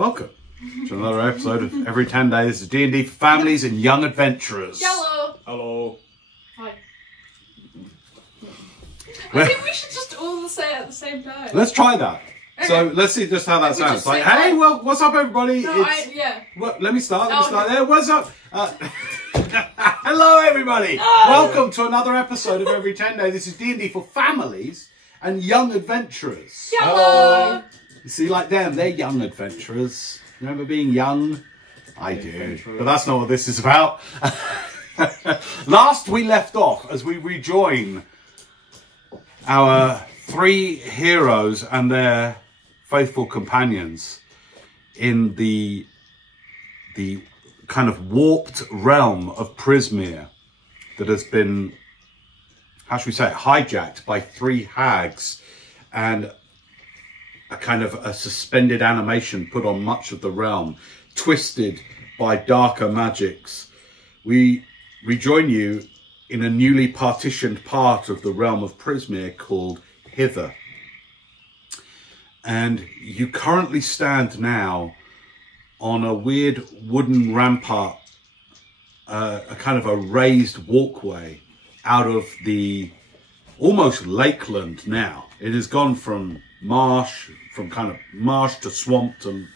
Welcome to another episode of Every Tenday. This is D&D for families and young adventurers. Hello. Hello. Hi. I think we should just all say it at the same time. Let's try that. Okay. So let's see just how that sounds. Like, hey, well, what's up, everybody? No, yeah. Well, let me start. There. What's up? Hello, everybody. Welcome to another episode of Every Tenday. This is D&D for families and young adventurers. Hello. You see, like them, they're young adventurers. Remember being young? I do. But that's not what this is about. Last we left off as we rejoin our three heroes and their faithful companions in the kind of warped realm of Prismere that has been, how should we say it, hijacked by three hags and a kind of a suspended animation put on much of the realm, twisted by darker magics. We rejoin you in a newly partitioned part of the realm of Prismere called Hither. And you currently stand now on a weird wooden rampart, a kind of a raised walkway out of the almost lakeland now. It has gone from kind of marsh to swamp to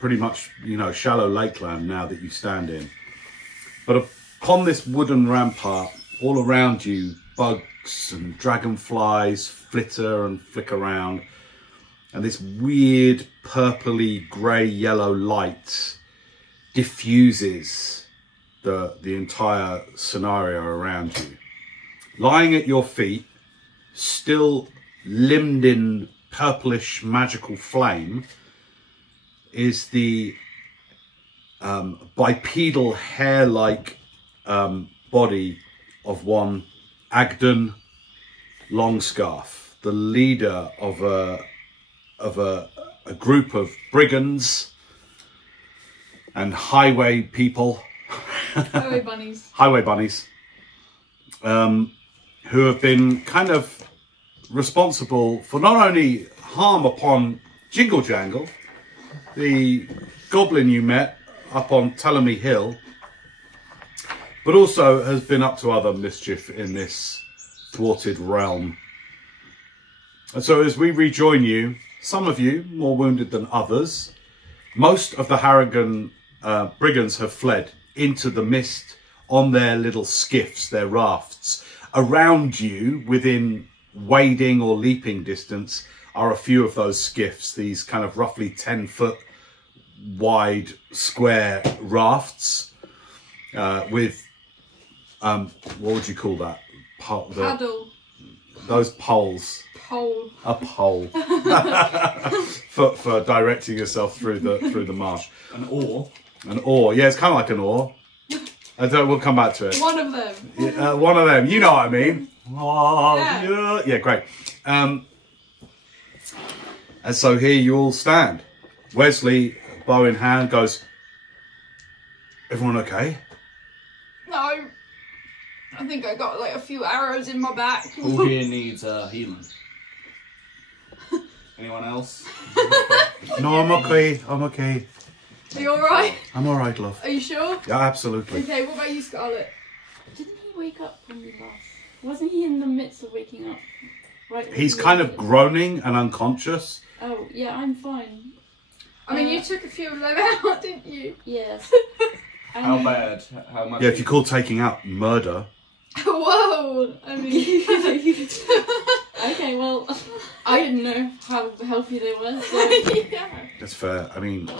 pretty much, you know, shallow lakeland now that you stand in. But upon this wooden rampart, all around you, bugs and dragonflies flitter and flick around. And this weird purpley grey yellow light diffuses the entire scenario around you. Lying at your feet, still limned in purplish magical flame, is the bipedal hair-like body of one Agden Longscarf, the leader of a group of brigands and highway people, Highway bunnies, who have been kind of responsible for not only harm upon Jingle Jangle, the goblin you met up on Telemy Hill, but also has been up to other mischief in this thwarted realm. And so as we rejoin you, some of you more wounded than others, most of the Harrigan brigands have fled into the mist on their little skiffs, their rafts. Around you, within wading or leaping distance, are a few of those skiffs, these kind of roughly 10-foot wide square rafts with, what would you call that? Paddle. Those poles. Pole. A pole. for directing yourself through the marsh. An oar. An oar. Yeah, it's kind of like an oar. We'll come back to it. One of them. Yeah, one of them. You know what I mean. Yeah, great. And so here you all stand. Wesley, bow in hand, goes, everyone okay? No. I think I got like a few arrows in my back. Who here needs healing? Anyone else? No, I'm okay. I'm okay. Are you alright? I'm alright, love. Are you sure? Yeah, absolutely. Okay, what about you, Scarlett? Didn't he wake up when we last? Wasn't he in the midst of waking up? Right. He's kind of groaning and unconscious. Oh, yeah, I'm fine. I mean, you took a few of them out, didn't you? Yes. How bad? How much? Yeah, if you call taking out murder. Whoa! I mean... Okay, well, I didn't know how healthy they were, so... Yeah. That's fair. I mean,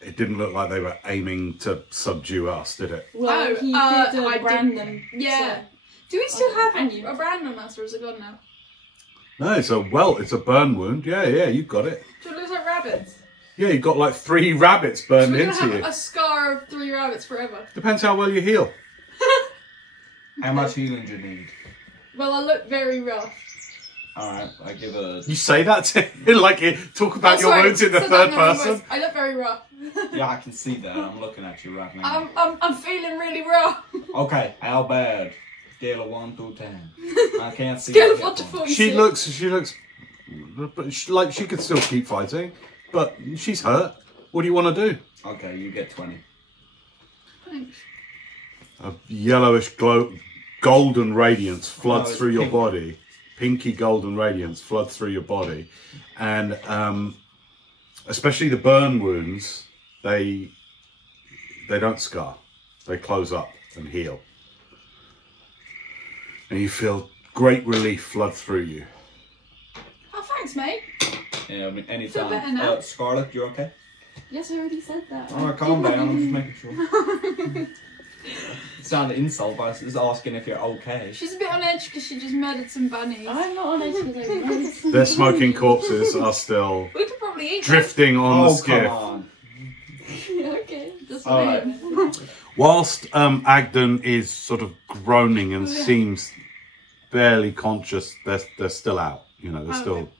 it didn't look like they were aiming to subdue us, did it? Well, he did brand them. Yeah. So. Do we still have And you. a brand on us, or is it gone now? No, it's a burn wound. Yeah, you've got it. Do it look like rabbits? Yeah, you've got like 3 rabbits burned So we're into gonna you. have a scar of 3 rabbits forever. Depends how well you heal. How much healing do you need? Well, I look very rough. Alright, I give a... You say that to like talk about your wounds in the third person. I look very rough. Yeah, I can see that. I'm looking at you right now. I'm feeling really rough. Okay, how bad? Scale of 1 to 10. I can't see. Scale of 1 to 46. She looks like she could still keep fighting, but she's hurt. What do you want to do? Okay, you get 20. Thanks. A yellowish golden radiance floods it's through your pink. body. Pinky golden radiance floods through your body, and especially the burn wounds, they don't scar. They close up and heal, and you feel great relief flood through you. Oh, thanks, mate. Yeah, I mean, Feel better anytime. now. Scarlett, you okay? Yes, I already said that. Alright, calm down. I'm just making sure. It's not an insult, but I was just asking if you're okay. She's a bit on edge because she just murdered some bunnies. I'm not on edge because I know. Their smoking corpses are still We could probably eat drifting on the Oh, skiff. come on. Okay, just All wait. right. Whilst Agden is sort of groaning and seems barely conscious, they're still out. You know, they're still.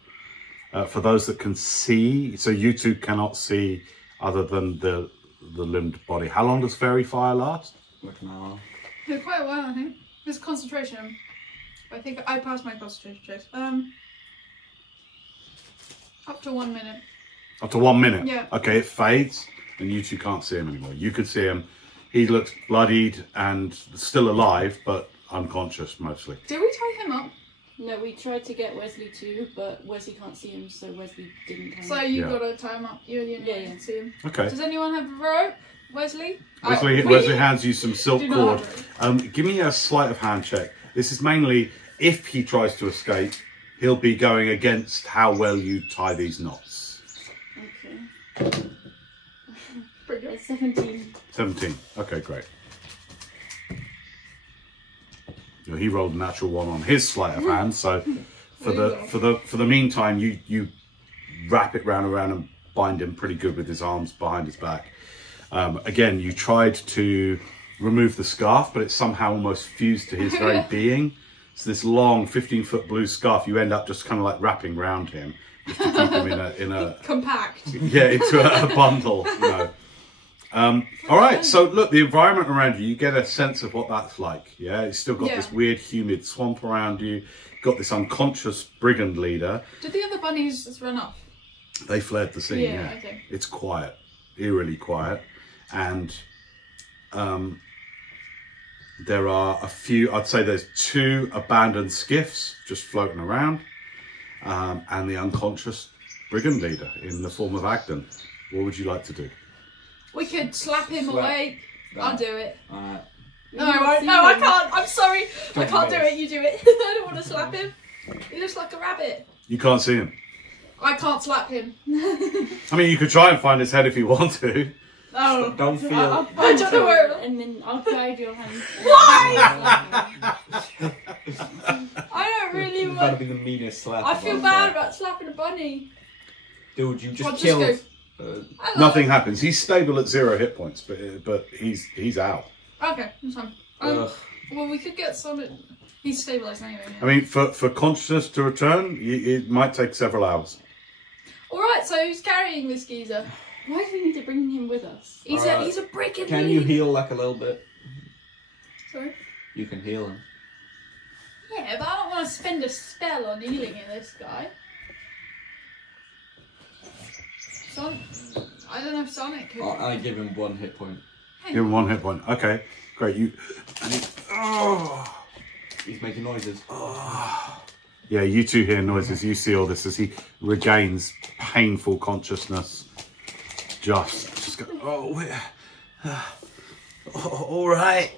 For those that can see, so you two cannot see other than the limbed body. How long does fairy fire last? Like an hour. For quite a while, I think. It's concentration. I think I passed my concentration checks. Up to 1 minute. Up to 1 minute? Yeah. Okay, it fades and you two can't see him anymore. You could see him. He looks bloodied and still alive, but unconscious mostly. Did we tie him up? No, we tried to get Wesley too, but Wesley can't see him, so Wesley didn't come. So you gotta tie him up. You're the only one Yeah, who can see him. Okay. Does anyone have a rope? Wesley? Wesley hands you some silk do not cord. have Give me a sleight of hand check. This is mainly if he tries to escape, he'll be going against how well you tie these knots. Okay. Pretty good. 17. 17. Okay, great. You know, he rolled a natural one on his sleight of hand, so for the meantime, you wrap it round and bind him pretty good with his arms behind his back. Again, you tried to remove the scarf, but it's somehow almost fused to his very being. So this long 15-foot blue scarf, you end up just kind of like wrapping round him just to keep him in a compact. yeah, into a bundle. You know. All right, so look, the environment around you get a sense of what that's like. Yeah, it's still got this weird, humid swamp around you. Got this unconscious brigand leader. Did the other bunnies just run off? They fled the scene. Yeah, okay. It's quiet, eerily quiet, and there are a few. I'd say there's 2 abandoned skiffs just floating around, and the unconscious brigand leader in the form of Agden. What would you like to do? We could slap him away. I'll do it. Alright. No, I can't. I'm sorry. I can't do it. You do it. I don't want to slap him. He looks like a rabbit. You can't see him. I can't slap him. I mean, you could try and find his head if you want to. Oh. Don't feel. I don't know where. And then I'll guide your hand. Why? I don't really You've got to want. be the meanest slap. I feel bad about slapping a bunny. Dude, you just I'll just killed. Hello. Nothing happens. He's stable at 0 hit points, but he's out. Okay, that's fine. Ugh. Well, we could get some. He's stabilised anyway. I mean, for consciousness to return, it might take several hours. All right. So who's carrying this geezer? Why do we need to bring him with us? He's a brigand. Can you heal like a little bit? Sorry. You can heal him. Yeah, but I don't want to spend a spell on healing this guy. I don't know if Sonic could. I give him 1 hit point. Give him 1 hit point. Okay, great. He's making noises. Yeah, you two hear noises. You see all this as he regains painful consciousness. Just go. All right.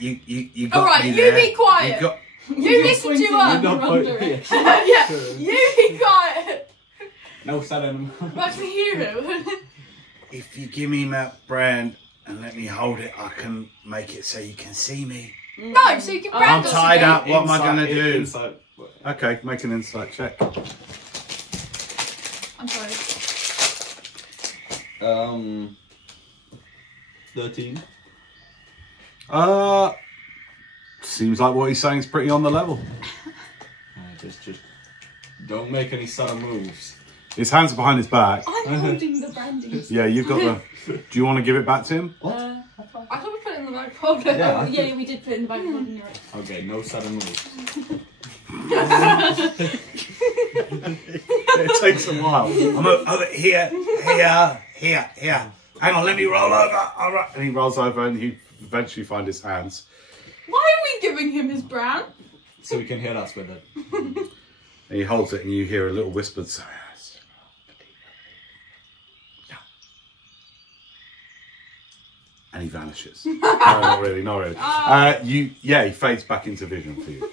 You got All right, me you there. be quiet. You listen to us. Not quite here. Yeah, you be quiet. No sudden. I can hear him. If you give me that brand and let me hold it, I can make it so you can see me. No, so you can brand I'm us tied again. up. What am I going to do? Inside. Okay, make an insight check. I'm sorry. 13. Seems like what he's saying is pretty on the level. Just don't make any sudden moves. His hands are behind his back. I'm holding the brandy. Yeah, you've got the... Do you want to give it back to him? I thought we put it in the back pocket. Yeah. Yeah, we did put it in the back of the right. Okay, no sudden moves. It takes a while. I'm over here. Here. Hang on, let me roll over. All right. And he rolls over and you eventually find his hands. Why are we giving him his bran? So he can hit us with it. And he holds it and you hear a little whispered sound. And he vanishes. No, not really. He fades back into vision for you.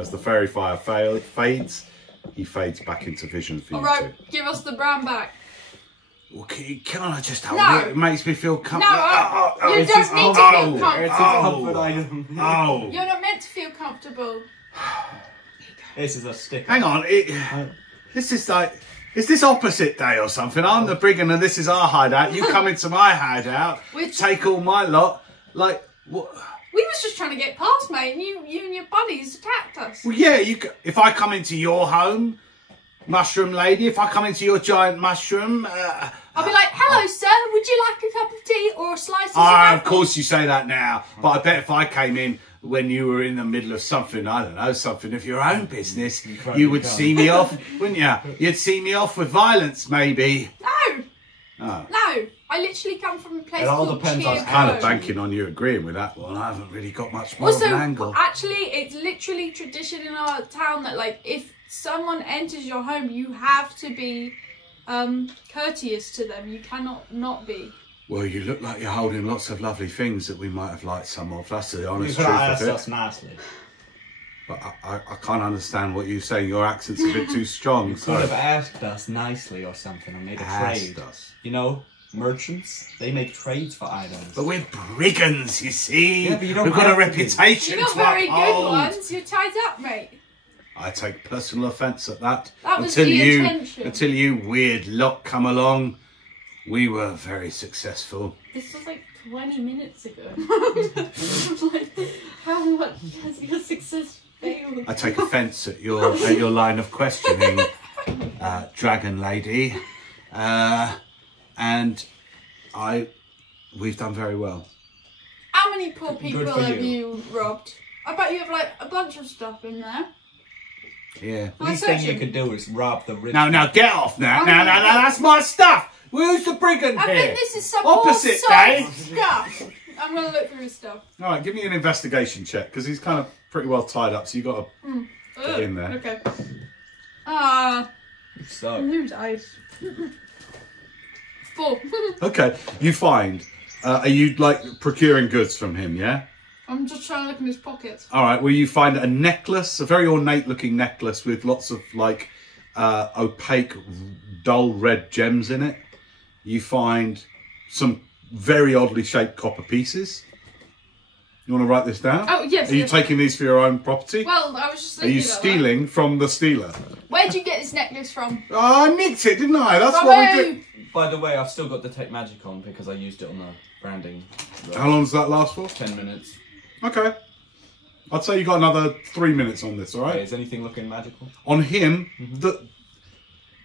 As the fairy fire fades, he fades back into vision for you. Alright, give us the bran back. Well, can I just hold it? It makes me feel comfortable. No, you don't need to feel comfortable. It's a comfort item. You're not meant to feel comfortable. This is a stick. Hang on. This is like... Is this opposite day or something? I'm the brigand and this is our hideout. You come into my hideout, take all my lot. Like, what? We was just trying to get past, mate, and you and your buddies attacked us. Well, yeah, if I come into your home, mushroom lady, if I come into your giant mushroom... I'll be like, hello, sir, would you like a cup of tea or a slice of apple? Of course you say that now. But I bet if I came in when you were in the middle of something, I don't know, something of your own business, you would see me off, wouldn't you? You'd see me off with violence, maybe. No. Oh. No. I literally come from a place It all called depends on Cheer Kind Code. of banking on you agreeing with that one. I haven't really got much more of Also, an angle. actually, it's literally tradition in our town that, like, if someone enters your home, you have to be courteous to them. You cannot not be. Well, you look like you're holding lots of lovely things that we might have liked some of. That's the honest You truth asked of us it. nicely. But I can't understand what you're saying. Your accent's a bit too strong. You could have asked us nicely or something and made a trade. Us. You know, merchants, they make trades for items. But we're brigands, you see. Yeah, but you don't We've got a have to be. reputation You're not to very good uphold. ones. You're tied up, mate. I take personal offence at that. That was the intention. Until you weird lot come along, we were very successful. This was like 20 minutes ago. Like, how much has your success failed? I take offence at your line of questioning, dragon lady, and we've done very well. How many poor people Good for have you. you robbed? I bet you have, like, a bunch of stuff in there. Yeah. The least thing you could do is rob the rich. Now get off now. No, that's my stuff. Where's the brigand I here? think this is some Opposite poor day. soul's stuff. I'm going to look through his stuff. All right, give me an investigation check because he's kind of pretty well tied up. So you got to get in there. Okay. You suck. Who's ice? 4. Okay, you find. Are you like procuring goods from him? Yeah. I'm just trying to look in his pockets. All right. Well, you find a necklace, a very ornate-looking necklace with lots of like opaque, dull red gems in it. You find some very oddly shaped copper pieces. You want to write this down? Oh, yes. Are you yes. taking these for your own property? Well, I was just Are thinking you about stealing from the stealer? that. Where'd you get this necklace from? Oh, I nicked it, didn't I? That's what we do. By the way, I've still got Detect Magic on because I used it on the branding. How long does that last for? 10 minutes. Okay. I'd say you got another 3 minutes on this, all right? Okay, is anything looking magical? On him,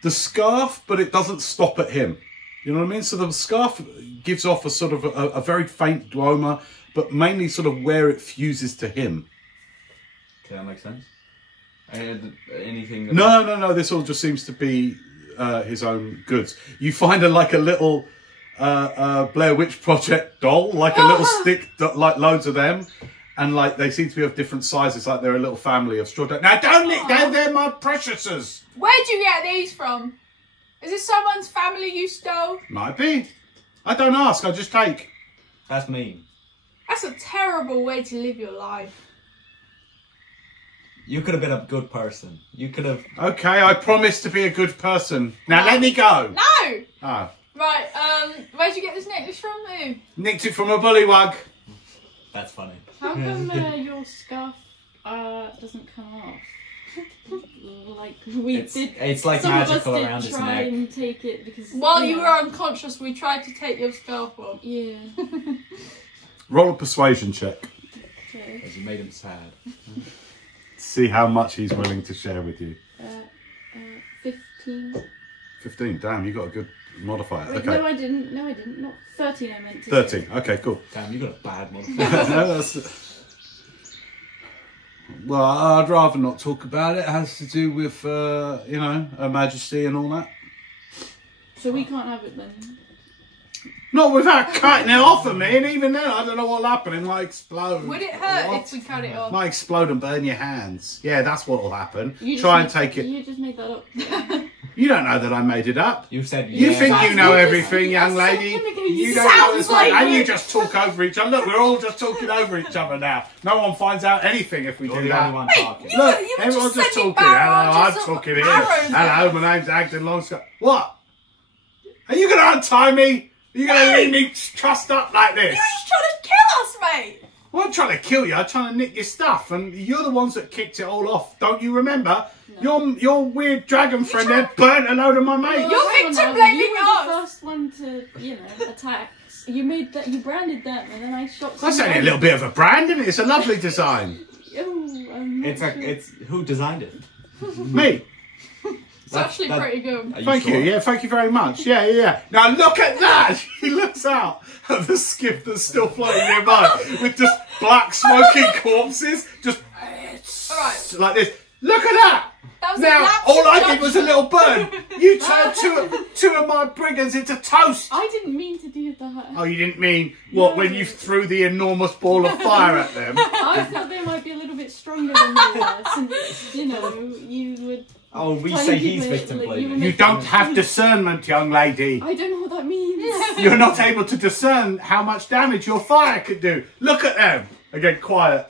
the scarf, but it doesn't stop at him. You know what I mean? So the scarf gives off a sort of a very faint aroma, but mainly sort of where it fuses to him. Okay, that makes sense. Anything that... No. This all just seems to be his own goods. You find a little Blair Witch Project doll, like a little stick, like loads of them. And like they seem to be of different sizes, like they're a little family of straw. Now don't lick down, they're my preciouses. Where'd you get these from? Is this someone's family you stole? Might be. I don't ask, I just take. That's mean. That's a terrible way to live your life. You could have been a good person. You could have... Okay, I promise to be a good person. Now let me go. No! Oh. Right, where'd you get this necklace from? Who? Nicked it from a bullywug. That's funny. How come your scarf doesn't come off? Like It's like some magical of us around did his try neck. and take it because While you were unconscious, we tried to take your scarf off. Yeah. Roll a persuasion check. Okay. Because you made him sad. See how much he's willing to share with you. 15. 15, damn, you got a good modifier. Wait, Okay. no, I didn't. Not 13. I meant to. 13, Say. okay, cool. Damn, you got a bad one. No, well, I'd rather not talk about it. It has to do with, Her Majesty and all that. So we can't have it then. Not without cutting it off of me, and even then, I don't know what'll happen. It might explode. Would it hurt What? if we cut it off? Might explode and burn your hands. Yeah, that's what'll happen. You just Try and made- take it. You just made that up. You don't know that I made it up. You said You think yeah. you know That's- everything, young that's lady. so chemical. You You don't know sound this, like and you it. just talk over each other. Look, we're all just talking over each other now. No one finds out anything if we You're do the that. only one Wait, talking. you Look, were everyone's just just sending talking. Hello, barrages I'm of talking here. arrows Hello, out. my name's Agden Longscott. What? Are you going to untie me? Are you going to leave me trussed up like this? You're just trying to kill us, mate! Well, I'm trying to kill you. I'm trying to nick your stuff, and you're the ones that kicked it all off. Don't you remember? Your weird dragon friend there burnt a load of my mates. You're Hang on victim now, blaming You were us. the first one to, attack. You made that. You branded them, and then I shot. That's someone only a little bit of a brand, isn't it? It's a lovely design. Oh, I'm not sure. It's who designed it? Me. It's actually pretty good. Are Thank you. sure? Yeah, thank you very much. Yeah. Now look at that. He looks out at the skiff that's still floating nearby with just black smoking corpses. Just Alright. like this. Look at that. That was a Now, lapse all of I did was a judgment. little burn. You turned two of my brigands into toast. I didn't mean to do that. Oh, you didn't mean what when you threw the enormous ball of fire at them? I thought they might be a little bit stronger than they were, since you would. Oh, we Tiny say he's people, victim like, blaming. You don't have discernment, young lady. I don't know what that means. You're not able to discern how much damage your fire could do. Look at them. Again, quiet.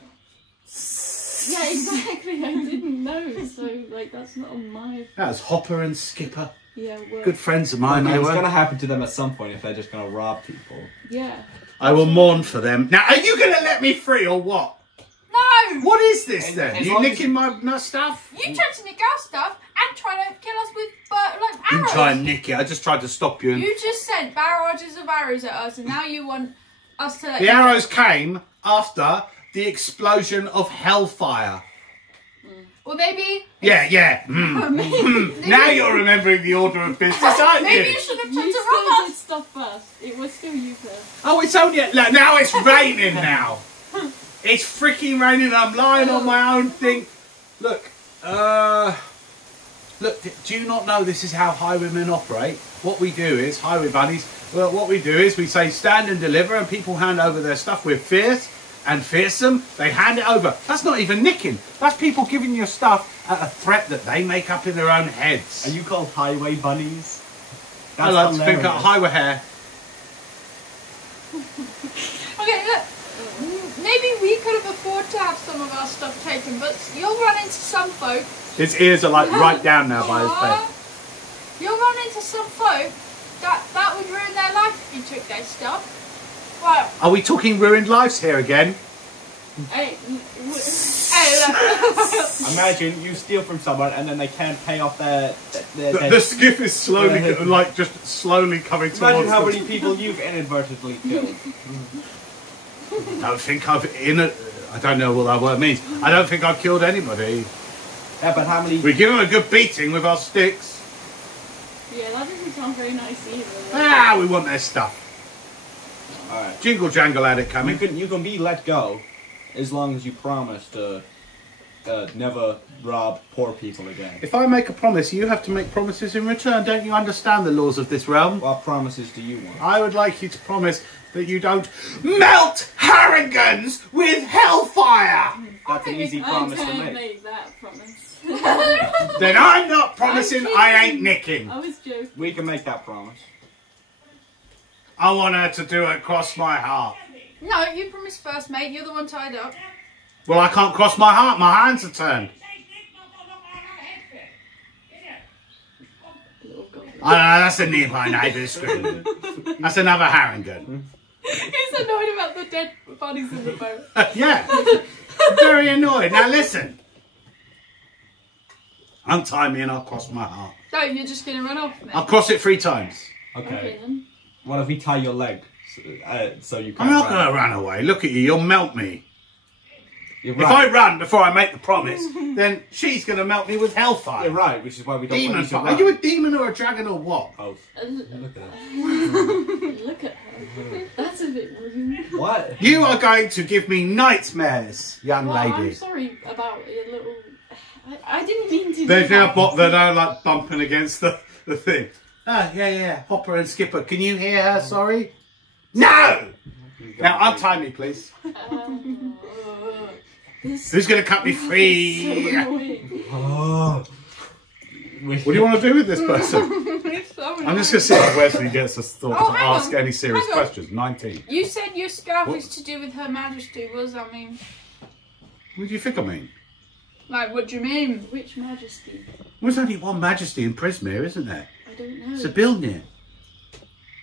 Yeah, exactly. I didn't know, so like that's not on my. That was Hopper and Skipper. Yeah, well, Good friends of mine, they It's were. gonna happen to them at some point if they're just gonna rob people. yeah. I will mourn for them. Now, are you going to let me free or what? No! What is this then? as You long as nicking my stuff? You tried to nick our stuff and try to kill us with like You arrows. try and nick it. I just tried to stop you. And You just sent barrages of arrows at us, and now you want us to let the you arrows came after the explosion of hellfire. Or maybe Yeah. Now you're remembering the order of business, aren't maybe you? you should have tried You to still rob did us. stuff first. It was still you first. Oh, it's only look, now it's raining now. It's freaking raining. I'm lying on my own thing. Look, do you not know this is how highwaymen operate? What we do is, highway bunnies, well, what we do is we say stand and deliver, and people hand over their stuff. We're fierce and fearsome. They hand it over. That's not even nicking. That's people giving you stuff at a threat that they make up in their own heads. Are you called highway bunnies? I like to think of hilarious. highway hair. Okay, look. Maybe we could have afforded to have some of our stuff taken, but you'll run into some folk. His ears are like right down now by his bed. You'll run into some folk that would ruin their life if you took their stuff. Right. Are we talking ruined lives here again? Hey, Hey, look. Imagine you steal from someone and then they can't pay off their The skiff is slowly, Yeah. like, just slowly coming towards Imagine how them. many people you've inadvertently killed. I don't think I don't know what that word means. I don't think I've killed anybody. Yeah, but how many? We give them a good beating with our sticks. yeah, that doesn't sound very nice either. Ah, we want their stuff. All right. Jingle jangle had it coming. You can be let go, as long as you promise to never rob poor people again. If I make a promise, you have to make promises in return. Don't you understand the laws of this realm? What promises do you want? I would like you to promise that you don't melt harringans with hellfire. That's an easy I promise to can't make. make that promise. Then I'm not promising. I'm I ain't kidding. nicking. I was joking. We can make that promise. I want her to do it cross my heart. No, you promised first, mate. You're the one tied up. Well, I can't cross my heart. My hands are turned. Little goblin. Oh, no, that's a nearby neighbour screaming. That's another Harringan. He's annoyed about the dead bodies in the boat. Yeah. Very annoyed. Now listen. Untie me and I'll cross my heart. No, you're just gonna run off now. I'll cross it 3 times. Okay. Okay then. What if we tie your leg so you I'm can't not run? going to run away. Look at you. You'll melt me. You're If right. I run before I make the promise, then she's going to melt me with hellfire. You're right, which is why we don't Demon want you to fire. run. Are you a demon or a dragon or what? Oh, look at that. Look at her. That's a bit rude. What? You are going to give me nightmares, young Well, I'm lady. sorry about your little. I didn't mean to. They're do that. now like bumping against the thing. Yeah. Hopper and Skipper. Can you hear her? Sorry. No. Now untie me, please. Who's going to cut me free? Oh. What do you want to do with this person? I'm just going to see if Wesley gets us thought to ask any serious questions. 19. You said your scarf is to do with Her Majesty. What does that mean? What do you think I mean? Like, what do you mean? Which Majesty? There's only one Majesty in Prismere, isn't there? I don't know. Sibilnir.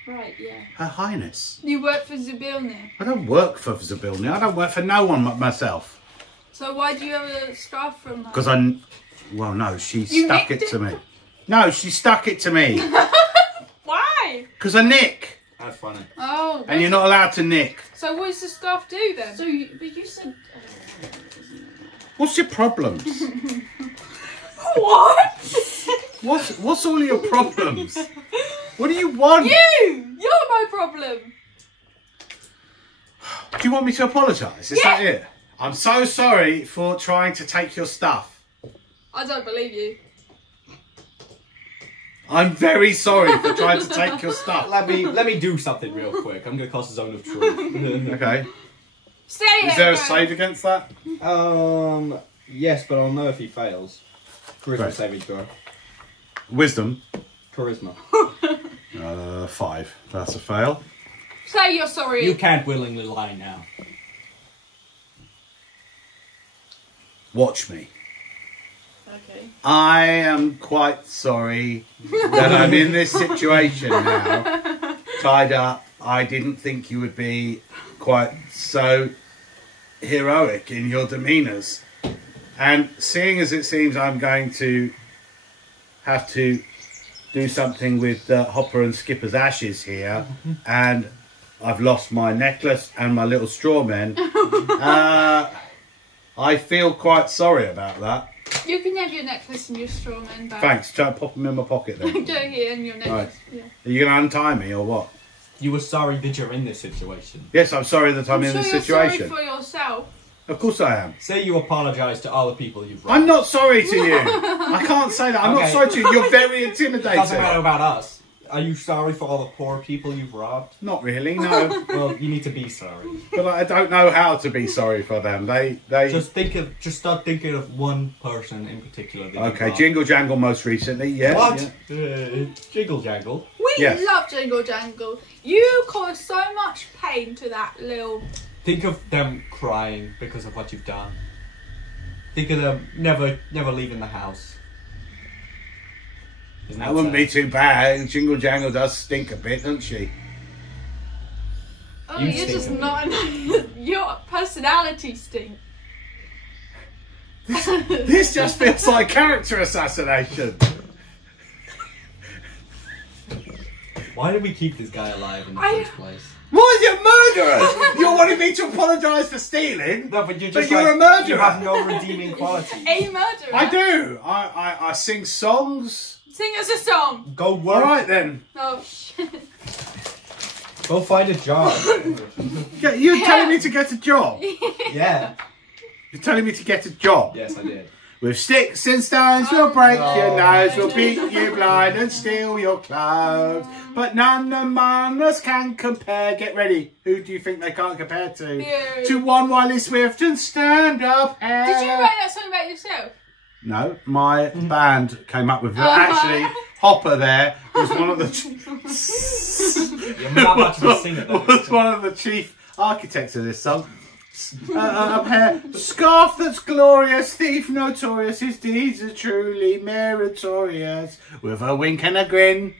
Right, yeah. Her Highness. You work for Zibilnir. I don't work for Sibilnir. I don't work for no one but myself. So why do you have a scarf from her? Because well, no, she You stuck nicked it to me. No, she stuck it to me. Why? Because I nick. That's funny. Oh. And you're not allowed to nick. So what does the scarf do then? So, but you said... What's your problems? What? What's all your problems? What do you want? You're my problem. Do you want me to apologise? Is that it? I'm so sorry for trying to take your stuff. I don't believe you. I'm very sorry for trying to take your stuff. Let me do something real quick. I'm going to cause a zone of truth. Okay. Say it. Is there a again. save against that? Yes, but I'll know if he fails. Charisma Right. saving throw. Wisdom. Charisma. 5. That's a fail. Say you're sorry. You can't willingly lie now. Watch me. Okay. I am quite sorry that I'm in this situation now. Tied up. I didn't think you would be quite so heroic in your demeanours. And seeing as it seems I'm going to have to do something with Hopper and Skipper's ashes here, and I've lost my necklace and my little straw men, I feel quite sorry about that. You can have your necklace and your straw man back. Thanks. Try to pop them in my pocket then. Go here and your necklace. Right. Yeah. Are you going to untie me or what? You were sorry that you're in this situation. Yes, I'm sorry that I'm in sure this you're situation. sorry for yourself. Of course I am. Say you apologise to all the people you've wronged. I'm not sorry to you. I can't say that. I'm not Okay. sorry to you. You're very intimidating. Doesn't matter about us. Are you sorry for all the poor people you've robbed? Not really, no. Well, you need to be sorry. But I don't know how to be sorry for them. They. Just start thinking of one person in particular. That you Okay, robbed. Jingle Jangle most recently. Yeah. What? Yeah. Jingle Jangle. We Yes. love Jingle Jangle. You caused so much pain to that little... Think of them crying because of what you've done. Think of them never leaving the house. Isn't That wouldn't sad? be too bad. Jingle Jangle does stink a bit, doesn't she? Oh, You you're just stink. not... Your personality stink. This just feels like character assassination. Why did we keep this guy alive in the I- first place? What? You're murderers! You're wanting me to apologise for stealing? No, but you're But just you're like, a murderer. You have no redeeming quality. A murderer. I do. I sing songs. Sing us a song. Go work. All right then. Oh, shit. Go find a job. You're telling me to get a job. Yeah. You're telling me to get a job. Yes, I did. With sticks and stones, we'll break your Oh. nose, we'll beat you blind and steal your clothes. But none among us can compare. Get ready. Who do you think they can't compare to? You. To one Wiley Swift and stand up hair. Did you write that song about yourself? No, my band came up with it. Actually, Hopper there was one of the You're not much of a singer, though. was one of the chief architects of this song. Hair. Scarf that's glorious, thief notorious, his deeds are truly meritorious. With a wink and a grin,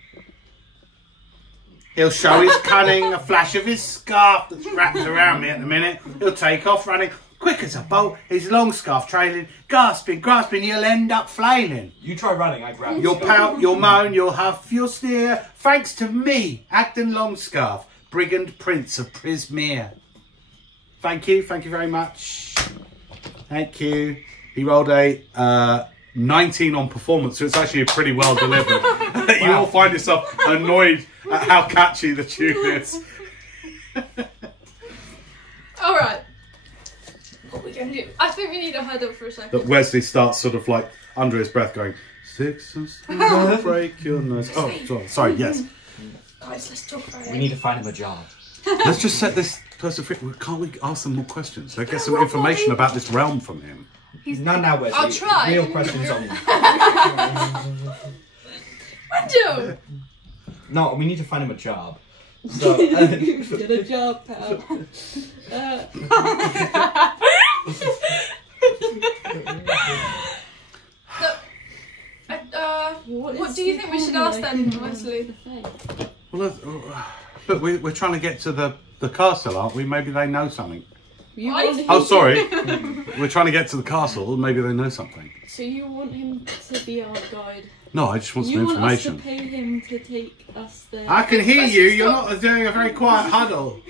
he'll show his cunning, a flash of his scarf that's wrapped around me at the minute. He'll take off running, quick as a bolt, his long scarf trailing, gasping, grasping, you'll end up flailing. You try running, I grab You'll you. pout, you'll moan, you'll huff, you'll sneer, thanks to me, Acton Longscarf, Brigand Prince of Prismere. Thank you very much. Thank you. He rolled a 19 on performance, so it's actually pretty well delivered. You all find yourself annoyed at how catchy the tune is. Alright. What are we going to do? I think we need a hurdle for a second. That Wesley starts sort of like under his breath going, 6 and 7, break your nose. Oh, sorry, yes. Guys, let's talk about it. We need to find him a job. Let's just set this person free. Can't we ask them more questions? Let's get some information about this realm from him. He's not now, Wesley. I'll try. Real questions only. Joe. No, we need to find him a job. So, Get a job, pal. What do you think we should ask them, Wesley? Well, look, we're trying to get to the castle, aren't we? Maybe they know something. Oh, sorry. We're trying to get to the castle. Maybe they know something. So you want him to be our guide? No, I just want some You want us information. to pay him to take us there? I can hear Wesley's you. You're got- not doing a very quiet huddle.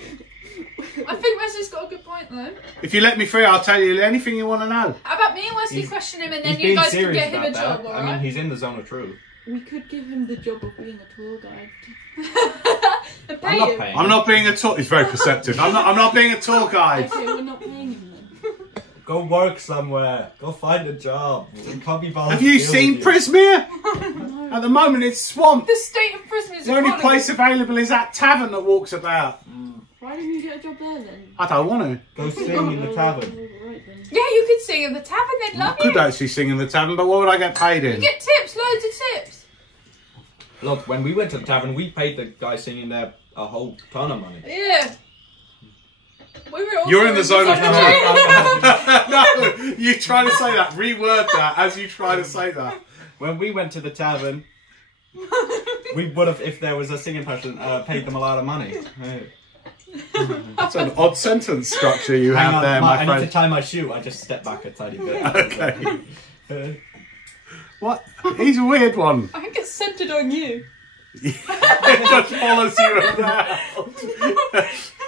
I think Wesley's got a good point though. If you let me free, I'll tell you anything you want to know. How about me and Wesley question him and then he's you being guys can serious get him a about job, that. alright? I mean, he's in the zone of truth. We could give him the job of being a tour guide. And I'm pay not him. paying. I'm not being a tour. He's very perceptive. I'm not being a tour guide. Okay, we're not paying him then. Go work somewhere. Go find a job. We can't be bothered Have to you deal seen with you. Prismere? At the moment, it's swamped. The state of Prism is The only appalling. place available is that tavern that walks about. Why didn't you get a job there then? I don't want to. Go sing in the tavern. Right then. Yeah, you could sing in the tavern, they'd I love you. could actually sing in the tavern, but what would I get paid in? You get tips, loads of tips. Look, when we went to the tavern, we paid the guy singing there a whole ton of money. Yeah. We were also You're in the zone of truth. No, you try to say that. Reword that as you try to say that. When we went to the tavern, we would have, if there was a singing person, paid them a lot of money. That's an odd sentence structure you Hang have on, there, my I need to friend. tie my shoe. I just stepped back a tiny bit. Okay. What? He's a weird one. I think it's centred on you. It just follows you around.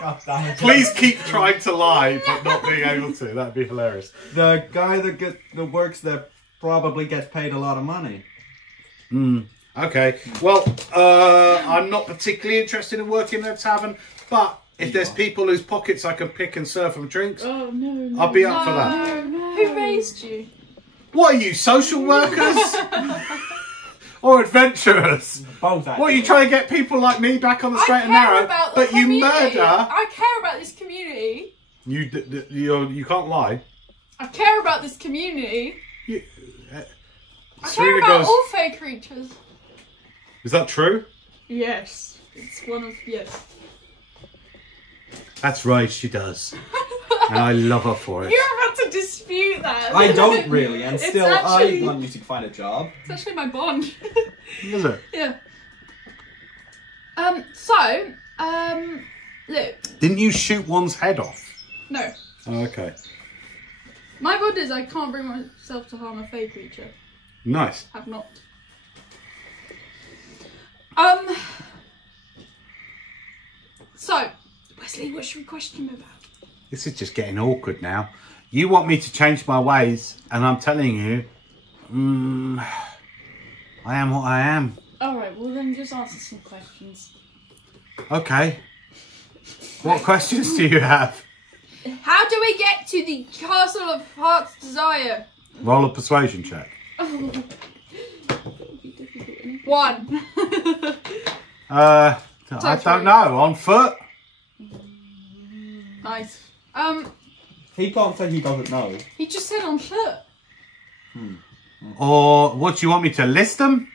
God damn it. Please keep trying to lie, but not being able to. That'd be hilarious. The guy that works there probably gets paid a lot of money. Okay. Well, I'm not particularly interested in working in a tavern, but if there's people whose pockets I can pick and serve them drinks, Oh no. I'll be up for that. No, no. Who raised you? What are you, social workers? Or adventurers? Both. What, are you trying to get people like me back on the straight and I care narrow, about the but you community. murder? I care about this community. You can't lie. I care about this community. You, I care Serena about goes, all fey creatures. is that true? Yes. It's one of yes. That's right, she does. And I love her for it. You're about to dispute that. I don't really, and It's still actually- I want you to find a job. It's actually my bond. Is it? Yeah. Look, Didn't you shoot one's head off? no. Oh, okay. My bond is I can't bring myself to harm a fey creature. Nice. Have not. So, Wesley, what should we question him about? This is just getting awkward now. You want me to change my ways, and I'm telling you, I am what I am. Alright, well then just answer some questions. Okay. What questions do you have? How do we get to the Castle of Heart's Desire? Roll a persuasion check. Oh. That would be difficult, isn't it? 1. I Touch don't me. know. On foot? Nice. He can't say he doesn't know. He just said on foot. Or what, do you want me to list them?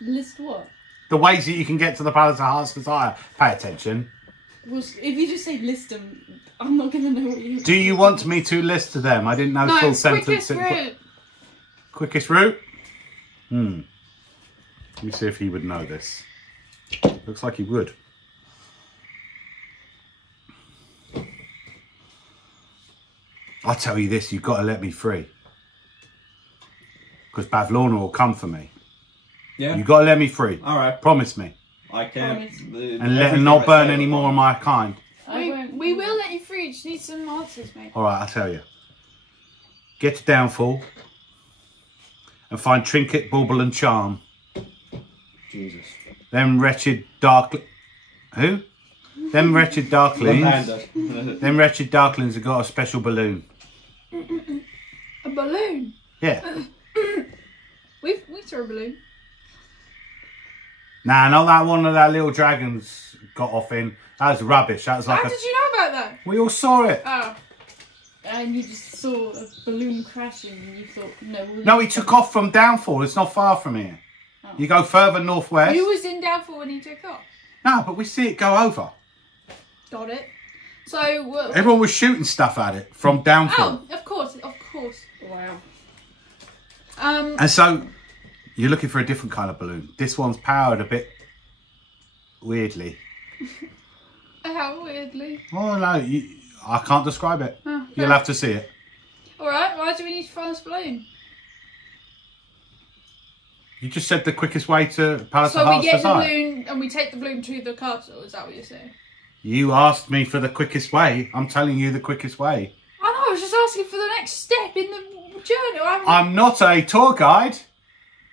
List what? The ways that you can get to the Palace of Heart's Desire. Pay attention. Well, if you just say list them, I'm not gonna know what you. Do you want me to list them? I didn't know No, full sentence. quickest route. Quickest route? Let me see if he would know this. Looks like he would. I'll tell you this, you've got to let me free. Because Bavlorna will come for me. Yeah. You've got to let me free. Alright. Promise me. I can't. Promise. And let him not burn any more of my kind. We will let you free, you just need some answers, mate. Alright, I'll tell you. Get to Downfall. And find Trinket, Bauble and Charm. Jesus. Them wretched dark... Who? Them wretched darklings. Left-hander. Them wretched darklings have got a special balloon. A balloon? Yeah. We threw a balloon. Nah, not that one of that little dragons got off in. That was rubbish. That was like How did you know about that? We all saw it. Oh. And you just saw a balloon crashing and you thought, no. No, he took off from Downfall. It's not far from here. Oh. You go further northwest. You was in Downfall when he took off. No, but we see it go over. Got it. So, Everyone was shooting stuff at it from Downfall. oh, of course. Wow. And so, you're looking for a different kind of balloon. This one's powered a bit weirdly. How weirdly. Oh, no, I can't describe it. Oh, You'll have to see it. Alright, why do we need to find this balloon? You just said the quickest way to Palace of So we Hearts get the Desire. balloon and we take the balloon to the castle, is that what you're saying? You asked me for the quickest way. I'm telling you the quickest way. I know, I was just asking for the next step in the journey. I'm not a tour guide.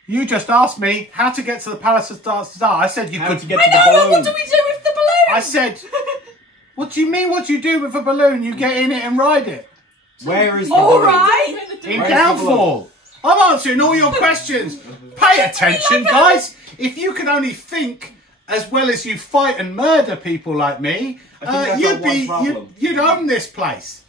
You just asked me how to get to the Palace of Hearts Desire. I said you could to get I to the know, balloon. what do we do with the balloon? I said, what do you mean what do you do with a balloon? You get in it and ride it. Where is the All balloon? right. In Where's Downfall. I'm answering all your questions. Pay attention, guys. If you can only think as well as you fight and murder people like me, I think that's our one problem. you'd own this place.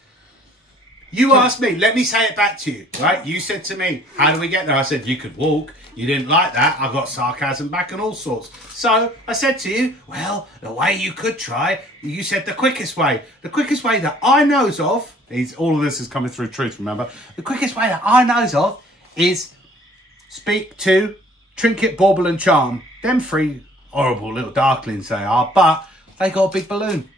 You asked me, let me say it back to you, right? You said to me, how do we get there? I said, you could walk. You didn't like that. I got sarcasm back and all sorts. So I said to you, well, the way you could try, you said the quickest way. The quickest way that I knows of, all of this is coming through truth, remember? The quickest way that I knows of is speak to Trinket, Bauble and Charm. Them three horrible little darklings they are, but they got a big balloon.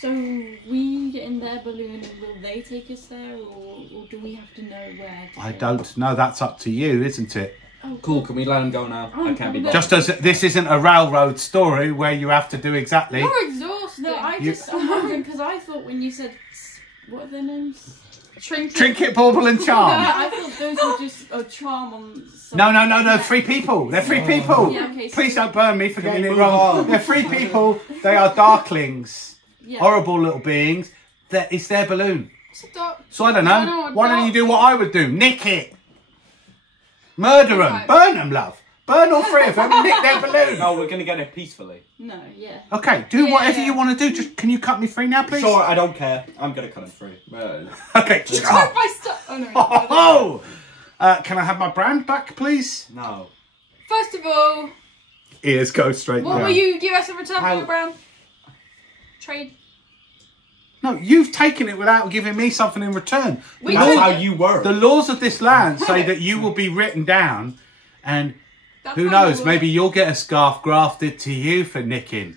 So we get in their balloon and will they take us there or do we have to know where to I go? don't know. That's up to you, isn't it? Oh, Cool, can we let him go now? I can't be bothered. Just as this isn't a railroad story where you have to do exactly. You're exhausted. No, I'm wondering because I thought when you said, what are their names? Trinket, Bauble and Charm. I thought those were just a charm on some... No, three people. They're three people. Yeah, okay, so- Please don't burn me for Can getting we it move wrong. on? They're three people. They are darklings. Yeah. Horrible little beings. It's their balloon. It's a dark. So I don't know. I know what Why don't you do what dark- I would do? Nick it. Murder them. Right. Burn them, love. Burn all three of them. Nick their balloon. No, we're gonna get it peacefully. No, yeah. Okay, do Yeah, whatever yeah. you want to do. Just can you cut me free now, please? Sure, I don't care. I'm gonna cut him free. Okay. Took my stuff. Oh no. Oh! Can I have my brand back, please? No. First of all, Ears go straight what down. will you give us in return for How- your brand? Trade. No, you've taken it without giving me something in return. We That's took how it. you work. The laws of this land say that you will be written down, and That's who how knows, you maybe work. you'll get a scarf grafted to you for nicking.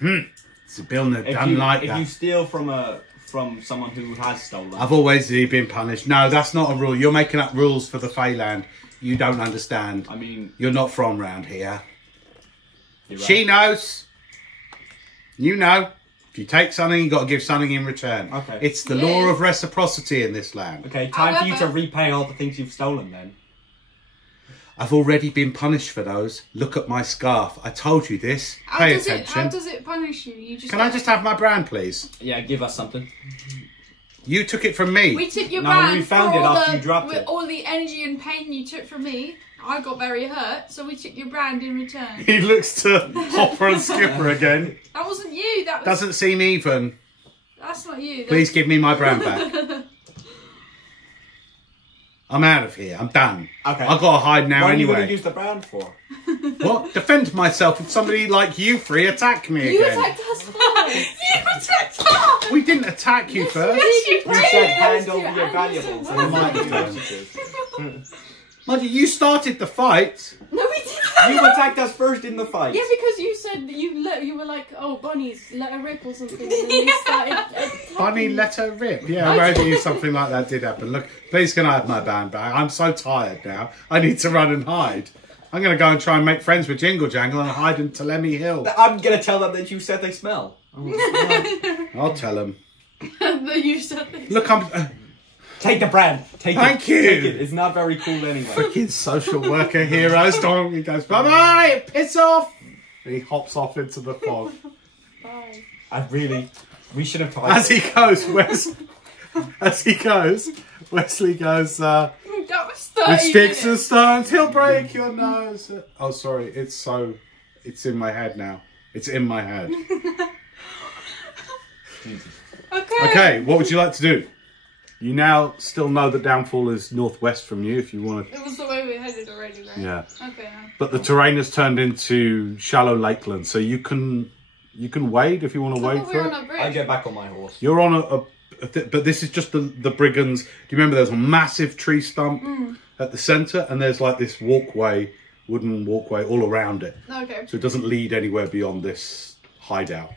It's a bill that done like if that. you steal from someone who has stolen, I've always been punished. No, that's not a rule. You're making up rules for the Feyland. You don't understand. I mean, You're not from round here. you're right. She knows. You know. If you take something, you got to give something in return. Okay. It's the Yeah. law of reciprocity in this land. Okay, time for you to However- repay all the things you've stolen then. I've already been punished for those. Look at my scarf. I told you this. How Pay does attention. How does it punish you? You just. Can I just have my brand, please? Yeah, give us something. You took it from me. We took your No, brand we found for it all after the, you dropped with it. all the energy and pain you took from me. I got very hurt, so we took your brand in return. He looks to Hopper and Skipper again. That wasn't you. That was. Doesn't seem even. That's not you. Please give me my brand back. I'm out of here. I'm done. Okay. I've got to hide now What are you going anyway. to use the brand for? What? Defend myself if somebody like you three attack me You again. attacked us first! You attacked her! We didn't attack you first. Yes, you You did. said hand you over your and valuables. you and said might what? messages. Mind you started the fight. No, we didn't! You attacked us first in the fight. Yeah, because you said that you were like, oh, bunnies, let her rip or something, and then we started attacking. Bunny let her rip. Yeah, maybe something like that did happen. Look, please can I have my band back? I'm so tired now. I need to run and hide. I'm going to go and try and make friends with Jingle Jangle and hide in Telemi Hill. I'm going to tell them that you said they smell. I'll tell them. That you said this. Look, I'm... Take the brand. Take it. Thank you. Take it. It's not very cool anyway. freaking social worker heroes. Don't he goes, bye-bye, piss off. And he hops off into the fog. Bye. We should have tried. As he goes, Wesley goes, Don't 30 sticks and minutes. stones, he'll break your nose. Oh, sorry, it's in my head now. It's in my head. Okay, what would you like to do? You now still know that Downfall is northwest from you if you want to... It was the way we headed already, right? Yeah. Okay, now. But the terrain has turned into shallow lakeland, so you can wade if you want to wade we're through on it. a bridge. I get back on my horse. You're on but this is just the brigands. Do you remember there's a massive tree stump at the centre, and there's like this walkway, wooden walkway all around it. Okay. So it doesn't lead anywhere beyond this hideout.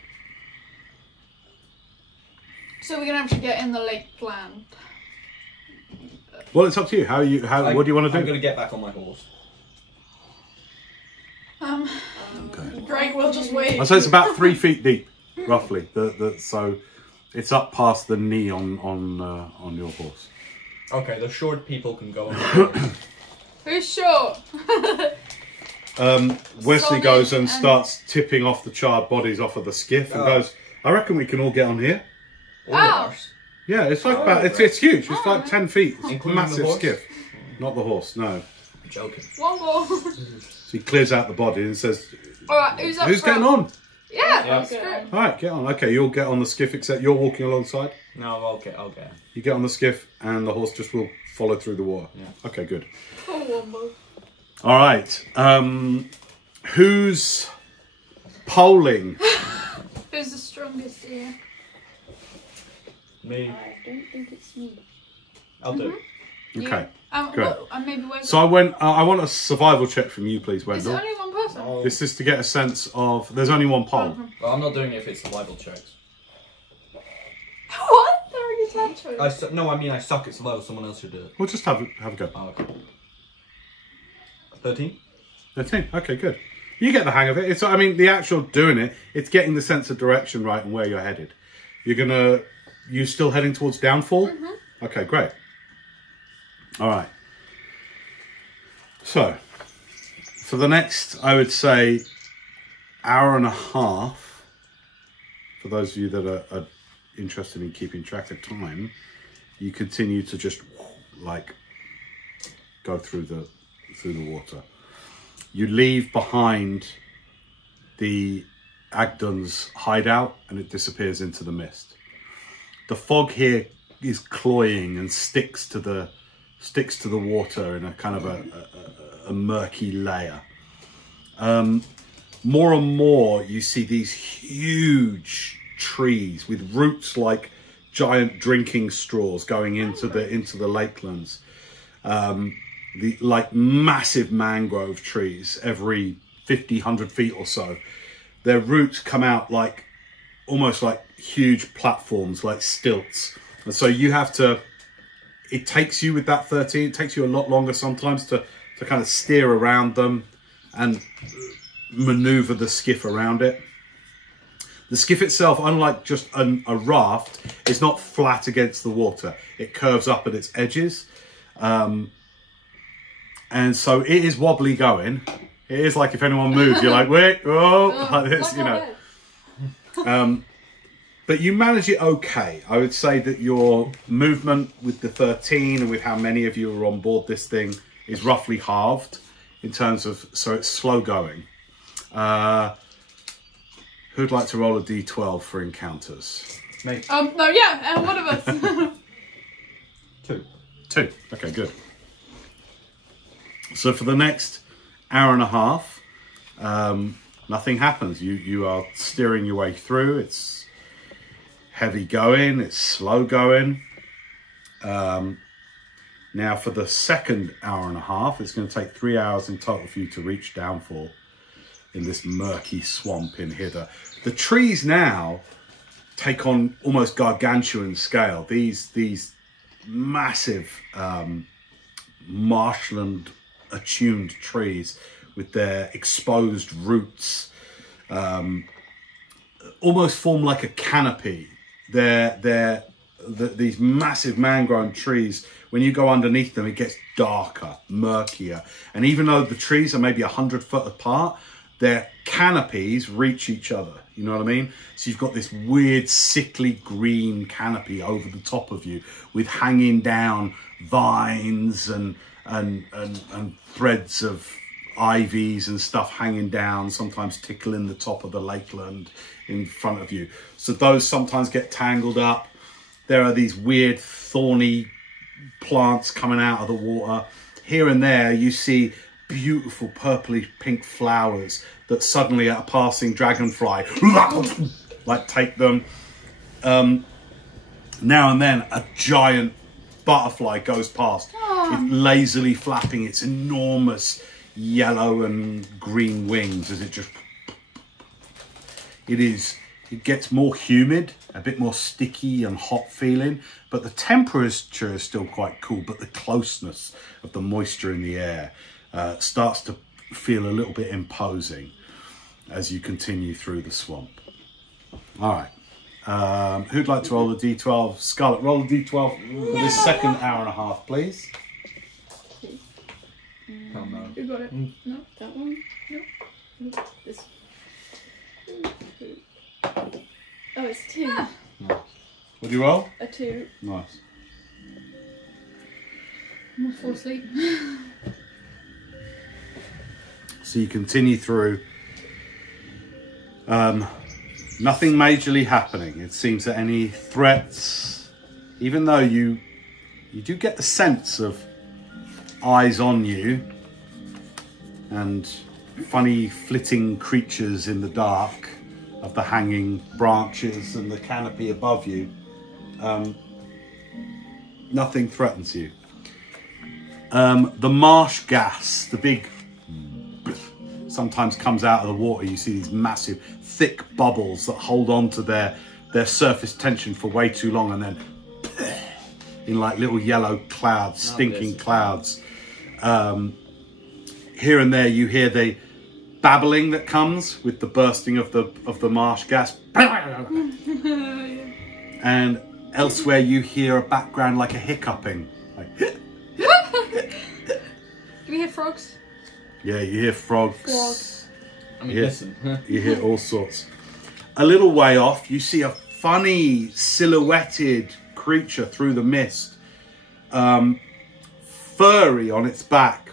So we're gonna have to get in the lake land. Well, it's up to you. What do you want to do? I'm going to get back on my horse. Okay. Great, we'll just wait. I'd say it's about 3 feet deep, roughly. So it's up past the knee on your horse. Okay, the short people can go on the horse. Who's short? Wesley Sonic goes and and- starts tipping off the charred bodies off of the skiff and Oh. goes, I reckon we can all get on here. Or the Ow. horse. Yeah, it's like it's huge. It's like 10 feet. It's a Including massive the horse? skiff. Not the horse, no. I'm joking. One more. So he clears out the body and says, Alright, who's up who's front? getting on? Yeah, Yeah. screw it. All right, get on. Okay, you'll get on the skiff, except you're walking alongside. No, okay. You get on the skiff and the horse just will follow through the water. Yeah. Okay, good. Poor Wombo. All right. Who's polling? Who's the strongest here? Me. I don't think it's me. I'll do. You? Okay. Good. Maybe where's So I want a survival check from you, please, Is it Wendell. only one person? Oh, This is to get a sense of. There's only one poll. well, I'm not doing it if it's survival checks. What? There are your tattoos. No, I mean I suck at survival. Someone else should do it. We'll just have a go. Oh, okay. 13. 13. Okay, good. You get the hang of it. I mean, the actual doing it, it's getting the sense of direction right and where you're headed. You still heading towards Downfall? Mm-hmm. Okay, great. All right. So, for the next, I would say, hour and a half, for those of you that are interested in keeping track of time, you continue to just, like, go through the water. You leave behind the Agdon's hideout and it disappears into the mist. The fog here is cloying and sticks to the water in a kind of a murky layer. More and more you see these huge trees with roots like giant drinking straws going into the lakelands. Like massive mangrove trees every 50, 100 feet or so. Their roots come out like almost like huge platforms, like stilts. And so you have to, it takes you with that 13, it takes you a lot longer sometimes to kind of steer around them and maneuver the skiff around it. The skiff itself, unlike just a raft, is not flat against the water. It curves up at its edges. And so it is wobbly going. It is like if anyone moves, you're like, wait, oh, like this, you know. But you manage it okay. I would say that your movement with the 13 and with how many of you are on board this thing is roughly halved in terms of, so it's slow going. Who'd like to roll a d12 for encounters? Me. No, yeah, one of us. 2. 2. Okay, good. So for the next hour and a half, nothing happens. You are steering your way through. It's heavy going. It's slow going. Now for the second hour and a half, it's going to take 3 hours in total for you to reach Downfall in this murky swamp in Hither. The trees now take on almost gargantuan scale. These massive marshland attuned trees with their exposed roots almost form like a canopy. These massive mangrove trees, when you go underneath them, it gets darker, murkier. And even though the trees are maybe 100 foot apart, their canopies reach each other. You know what I mean? So you've got this weird, sickly green canopy over the top of you with hanging down vines and and threads of ivies and stuff hanging down, sometimes tickling the top of the lakeland in front of you. So those sometimes get tangled up. There are these weird thorny plants coming out of the water. Here and there you see beautiful purpley pink flowers that suddenly at a passing dragonfly like take them. Now and then a giant butterfly goes past, it lazily flapping its enormous yellow and green wings as it just... It gets more humid, a bit more sticky and hot feeling, but the temperature is still quite cool, but the closeness of the moisture in the air starts to feel a little bit imposing as you continue through the swamp. All right. Who'd like to roll the D12? Scarlett, roll the D12 for this second hour and a half, please. Oh no. You got it. No, that one. No. This. Oh, it's 2. Nice. What do you roll? A 2. Nice. I'm gonna fall asleep. So you continue through. Nothing majorly happening. It seems that any threats, even though you do get the sense of eyes on you and funny flitting creatures in the dark of the hanging branches and the canopy above you, nothing threatens you. The marsh gas, the big, sometimes comes out of the water. You see these massive thick bubbles that hold on to their surface tension for way too long, and then in like little yellow clouds, stinking clouds. Here and there you hear the babbling that comes with the bursting of the marsh gas. And elsewhere you hear a background like a hiccuping. Like, Do we hear frogs? yeah, you hear frogs. Frogs. I mean, Yeah. listen. You hear all sorts. A little way off, you see a funny silhouetted creature through the mist. Furry on its back.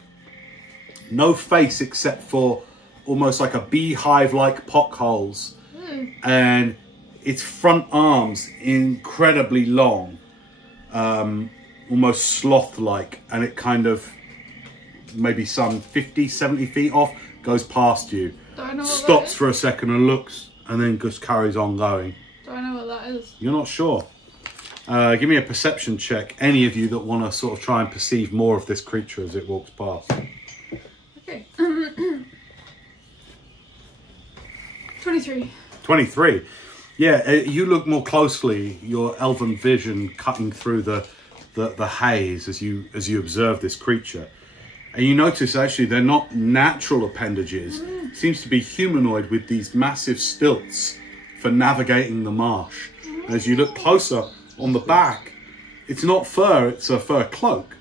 No face except for almost like a beehive-like pock holes. And its front arms incredibly long. Almost sloth-like. And it kind of, maybe some 50, 70 feet off, goes past you. Do I know what Stops that is? for a second and looks, and then just carries on going. Do I know what that is? You're not sure. Give me a perception check, any of you that want to sort of try and perceive more of this creature as it walks past. Okay. 23. 23. Yeah, you look more closely, your elven vision cutting through the haze as you observe this creature. And you notice actually they're not natural appendages. It seems to be humanoid with these massive stilts for navigating the marsh. And as you look closer on the back, it's not fur, it's a fur cloak.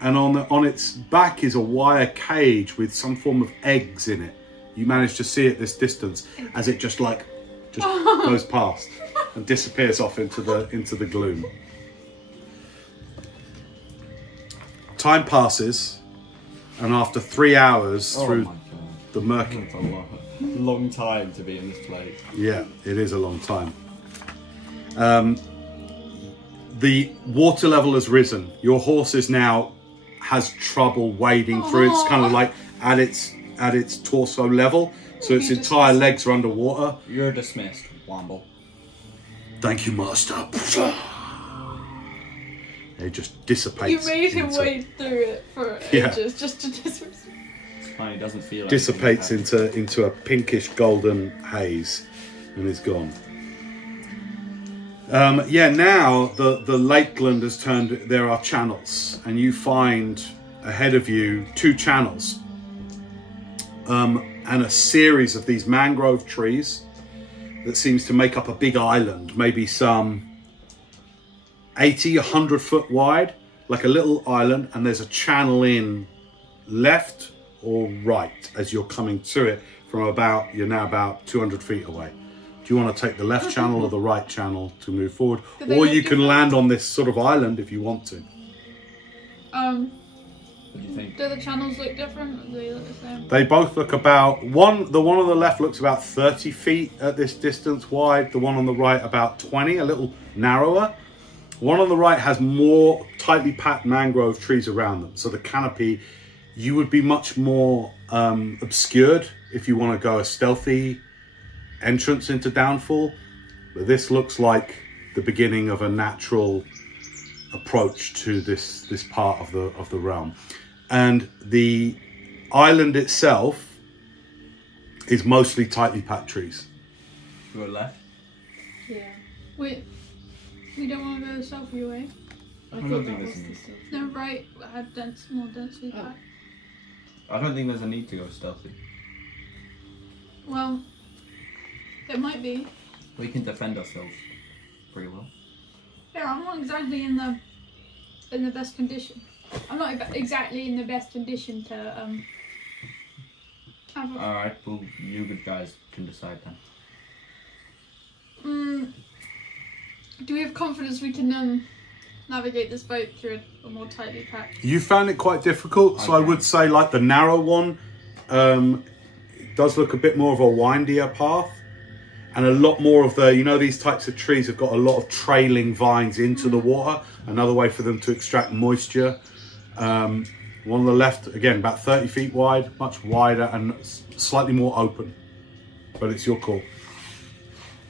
And on its back is a wire cage with some form of eggs in it. You manage to see at this distance as it just goes past and disappears off into the gloom. Time passes, and after 3 hours through the murky... That's a long time to be in this place. Yeah, it is a long time. The water level has risen. Your horse has trouble wading through. It's kind of like at its torso level, so its entire legs are underwater. You're dismissed, Womble. Thank you, master. It just dissipates. You made him into- wade through it for Yeah. ages just to disappear. Fine, he doesn't feel Dissipates anything. into a pinkish golden haze and is gone. Now the lakeland has turned. There are channels, and you find ahead of you 2 channels, and a series of these mangrove trees that seems to make up a big island, maybe some 80, 100 foot wide, like a little island, and there's a channel in left or right as you're coming to it from you're now about 200 feet away. Do you want to take the left channel or the right channel to move forward? Do they Or look you can different? land on this sort of island if you want to. What do you think? Do the channels look different? Or do they look the same? They both look about, the one on the left looks about 30 feet at this distance wide. The one on the right about 20, a little narrower. One on the right has more tightly packed mangrove trees around them. So the canopy, you would be much more obscured if you want to go a stealthy entrance into Downfall. But this looks like the beginning of a natural approach to this part of the realm. And the island itself is mostly tightly packed trees. To our left? Yeah. Wait, we don't want to go the selfie way. I don't thought think that there's was any. the stuff. No, right, had more densely Oh. packed. I don't think there's a need to go stealthy. Well, there might be. We can defend ourselves pretty well. Yeah, I'm not exactly in the best condition. I'm not exactly in the best condition to have a... Alright, well, you good guys can decide then. Do we have confidence we can navigate this boat through a more tightly packed? You found it quite difficult, so I would say like the narrow one does look a bit more of a windier path. And a lot more of the, you know, these types of trees have got a lot of trailing vines into the water. Another way for them to extract moisture. One on the left, again, about 30 feet wide, much wider and slightly more open. But it's your call.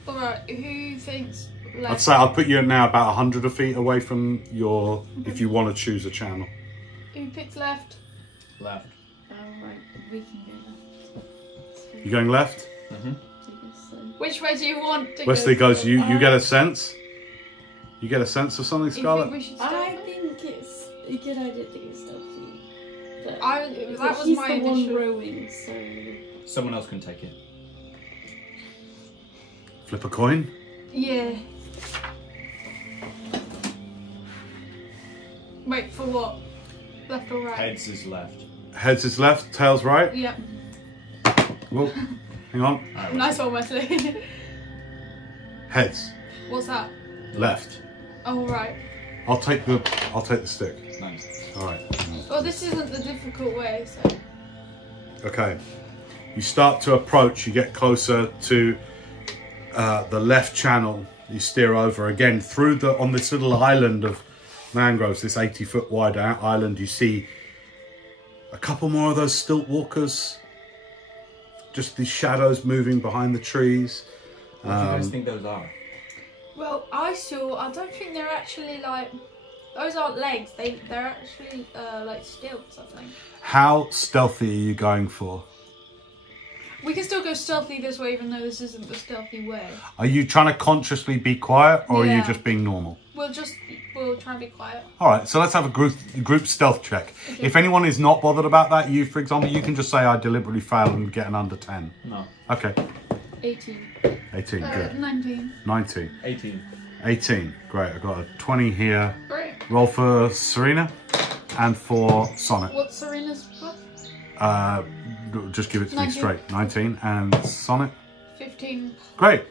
Alright, who thinks left? I'd say I'll put you now about 100 feet away from your, if you want to choose a channel. Who picks left? Left. Right, we can go left. You going left? Mm-hmm. I guess so. Which way do you want to Wesley go? goes, you get a sense? You get a sense of something, You think Scarlett? we should I start? think it's a good idea to go stealthy. But That was he's my the one initial... rowing, so... Someone else can take it. Flip a coin? Yeah. Wait, for what? Left or right? Heads is left. Heads is left, tails right? Yeah. Well, hang on. Alright, Nice one, Wesley. Heads, What's that? left. Oh, right. I'll take the stick. nice. All right. Well, this isn't the difficult way, so... Okay. You start to approach. You get closer to the left channel. You steer over again through on this little island of mangroves. This 80-foot wide island. You see a couple more of those stilt walkers. Just these shadows moving behind the trees. What do you guys think those are? Well, I don't think they're actually like... Those aren't legs. They're actually like stilts, I think. How stealthy are you going for? We can still go stealthy this way, even though this isn't the stealthy way. Are you trying to consciously be quiet, or are you Yeah. just being normal? We'll try and be quiet. All right, so let's have a group stealth check. Okay. If anyone is not bothered about that, you, for example, you can just say I deliberately fail and get an under 10. No. Okay, 18. 18, good. 19. 19, 18. 18, great. I've got a 20 here. Great. Roll for Serena and for Sonnet. What's Serena's plus? Just give it to me 19. straight. 19 and Sonnet. 15. Great.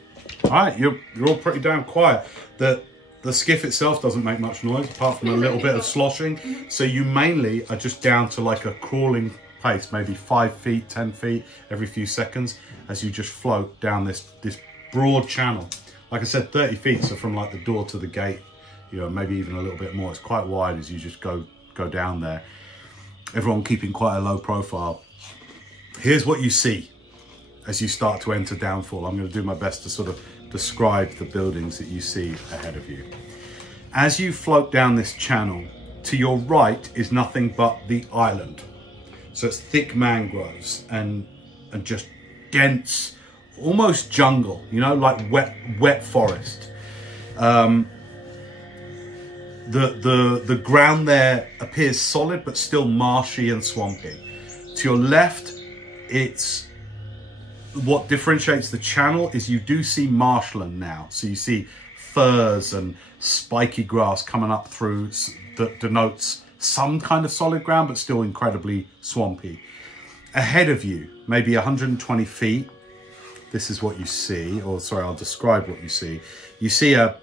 All right, you're all pretty damn quiet. The skiff itself doesn't make much noise apart from a little bit of sloshing. So you mainly are just down to like a crawling pace, maybe 5 feet, 10 feet every few seconds as you just float down this broad channel. Like I said, 30 feet, so from like the door to the gate, you know, maybe even a little bit more. It's quite wide as you just go down there. Everyone keeping quite a low profile. Here's what you see as you start to enter Downfall. I'm going to do my best to sort of describe the buildings that you see ahead of you. As you float down this channel, to your right is nothing but the island. So it's thick mangroves and just dense, almost jungle, you know, like wet forest. The ground there appears solid but still marshy and swampy. To your left, it's what differentiates the channel is you do see marshland now. So you see firs and spiky grass coming up through that denotes some kind of solid ground, but still incredibly swampy. Ahead of you, maybe 120 feet, this is what you see, or sorry, I'll describe what you see. You see a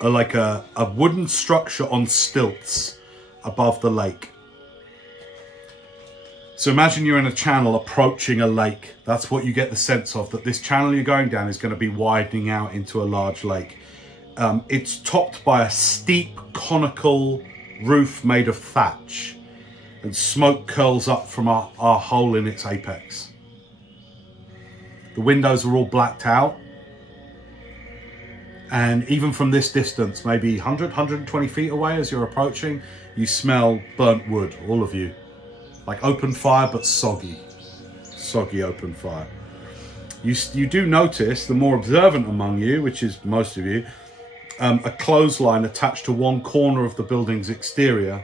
wooden structure on stilts above the lake. So imagine you're in a channel approaching a lake. That's what you get the sense of, that this channel you're going down is going to be widening out into a large lake. It's topped by a steep conical roof made of thatch, and smoke curls up from our hole in its apex. The windows are all blacked out, and even from this distance, maybe 100, 120 feet away as you're approaching, you smell burnt wood, all of you. Like open fire, but soggy open fire. You do notice, the more observant among you, which is most of you, a clothesline attached to one corner of the building's exterior,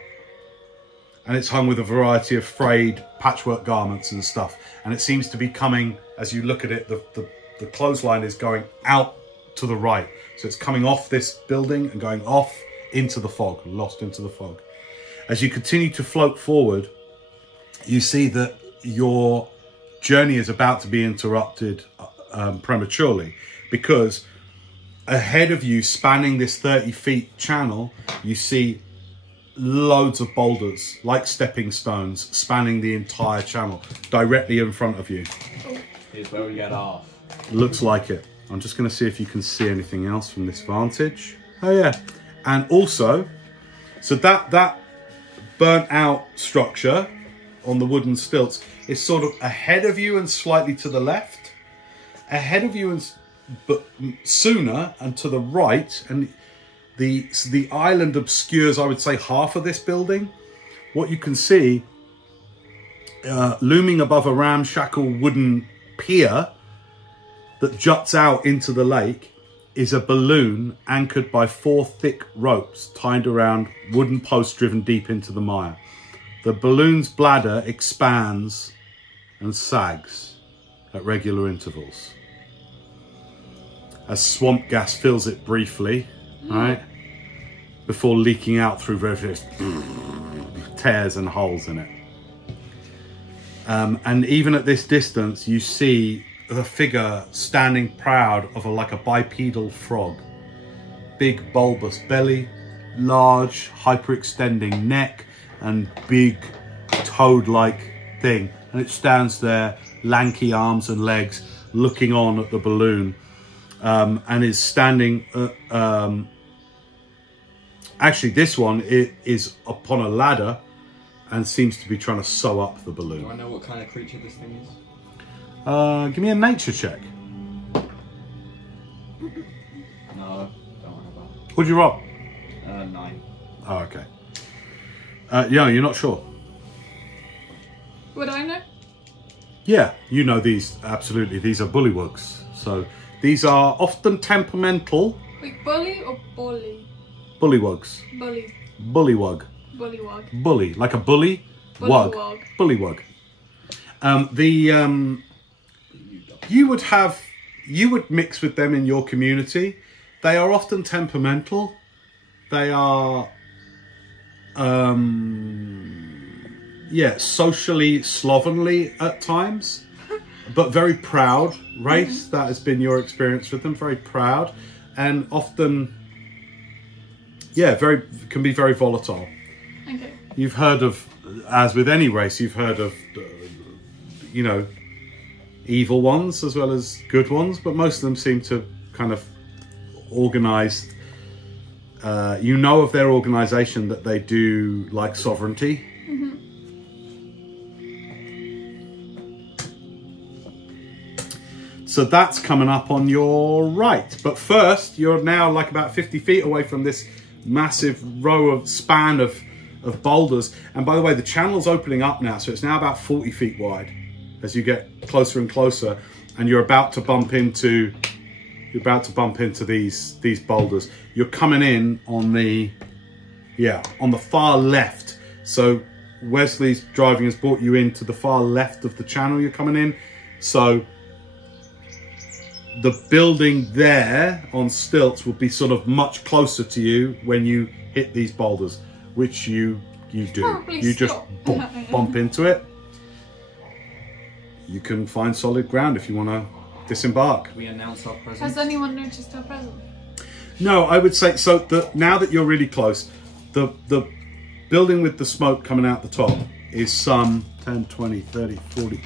and it's hung with a variety of frayed patchwork garments and stuff. And it seems to be coming, as you look at it, the clothesline is going out to the right. So it's coming off this building and going off into the fog, lost into the fog. As you continue to float forward, you see that your journey is about to be interrupted prematurely, because ahead of you, spanning this 30 feet channel, you see loads of boulders, like stepping stones, spanning the entire channel, directly in front of you. Here's where we get off. Looks like it. I'm just going to see if you can see anything else from this vantage. Oh yeah. And also, so that burnt out structure on the wooden stilts is sort of ahead of you and slightly to the left. Ahead of you but sooner and to the right, and the island obscures, I would say, half of this building. What you can see, looming above a ramshackle wooden pier that juts out into the lake, is a balloon anchored by 4 thick ropes tied around wooden posts driven deep into the mire. The balloon's bladder expands and sags at regular intervals as swamp gas fills it briefly, right, before leaking out through various tears and holes in it. And even at this distance, you see the figure standing proud of like a bipedal frog. Big bulbous belly, large hyperextending neck, and big toad-like thing. And it stands there, lanky arms and legs, looking on at the balloon, and is standing actually this one is upon a ladder and seems to be trying to sew up the balloon. Do I know what kind of creature this thing is? Give me a nature check. No, don't worry about it. What'd you roll? 9. Oh, okay. Yeah, you're not sure. Would I know? Yeah, you know these, absolutely. These are bullywugs. So these are often temperamental. Like bully or bully? Bullywugs. Bully. Bullywug. Bullywug. Bully, like a bully. Wug. Bullywug. Bullywug. You would mix with them in your community. They are often temperamental. They are, socially slovenly at times, but very proud race. That has been your experience with them. Very proud, and often, can be very volatile. Okay. You've heard of, as with any race, you've heard of, evil ones as well as good ones, but most of them seem to kind of organise. You know of their organisation that they do like sovereignty. Mm-hmm. So that's coming up on your right. But first, you're now like about 50 feet away from this massive span of boulders. And by the way, the channel's opening up now, so it's now about 40 feet wide as you get closer and closer, and you're about to bump into these boulders. You're coming in on the far left. So Wesley's driving has brought you into the far left of the channel you're coming in. So the building there on stilts will be sort of much closer to you when you hit these boulders, which you do. Probably you just stop. bump into it. You can find solid ground if you want to disembark. Can we announce our presence? Has anyone noticed our presence? No, I would say so. Now that you're really close, the building with the smoke coming out the top is some 10, 20, 30, 40,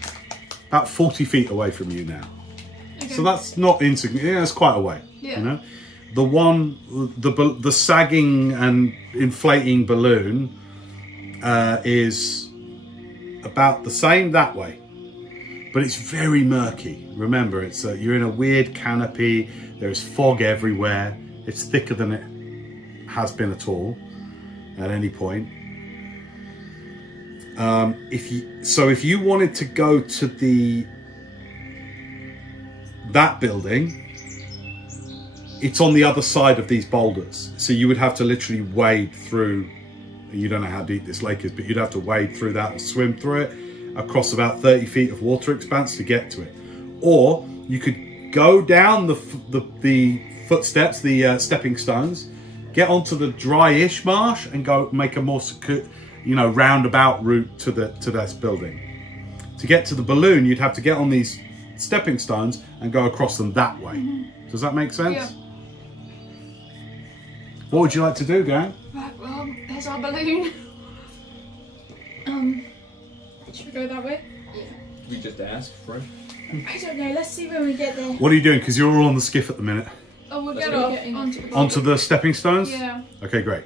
about 40 feet away from you now. Okay. So that's not insignificant. Yeah, that's quite a way. Yeah. You know, the sagging and inflating balloon is about the same that way, but it's very murky. Remember, it's you're in a weird canopy. There's fog everywhere. It's thicker than it has been at all at any point. If you wanted to go to that building, it's on the other side of these boulders, so you would have to literally wade through. You don't know how deep this lake is, but you'd have to wade through that or swim through it across about 30 feet of water expanse to get to it. Or you could go down the footsteps, the stepping stones, get onto the dry-ish marsh and go make a more roundabout route to this building. To get to the balloon, you'd have to get on these stepping stones and go across them that way. Mm-hmm. Does that make sense? Yeah. What would you like to do, gang? Right, well, there's our balloon. Should we go that way? Yeah. We just asked for it. I don't know. Let's see when we get there. What are you doing? Because you're all on the skiff at the minute. Oh, we'll Let's get go. off onto the Onto the stepping stones? Yeah. Okay, great.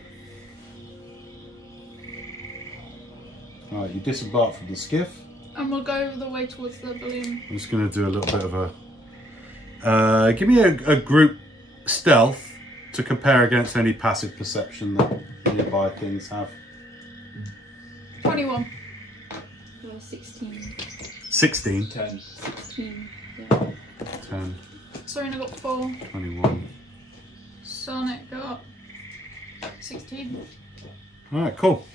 All right, you disembark from the skiff. And we'll go the way towards the balloon. I'm just going to do a little bit of a... give me a group stealth to compare against any passive perception that nearby things have. 21. 16. 16. 10. 16. Yeah. 10. Sorry, I got 4. 21. Sonic got 16. All right, cool.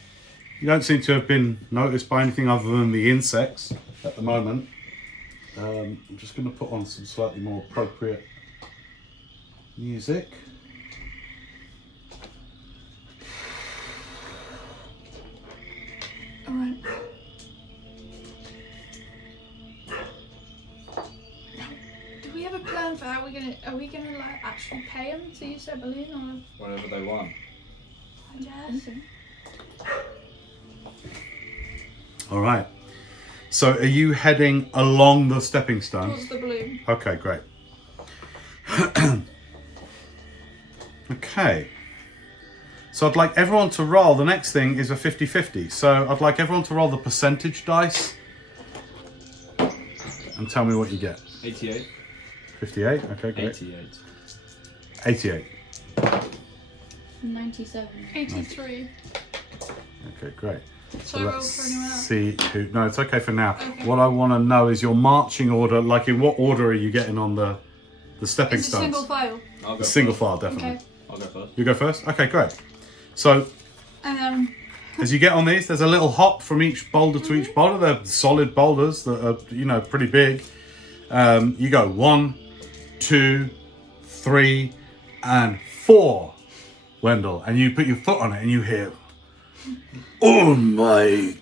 You don't seem to have been noticed by anything other than the insects at the moment. I'm just going to put on some slightly more appropriate music. All right. Do we have a plan for how are we gonna like actually pay them to use their balloon or? Whatever they want. I guess. All right. So are you heading along the stepping stones? Towards the balloon. Okay, great. Okay. So I'd like everyone to roll. The next thing is a 50-50. So I'd like everyone to roll the percentage dice and tell me what you get. 88. 58? Okay, great. 88. 88. 97. 83. Okay, great. So I roll for anyone else? see who... No, it's okay for now. Okay. What I want to know is your marching order. Like, in what order are you getting on the stepping It's a stones? single file. I'll go A single first. file, definitely. Okay. I'll go first. You go first? Okay, great. So And as you get on these, there's a little hop from each boulder to each boulder. They're solid boulders that are, pretty big. You go 1, 2, 3, and 4, Wendell. And you put your foot on it and you hear, "Oh my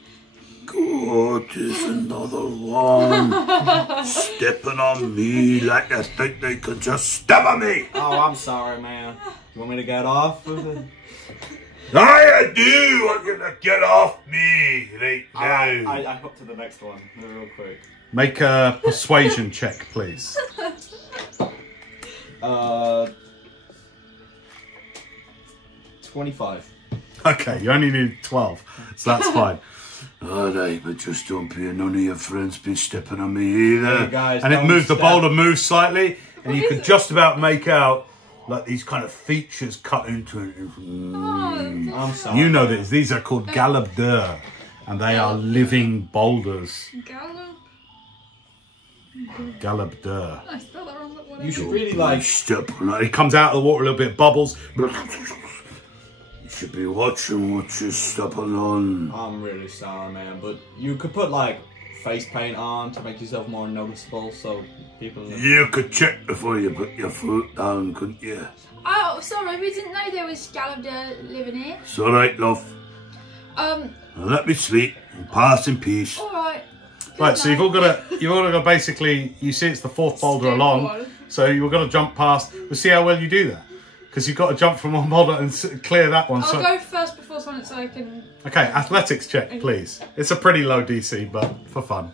God, there's another one stepping on me like they think they can just step on me. Oh, I'm sorry, man. You want me to get off with it? I do want you to get off me right now. I hop to the next one real quick. Make a persuasion check, please. 25. Okay, you only need 12, so that's fine. Alright, but just don't be none of your friends been stepping on me either. Hey guys, and it don't moves, the step. boulder moves slightly, and you can just about make out like these kind of features cut into it. I'm sorry. You know this. These are called galabdeur, and they are living boulders. Galabdeur. I spelled that wrong, but whatever. You should really like. Step on it. It comes out of the water a little bit, bubbles. You should be watching what you're stepping on. I'm really sorry, man, but you could put like face paint on to make yourself more noticeable, so people. You could check before you put your foot down, couldn't you? Oh, sorry, we didn't know there was Galabdeur living here. It's all right, love. Now let me sleep and pass in peace. All right. Right, so you've all got to basically. You see, it's the fourth boulder along, so you've got to jump past. We'll see how well you do that. because you've got to jump from one boulder and clear that one. I'll go first before Sonic so I can... Okay, athletics check, please. It's a pretty low DC, but for fun.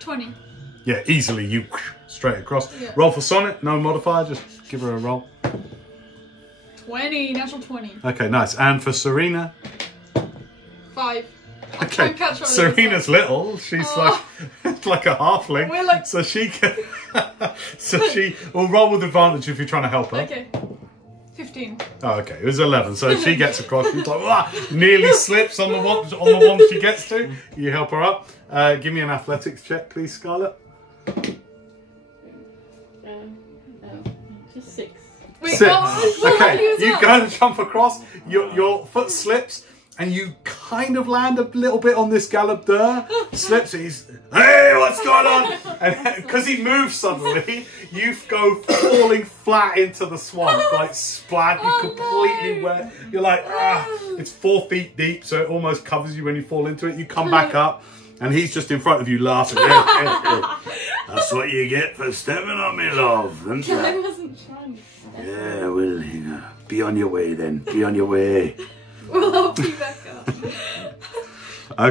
20. Yeah, easily, you straight across. Yeah. Roll for Sonic, no modifier, just give her a roll. 20, natural 20. Okay, nice. And for Serena? 5. I'll try Okay, and catch her on the Serena's other side. little. She's like a halfling. We're like- So she can... so she will roll with advantage if you're trying to help her. Okay. 15. Oh, okay. It was 11. So she gets across. She's like, "Ah," nearly slips on the one she gets to. You help her up. Give me an athletics check, please, Scarlett. No, just 6. Wait, 6. we'll help Okay, you as you well. go to jump across. Your foot slips, and you kind of land a little bit on this Galabdur. Slips. And he's, hey, what's going on? And because he moves suddenly, you go falling flat into the swamp, like splat. Oh, You're completely no. wet. You're like, ah. It's 4 feet deep, so it almost covers you when you fall into it. You come back up. And he's just in front of you laughing. That's what you get for stepping on me, love. Isn't I it? wasn't trying to step. Yeah, well, you know, be on your way then. Be on your way. We'll help you back up.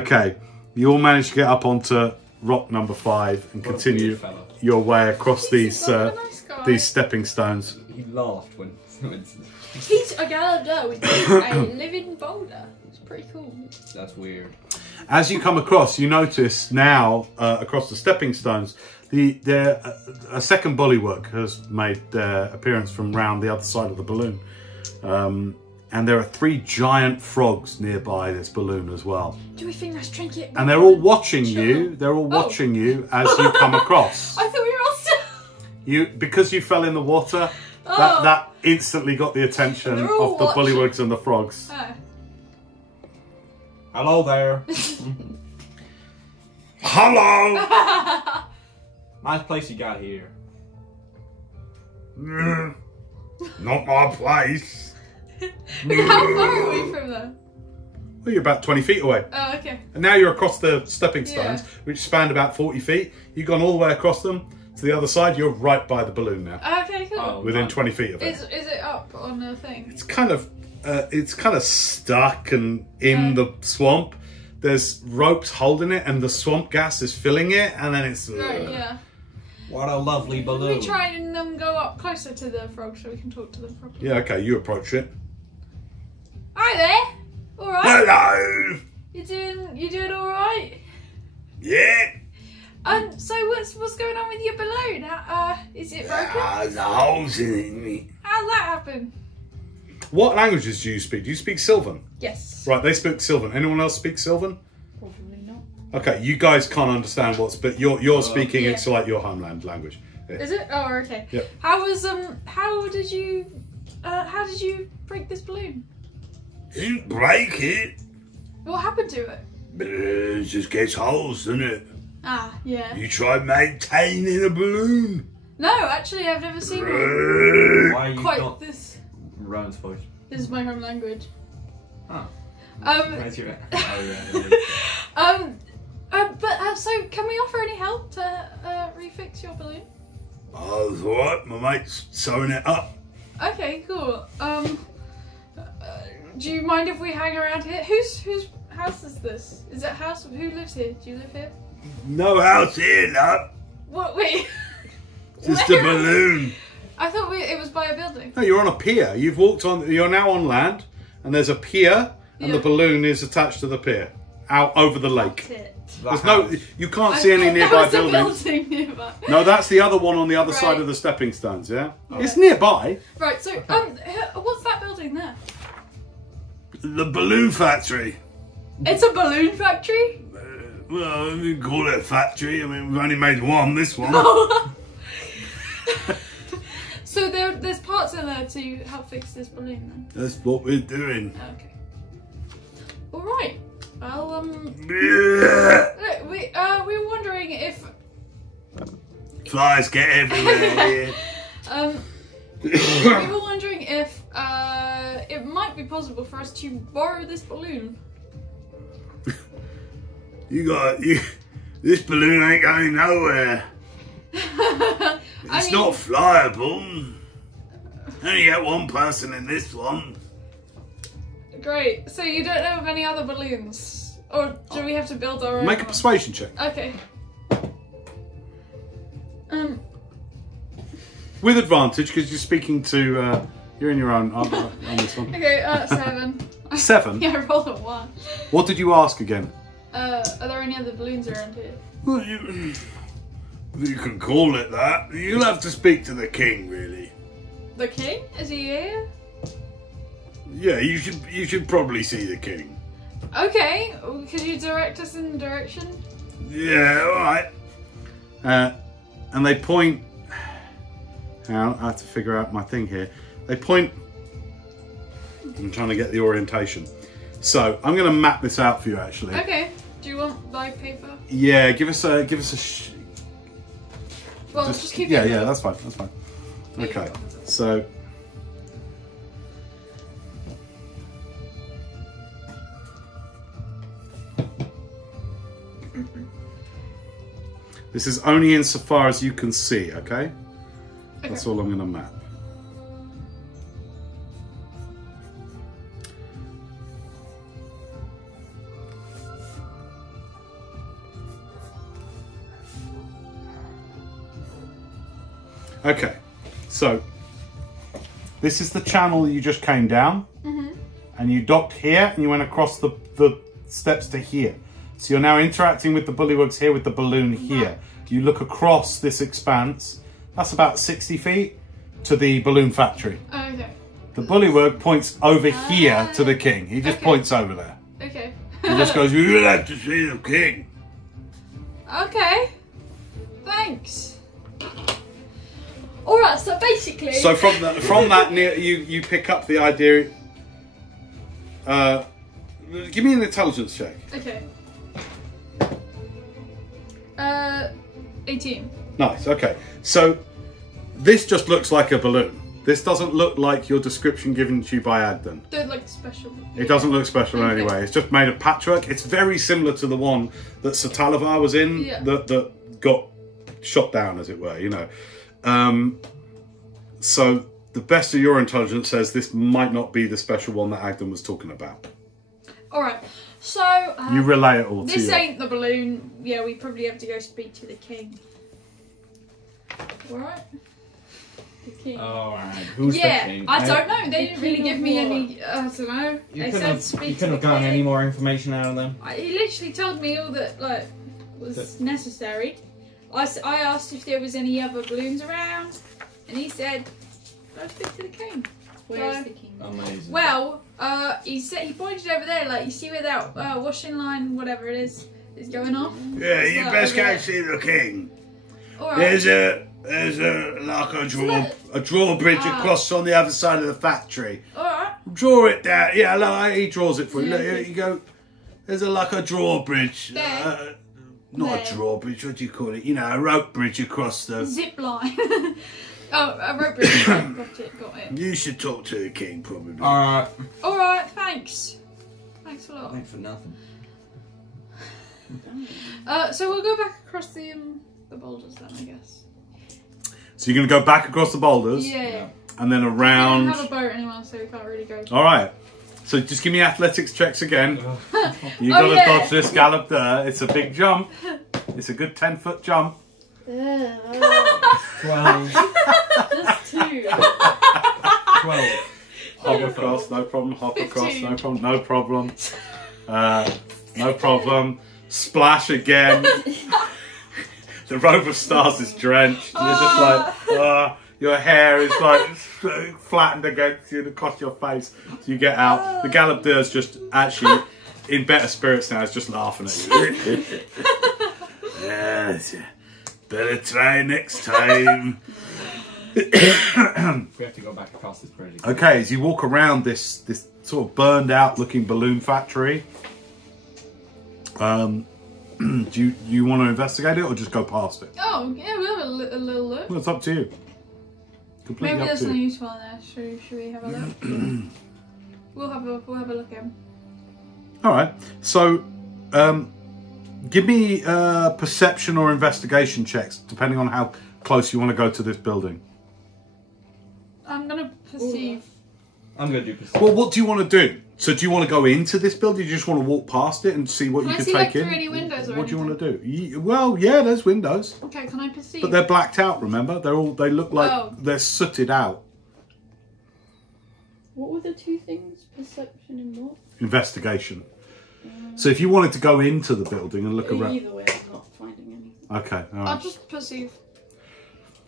Okay, you all managed to get up onto rock number 5 and What a continue weird fella. your way across He's not a nice guy. these stepping stones. He laughed when He's a Galabdur with a living boulder. It's pretty cool. that's weird. As you come across, you notice now across the stepping stones, a second bullywork has made their appearance from round the other side of the balloon. And there are 3 giant frogs nearby this balloon as well. Do we think that's Trinket? And they're all watching Sure. you. They're all watching you as you come across. I thought we were all still... Because you fell in the water, Oh. that instantly got the attention They're all of the watching. bullywugs and the frogs. Oh. Hello there. Hello! Nice place you got here. Not my place. How far are we from them? Well, you're about 20 feet away. Oh, okay. And now you're across the stepping stones, Yeah. which span about 40 feet. You've gone all the way across them to the other side. You're right by the balloon now, Okay, cool. Oh. within 20 feet of it. Is it up on the thing? It's kind of stuck and in the swamp. There's ropes holding it, and the swamp gas is filling it, and then it's. Right, yeah. What a lovely Can balloon. we try and go up closer to the frog so we can talk to them properly? Yeah, okay. You approach it. Hi there. All right. Hello. You doing all right? Yeah. So what's going on with your balloon? Is it broken? There's a holes in it. How'd that happen? What languages do you speak? Do you speak Sylvan? Yes. Right, they speak Sylvan. Anyone else speak Sylvan? Probably not. Okay, you guys can't understand but you're speaking. Yeah. It's like your homeland language. Yeah. Is it? Oh, okay. Yep. How did you break this balloon? Didn't break it. What happened to it? It just gets holes, doesn't it? Ah, yeah. You try maintaining a balloon. No, actually, I've never seen one. Why you Quite not this. Rowan's voice? This is my home language. Oh. Um. your So can we offer any help to refix your balloon? Oh, it's alright. My mate's sewing it up. Okay, cool. Do you mind if we hang around here? Whose house is this? Is it a house? Who lives here? Do you live here? No house here, love. What? Wait. Just a Where? balloon. I thought it was by a building. No, you're on a pier. You've walked on. You're now on land, and there's a pier, and the Yeah. balloon is attached to the pier, out over the lake. That's it. There's no. You can't see I any thought nearby there was a buildings. building nearby. No, that's the other one on the other side Right. of the stepping stones. Yeah, Yeah. it's nearby. Right. So what's that building there? The balloon factory. It's a balloon factory. Well, you can call it a factory. I mean, we've only made one. This one. So there's parts in there to help fix this balloon That's what we're doing. then. Okay. All right. Well, Yeah. look, we were wondering if Flies get everywhere. we were wondering if it might be possible for us to borrow this balloon. You. This balloon ain't going nowhere. It's not flyable. Only get one person in this one. Great. So you don't know of any other balloons? Or do we have to build our own? Make a persuasion check. Okay. With advantage, because you're speaking to... you're in your own on this one. Okay, 7. 7? Yeah, I rolled a 1. What did you ask again? Are there any other balloons around here? Well, you can call it that. You'll have to speak to the king, really. The king? Is he here? Yeah, you should probably see the king. Okay, could you direct us in the direction? Yeah, alright. And they point... Hang on, I have to figure out my thing here. They point... I'm trying to get the orientation. So, I'm going to map this out for you, actually. Okay. Do you want, like, paper? Yeah, give us a... Well, just keep Yeah, it. yeah, that's fine, that's fine. Okay, so... This is only insofar as you can see, okay? That's all I'm going to map. Okay, so this is the channel you just came down, and you docked here and you went across the steps to here. So you're now interacting with the bullywugs here with the balloon here. You look across this expanse, that's about 60 feet to the balloon factory. Okay. The bullywug points over here to the king. He just points over there. Okay. He just goes, you'll have to see the king. Okay. Thanks. Alright, so basically... So from that you pick up the idea. Give me an intelligence check. Okay. 18. Nice, okay. So this just looks like a balloon. This doesn't look like your description given to you by Agden. Don't look special. It doesn't look special in any way. It's just made of patchwork. It's very similar to the one that Sir Talavar was in, that got shot down, as it were, you know. So the best of your intelligence says this might not be the special one that Agden was talking about. Alright, so... you relay it all to you. This ain't the balloon. Yeah, we probably have to go speak to the king. Alright? The king. Alright, who's the king? I don't know. They didn't really king give of me war. any... I don't know. They said speak You to couldn't have the gotten king. any more information out of them? He literally told me all that, like, was necessary. I asked if there was any other balloons around, and he said, go speak to the king. Where's the king? Amazing. Well, he pointed over there, like, you see where that washing line, whatever it is going off? Yeah, you So, best over go there. see the king. Alright. There's a drawbridge across on the other side of the factory. Alright. Draw it down. Yeah, look, he draws it for you. Yeah. Look, you go. There's a drawbridge. There. Not There. a drawbridge. What do you call it? You know, a rope bridge across the. Zip line. Oh, a rope bridge. Got it. You should talk to the king, probably. Alright. Alright, thanks. Thanks a lot. Thanks for nothing. So we'll go back across the boulders then, I guess. So you're going to go back across the boulders, Yeah. and then We don't around. have a boat anymore, so we can't really go. All right. So just give me athletics checks again. You got to dodge this gallop there. It's a big jump. It's a good 10-foot jump. 12. Just 2. 12. Hop across, no problem. Hop across, no problem. No problem. No problem. Splash again. The robe of stars is drenched. You're just like, your hair is like flattened against you and across your face. So you get out. The Galabdeur's just actually in better spirits now. Is just laughing at you. Yes, better try next time. We have to go back across this bridge. Okay, as you walk around this sort of burned out looking balloon factory, do you want to investigate it or just go past it? Oh, yeah, we'll have a little look. Well, it's up to you. Completely Maybe up there's to something you. useful in there. Should we have a look? We'll have a look in. All right. So, give me perception or investigation checks, depending on how close you want to go to this building? I'm gonna perceive. I'm gonna do perception. Well, what do you want to do? So do you want to go into this building? Do you just want to walk past it and see what Can you I can see, take like, in? through any windows or What do you want anything? to do? Well, yeah, there's windows, Okay, can I perceive? but they're blacked out. Remember, they look like Oh. they're sooted out. What were the two things? Perception and what? Investigation. So if you wanted to go into the building and look around, Either way, I'm not finding anything. okay, all I'll right. just perceive.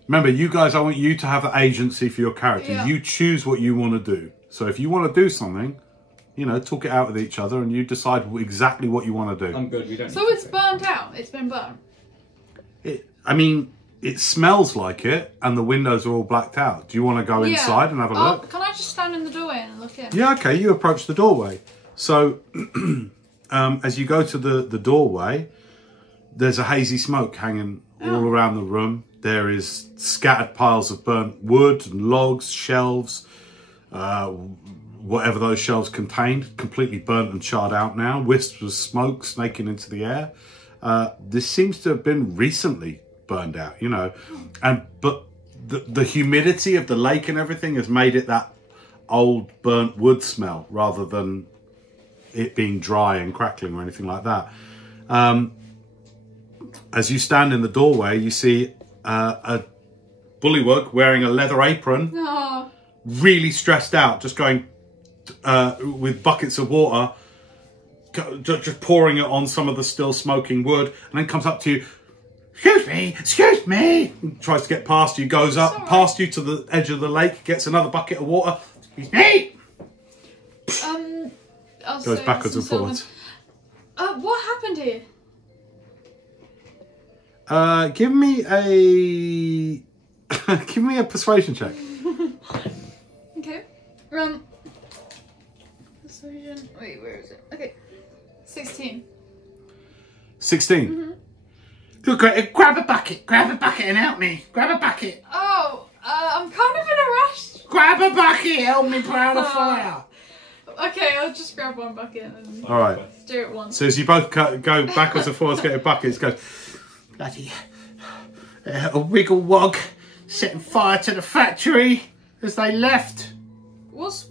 Remember, you guys, I want you to have the agency for your character. Yeah. You choose what you want to do. So if you want to do something, you know, talk it out with each other, and you decide exactly what you want to do. I'm good. We don't. So need to it's say. burnt out. It's been burnt. I mean, it smells like it, and the windows are all blacked out. Do you want to go inside and have a look? Can I just stand in the doorway and look in? Yeah, okay, you approach the doorway. So, as you go to the doorway, there's a hazy smoke hanging all around the room. There is scattered piles of burnt wood and logs, shelves, whatever those shelves contained, completely burnt and charred out now. Wisps of smoke snaking into the air. This seems to have been recently burned out, you know. But the humidity of the lake and everything has made it that old burnt wood smell rather than it being dry and crackling or anything like that. As you stand in the doorway, you see a bullywug wearing a leather apron, Oh, really stressed out, just going with buckets of water, just pouring it on some of the still smoking wood, and then comes up to you. Excuse me, and tries to get past you, goes up alright. past you to the edge of the lake, gets another bucket of water. Excuse me. I'll Goes say backwards and some sort forwards. of- what happened here? Give me a persuasion check. Okay. Persuasion. Wait, where is it? Okay. 16. 16. Good, great. Grab a bucket and help me. Grab a bucket. Oh, I'm kind of in a rush. Grab a bucket, help me put out a fire. Okay, I'll just grab one bucket and All right. do it once. So as you both go backwards and forwards, getting buckets, goes, bloody a wiggle wog setting fire to the factory as they left. What's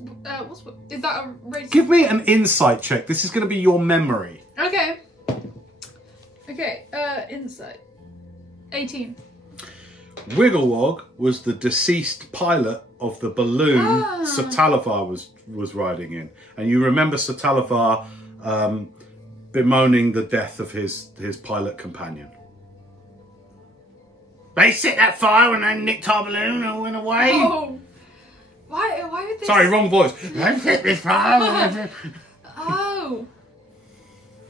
is that a race? Give me an insight check. This is going to be your memory. Okay. Okay, insight. 18. Wigglewog was the deceased pilot of the balloon Sir Talavar was riding in. And you remember Sir Talavar bemoaning the death of his pilot companion. They set that fire when they nicked our balloon and went away. Oh. Why would they... Sorry, wrong voice. They set this fire. Oh.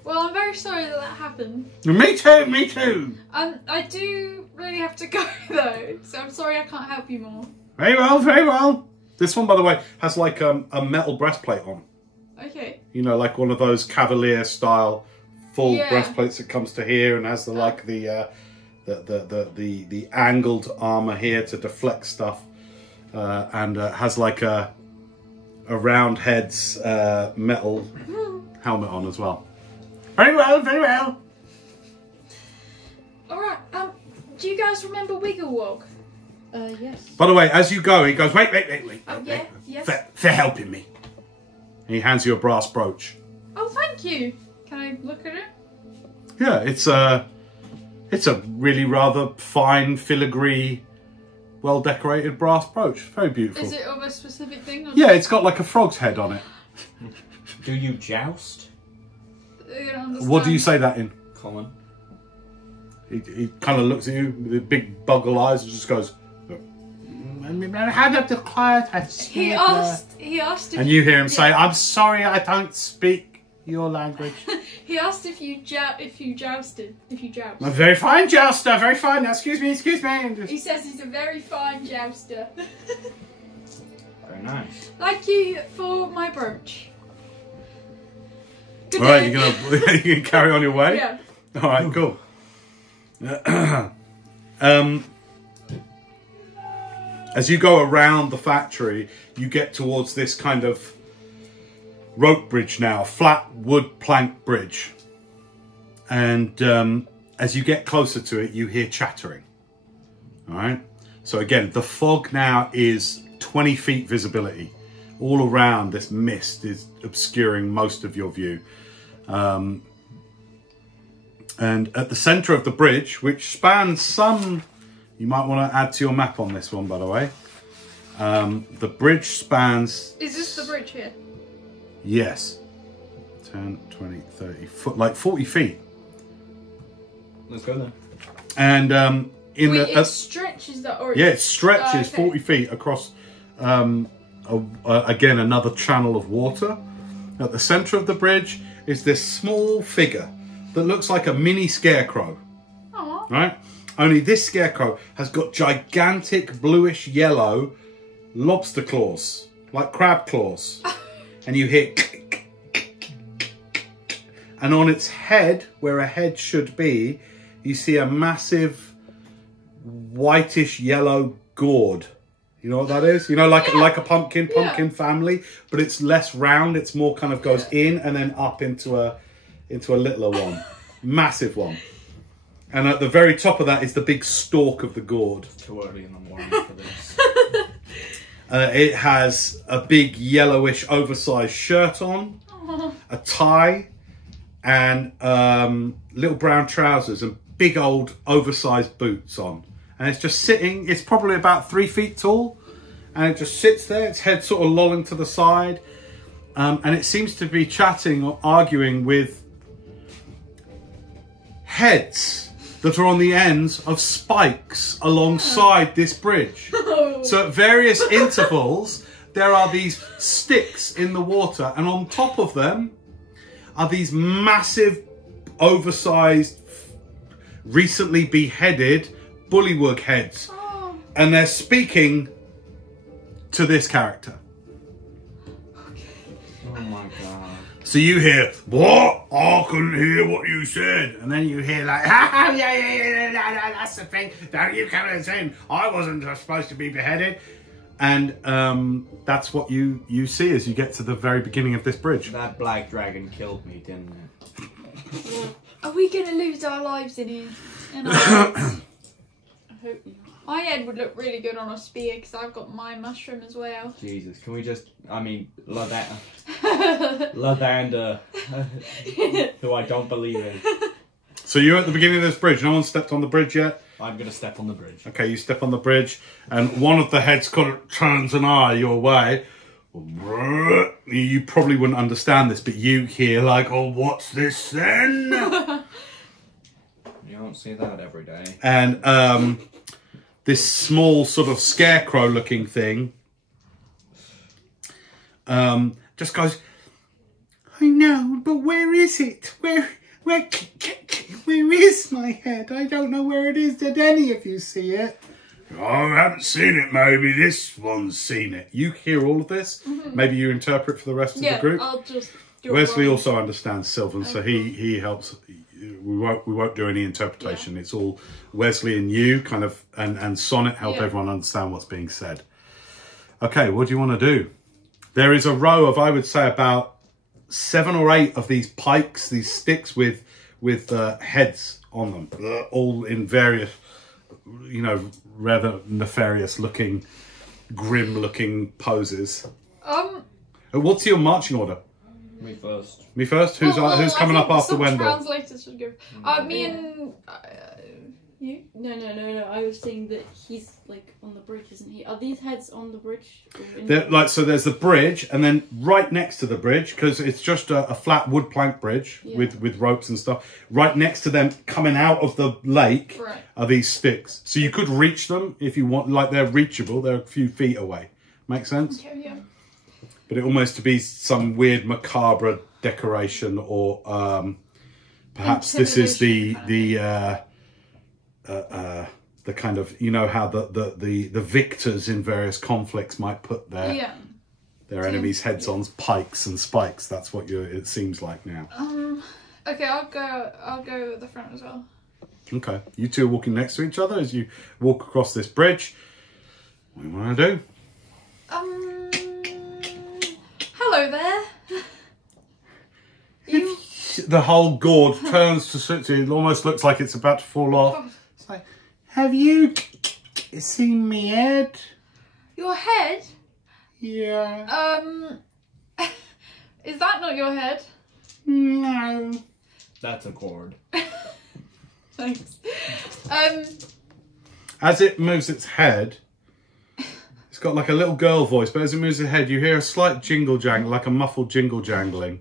Well, I'm very sorry that happened. Me too. I do really have to go though, so I'm sorry I can't help you more. Very well. This one, by the way, has like a metal breastplate on. Okay. You know, like one of those Cavalier style full Yeah. breastplates that comes to here and has the the angled armor here to deflect stuff, and has like a round head's metal helmet on as well. Very well. Alright, do you guys remember Wigglewog? Yes. By the way, as you go, he goes, wait. Yeah, yes. For helping me. And he hands you a brass brooch. Oh, thank you. Can I look at it? Yeah, it's a really rather fine, filigree, well decorated brass brooch. Very beautiful. Is it of a specific thing? Or Yeah, it's got like a frog's head on it. Do you joust? I don't understand. What do you say that in? Common. He kind of looks at you with the big boggle eyes and just goes, hand up the quiet. He asked if And you hear him say, I'm sorry, I don't speak your language. he asked if you jousted. I'm very fine, jouster, very fine. Now, excuse me. And He just, says he's a very fine jouster. Very nice. Thank you for my brooch. Good all right, day. you're gonna carry on your way? Yeah. All right, cool. As you go around the factory, you get towards this kind of rope bridge now, flat wood plank bridge. And as you get closer to it, you hear chattering. All right. So again, the fog now is 20 feet visibility. All around, this mist is obscuring most of your view. And at the center of the bridge, which spans some, you might want to add to your map on this one, by the way. The bridge spans... Is this the bridge here? Yes. 10, 20, 30 foot, like 40 feet. Let's go then. And it stretches that, or yeah, it stretches okay. 40 feet across, again, another channel of water. At the center of the bridge is this small figure that looks like a mini scarecrow. Aww. Right? Only this scarecrow has got gigantic bluish yellow lobster claws, like crab claws. And you hear... And on its head, where a head should be, you see a massive whitish yellow gourd. You know what that is? You know, like a pumpkin family, but it's less round. It's more kind of goes in and then up into a littler one, massive one. And at the very top of that is the big stalk of the gourd. It's too early in the morning for this. It has a big yellowish oversized shirt on, a tie, and little brown trousers and big old oversized boots on. And it's just sitting, it's probably about 3 feet tall, and it just sits there, its head sort of lolling to the side, and it seems to be chatting or arguing with heads that are on the ends of spikes alongside this bridge. So at various intervals, there are these sticks in the water, and on top of them are these massive, oversized, recently beheaded bullywug heads. Oh. And they're speaking to this character. Oh my god. So you hear, what? I couldn't hear what you said. And then you hear like, yeah, that's the thing. Don't you come and say, I wasn't supposed to be beheaded. And that's what you see as you get to the very beginning of this bridge. That black dragon killed me, didn't it? Are we going to lose our lives in here? In our lives? I hope not. My head would look really good on a spear because I've got my mushroom as well. Jesus, can we just, I mean, Lavanda, who I don't believe in. So you're at the beginning of this bridge. No one stepped on the bridge yet? I'm going to step on the bridge. Okay, you step on the bridge and one of the heads kind of turns an eye your way. You probably wouldn't understand this, but you hear like, oh, what's this then? You don't see that every day. And this small sort of scarecrow looking thing just goes, I know, but where is it? Where is my head? I don't know where it is. Did any of you see it? Oh, I haven't seen it. Maybe this one's seen it. You hear all of this? Mm-hmm. Maybe you interpret for the rest of the group? I'll just do Wesley it also understands Sylvan, so he helps. We won't do any interpretation. It's all Wesley and you kind of and Sonnet help everyone understand what's being said. Okay, what do you want to do? There is a row of, I would say, about 7 or 8 of these pikes, these sticks with heads on them, all in various, you know, rather nefarious looking, grim looking poses. What's your marching order? Me first. Me first? Who's coming up after Wendell? Translators should go. Me and you? No. I was saying that he's like on the bridge, isn't he? Are these heads on the bridge? So there's the bridge, and then right next to the bridge, because it's just a flat wood plank bridge with ropes and stuff. Right next to them, coming out of the lake, are these sticks. So you could reach them if you want. Like they're reachable. They're a few feet away. Make sense? Okay, yeah. But it almost to be some weird macabre decoration, or perhaps this is the kind of, you know, how the victors in various conflicts might put their enemies' heads on pikes and spikes. That's what it seems like now. Okay, I'll go at the front as well. Okay, you two are walking next to each other as you walk across this bridge. What do you want to do? Hello there. The whole gourd turns to it almost looks like it's about to fall off. It's like, have you You seen me head? Your head? Yeah. Is that not your head? No. That's a cord. Thanks. As it moves its head, it's got like a little girl voice, but as it moves its head, you hear a slight jingle jangle, like a muffled jingle jangling.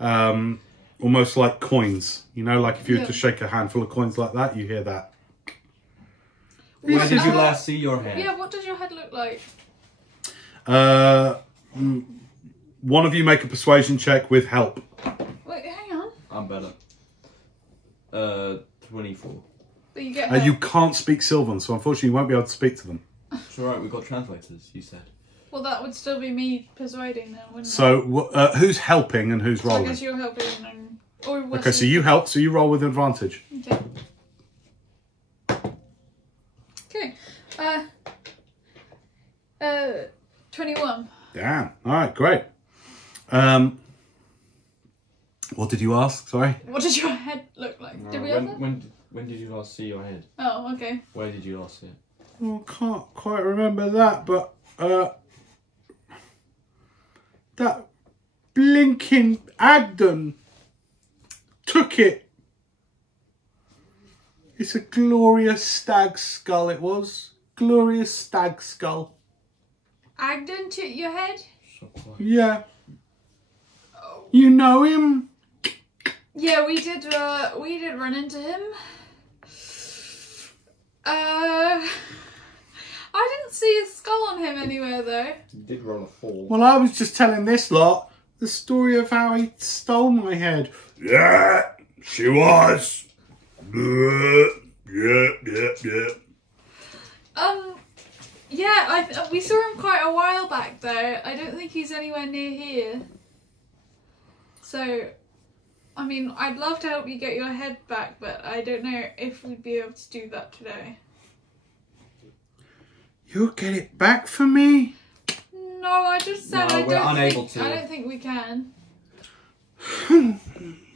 Almost like coins. You know, like if you were to shake a handful of coins like that, you hear that. Where did you last see your head? Yeah, what does your head look like? One of you make a persuasion check with help. Wait, hang on. I'm better. 24. But you get help. You can't speak Sylvan, so unfortunately you won't be able to speak to them. It's alright, we've got translators, you said. Well, that would still be me persuading them, wouldn't it? So who's helping and who's I rolling? guess you're helping and... Or Okay, so you help, so you roll with advantage. Okay. Okay. 21. Damn. Alright, great. What did you ask? Sorry? What does your head look like? No, Did we have that? when did you last see your head? Oh, okay. Where did you last see it? Well, I can't quite remember that, but that blinking Agden took it. It's a glorious stag skull, it was. Glorious stag skull. Agden took your head? So quiet. Yeah. You know him? Yeah, we did run into him. I didn't see a skull on him anywhere though. You did roll a 4. Well, I was just telling this lot the story of how he stole my head. Yeah, she was. Yeah. Yeah, we saw him quite a while back though. I don't think he's anywhere near here. So, I mean, I'd love to help you get your head back, but I don't know if we'd be able to do that today. You'll get it back for me? No, I just said No, we're unable to. I don't think we can.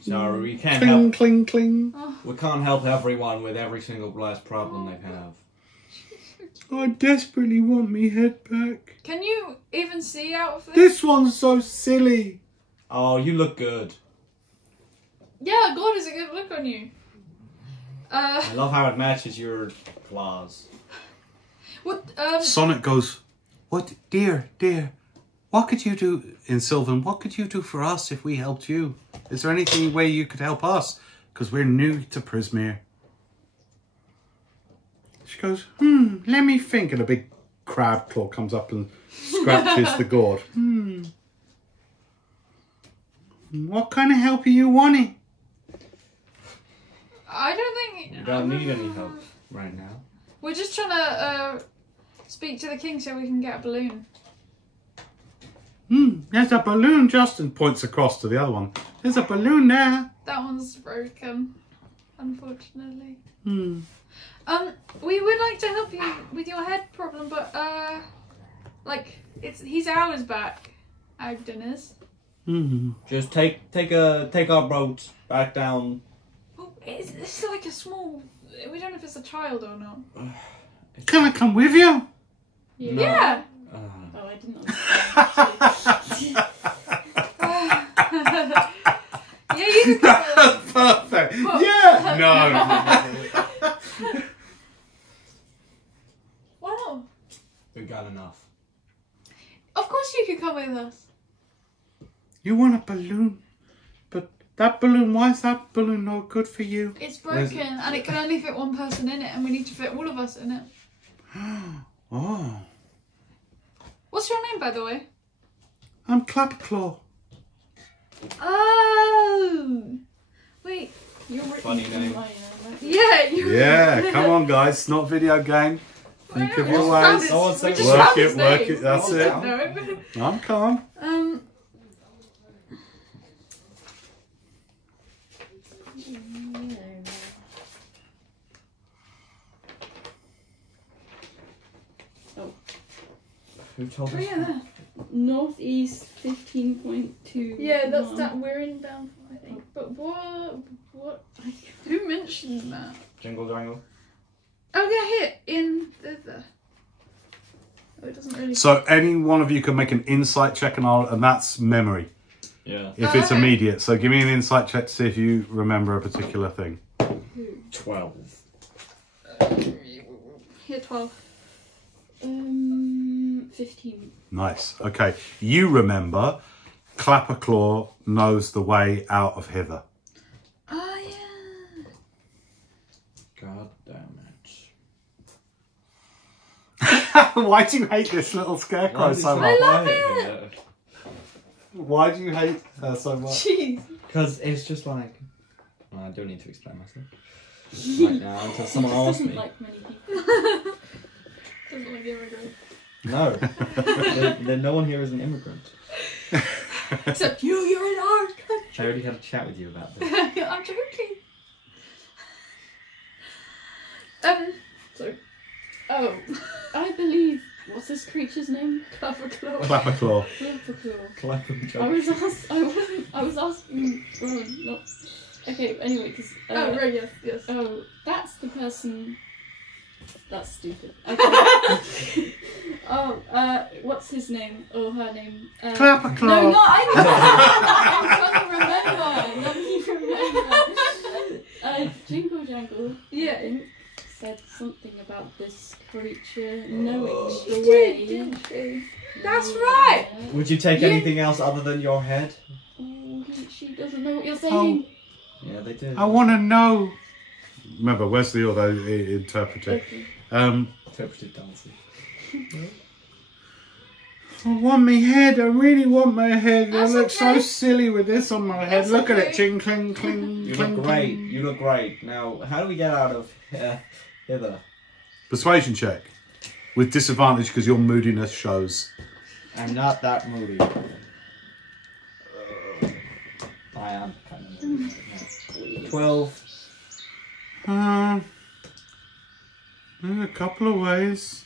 Sorry, we can't Cling, help. cling, cling. We can't help everyone with every single last problem they have. I desperately want me head back. Can you even see out of this? This one's so silly. Oh, you look good. Yeah, God, is a good look on you. I love how it matches your claws. What? Sonnet goes, what, dear, what could you do, in Sylvan, what could you do for us if we helped you? Is there any way you could help us? Because we're new to Prismere. She goes, let me think. And a big crab claw comes up and scratches the gourd. What kind of help are you wanting? I don't think... You don't need any help right now. We're just trying to speak to the king so we can get a balloon. There's a balloon, Justin points across to the other one. There's a balloon there. That one's broken, unfortunately. We would like to help you with your head problem, but he's hours back. Agden is. Just take our boat back down. Oh, it's like a small. We don't know if it's a child or not. Can I come with you? Yeah. No. Yeah. Oh, I didn't understand. Yeah, you can come with. Perfect. What? Yeah. No. Why not? We got enough. Of course you can come with us. You want a balloon? But that balloon, why is that balloon not good for you? It's broken and it can only fit one person in it, and we need to fit all of us in it. Oh. What's your name, by the way? I'm Clapclaw. Oh. Wait. You're written Funny in name. my Yeah. You. Yeah, come on guys, it's not video game. Think of your ways. Work it, that's it. No. I'm calm. Who told us? Oh yeah. Northeast 15.2. Yeah, that's that. We're in down, I think. But what? Who mentioned that? Jingle jangle. Oh yeah, here in the really. So any one of you can make an insight check, and that's memory. Yeah. If it's Okay. immediate. So give me an insight check to see if you remember a particular thing. 12. Here, 12. 15. Nice. Okay. You remember Clapperclaw knows the way out of hither. Oh, yeah. God damn it. Why do you hate this little scarecrow so much? love it. Why do you hate her so much? Jeez. Because it's just like... Well, I don't need to explain myself. Right now, until someone He asks doesn't me. like many people. Doesn't like immigrants. No. No one here is an immigrant. Except you're in our country. I already had a chat with you about this. I'm joking. So, Oh, I believe. What's this creature's name? Clapperclaw. Clapperclaw. Clapperclaw. I was asking. Well, not. Okay. Anyway, because. Oh, right, yes. Oh, that's the person. That's stupid. Okay. Oh, what's his name or her name? Clapperclaw. No, not I. I'm trying to remember. Let me remember. Jingle Jangle. Yeah. I think said something about this creature knowing She the did, way. didn't she? That's right. Would you take Yeah. anything else other than your head? Oh, she doesn't know what you're saying. Yeah, they did. I want to know. Remember, Wesley, although interpreted. Okay. Interpreted dancing. I want my head. I really want my head. That's I look okay. so silly with this on my head. That's Look at okay. it. Ching, cling, cling. You cling, look great. cling. You look great. Now, how do we get out of hither? Persuasion check. With disadvantage because your moodiness shows. I'm not that moody. I am kind of moody right now. 12. In a couple of ways.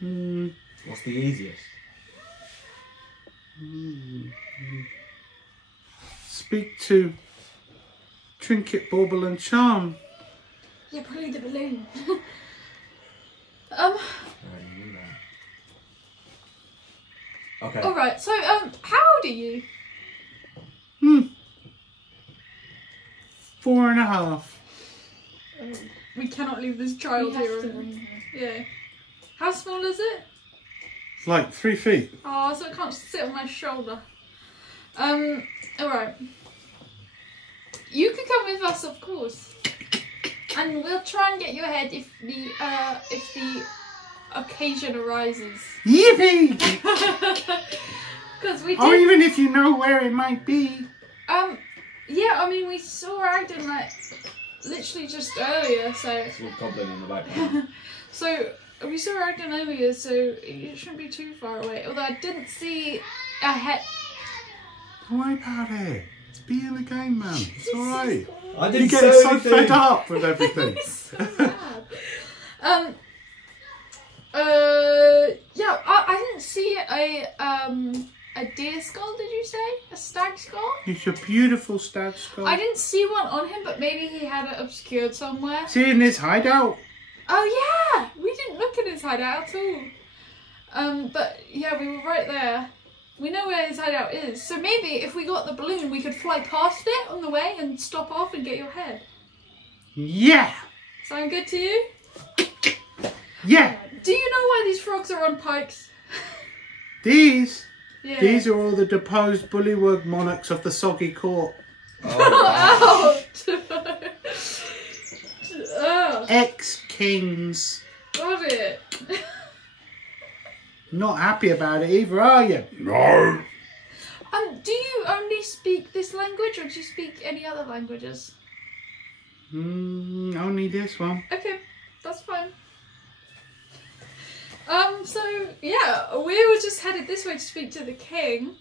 What's the easiest? Speak to Trinket, Bauble and Charm. Yeah, probably the balloon. I already knew that. Okay. Alright, so, how old are you? 4.5. We cannot leave this We child have here. to ring her. Yeah. How small is it? It's like 3 feet. Oh, so it can't sit on my shoulder. Alright. You can come with us, of course. And we'll try and get your head if the occasion arises. Yippee! Because we Or did, even if you know where it might be. yeah, I mean, we saw Agden, like, literally just earlier, so... There's a goblin in the background. So, we saw Agden earlier, so it shouldn't be too far away. Although I didn't see a head... Don't worry about it. It's being a game, man. It's alright. I You didn't get say so anything. fed up with everything. so bad. Yeah, I didn't see a deer skull, did you say? A stag skull? It's a beautiful stag skull. I didn't see one on him, but maybe he had it obscured somewhere. See in this hideout? Oh yeah! We didn't look at his hideout at all. But yeah, we were right there. We know where his hideout is. So maybe if we got the balloon, we could fly past it on the way and stop off and get your head. Yeah! Sound good to you? Yeah! Do you know why these frogs are on pikes? These Yeah. These are all the deposed bullywug monarchs of the soggy court. Oh, Ouch! Oh, Ex-kings. got it. Not happy about it either, are you? No. Do you only speak this language, or do you speak any other languages? Only this one. Okay, that's fine. So yeah, we were just headed this way to speak to the king.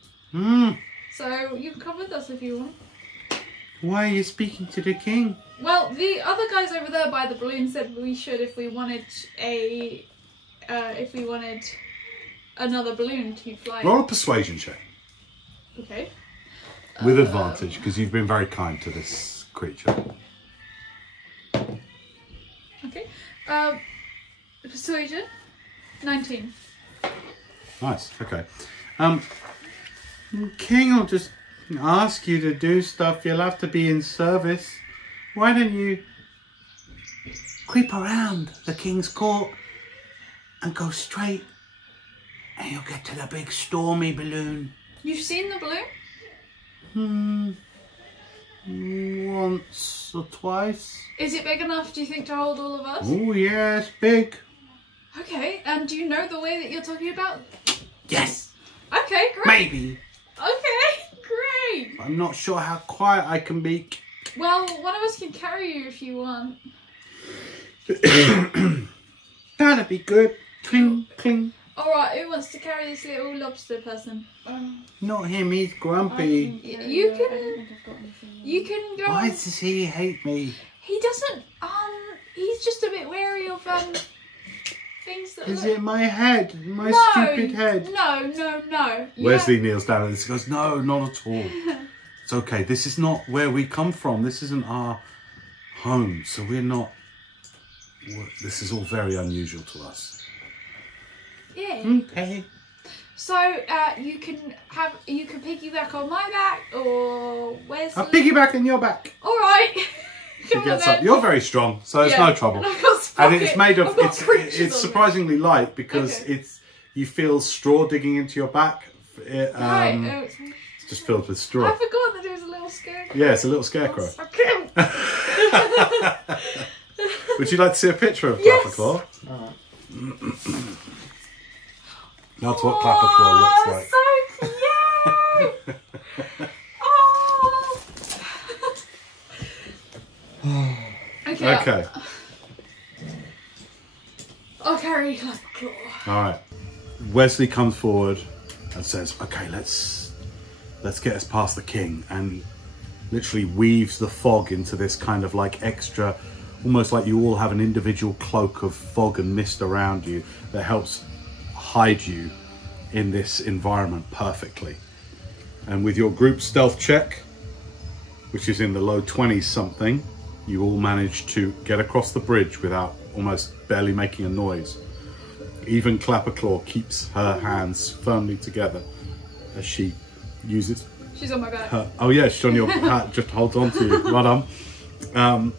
So you can come with us if you want. Why are you speaking to the king? Well, the other guys over there by the balloon said we should if we wanted another balloon to fly. Roll a persuasion check. Okay. With advantage, because you've been very kind to this creature. Okay. Persuasion. 19. Nice. Okay. King will just ask you to do stuff. You'll have to be in service. Why don't you creep around the king's court and go straight, and you'll get to the big stormy balloon. You've seen the balloon? Once or twice. Is it big enough, do you think, to hold all of us? Oh, yes, big. Okay, and do you know the way that you're talking about? Yes. Okay, great. Maybe. Okay, great. I'm not sure how quiet I can be. Well, one of us can carry you if you want. That'd be good. Cling, cling. Alright, who wants to carry this little lobster person? Not him, he's grumpy. You can go. Why does he hate me? He doesn't, he's just a bit wary of, things that Is look... it my head? My stupid head? No. Wesley kneels down and goes, no, not at all. It's okay. This is not where we come from. This isn't our home. So we're not... This is all very unusual to us. Yeah. Okay. So, you can piggyback on my back, or Wesley... I'll piggyback on your back. Alright. He gets up. You're very strong, so it's no trouble. And it's made of... It's surprisingly light because you feel straw digging into your back. It's just filled with straw. I forgot that it was a little scarecrow. Yeah, it's a little scarecrow. So cute. Would you like to see a picture of Clapperclaw? That's what Clapperclaw looks like. So cute! Okay. I'll carry Clapperclaw. Alright. Wesley comes forward and says, okay, let's get us past the king, and literally weaves the fog into this kind of like extra, almost like you all have an individual cloak of fog and mist around you that helps hide you in this environment perfectly. And with your group stealth check, which is in the low 20s something, you all manage to get across the bridge without almost barely making a noise. Even Clapperclaw keeps her hands firmly together as she uses... She's on my back. Oh yeah, she's on your back, just holds on to you. Well done.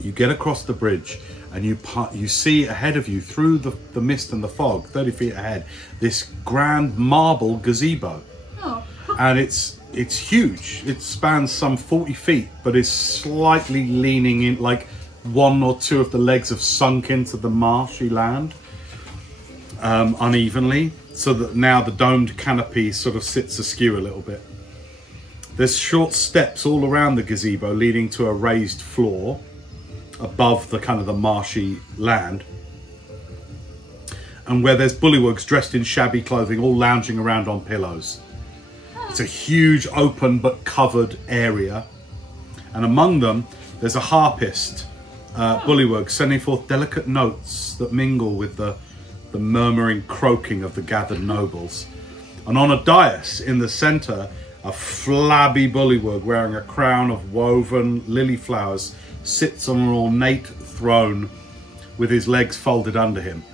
You get across the bridge and you see ahead of you through the mist and the fog, 30 feet ahead, this grand marble gazebo. Oh. And it's huge. It spans some 40 feet, but is slightly leaning in, like one or two of the legs have sunk into the marshy land unevenly, so that now the domed canopy sort of sits askew a little bit. There's short steps all around the gazebo leading to a raised floor above the kind of the marshy land, and where there's bullywugs dressed in shabby clothing all lounging around on pillows. It's a huge open but covered area, and among them there's a harpist bullywug sending forth delicate notes that mingle with the murmuring croaking of the gathered nobles. And on a dais in the centre, a flabby bullywug wearing a crown of woven lily flowers sits on an ornate throne with his legs folded under him.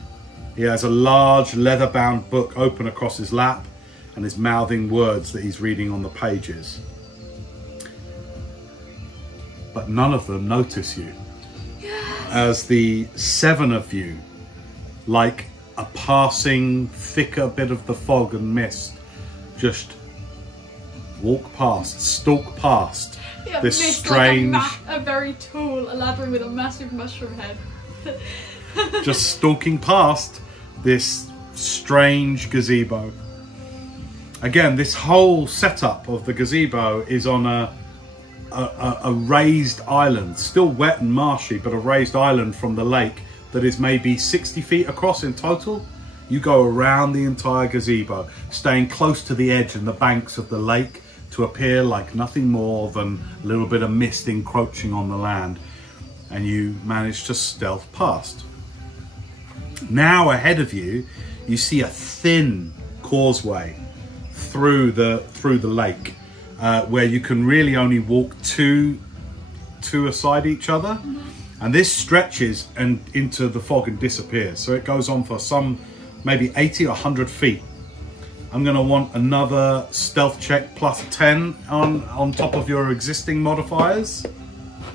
He has a large leather-bound book open across his lap and is mouthing words that he's reading on the pages. But none of them notice you. As the seven of you, like a passing thicker bit of the fog and mist, just walk past, stalk past this strange... Like a very tall elaborate with a massive mushroom head. just stalking past this strange gazebo. Again, this whole setup of the gazebo is on a raised island, still wet and marshy, but a raised island from the lake that is maybe 60 feet across in total. You go around the entire gazebo, staying close to the edge and the banks of the lake to appear like nothing more than a little bit of mist encroaching on the land, and you manage to stealth past. Now ahead of you, you see a thin causeway through the lake, where you can really only walk two aside each other, and this stretches and into the fog and disappears. So it goes on for some maybe 80 or 100 feet. I'm going to want another stealth check plus 10 on top of your existing modifiers.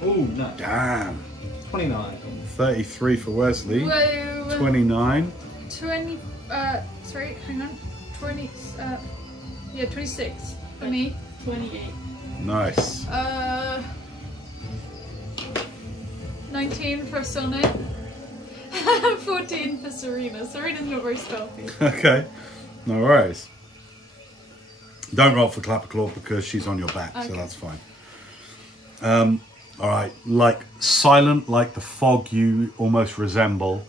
Oh, no. Damn. 29. 33 for Wesley. Whoa. 29. 20, sorry, hang on. 20, yeah, 26 for me. 28. Nice. 19 for Sonnet. 14 for Serena. Serena's not very stealthy. Okay. No worries. Don't roll for Clapperclaw because she's on your back, so that's fine. All right. Like silent, like the fog you almost resemble.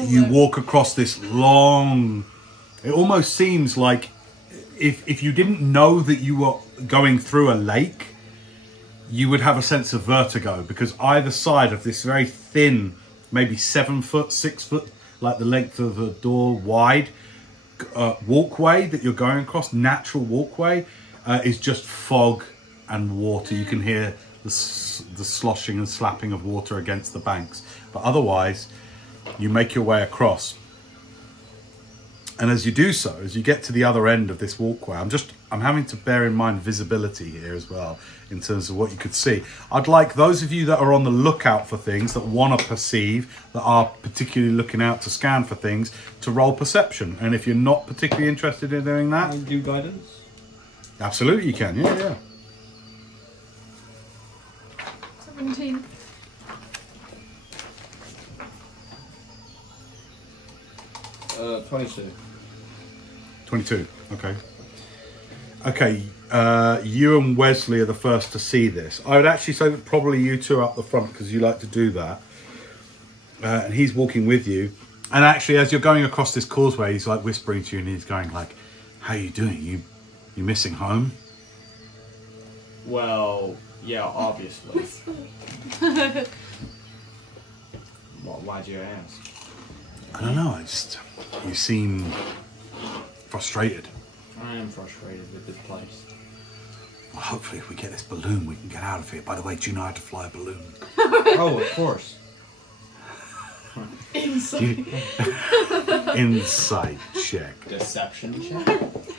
You walk across this long... It almost seems like if you didn't know that you were going through a lake, you would have a sense of vertigo, because either side of this very thin, maybe 7 foot, 6 foot, like the length of a door wide walkway that you're going across, natural walkway, is just fog and water. You can hear the sloshing and slapping of water against the banks. But otherwise, you make your way across. And as you do so, as you get to the other end of this walkway, I'm having to bear in mind visibility here as well, in terms of what you could see. I'd like those of you that are on the lookout for things, that want to perceive, that are particularly looking out to scan for things, to roll perception. And if you're not particularly interested in doing that... Can I do guidance? Absolutely you can, yeah. 17. Uh, 22. 22, okay. Okay, you and Wesley are the first to see this. I would actually say that probably you two are up the front, because you like to do that. And he's walking with you. And actually, as you're going across this causeway, he's like whispering to you, and he's going like, how you doing? You missing home? Well, yeah, obviously. Well, why'd you ask? I don't know, you seem frustrated. I am frustrated with this place. Well, hopefully if we get this balloon, we can get out of here. By the way, do you know how to fly a balloon? Oh, of course. Inside. Insight check. Deception check?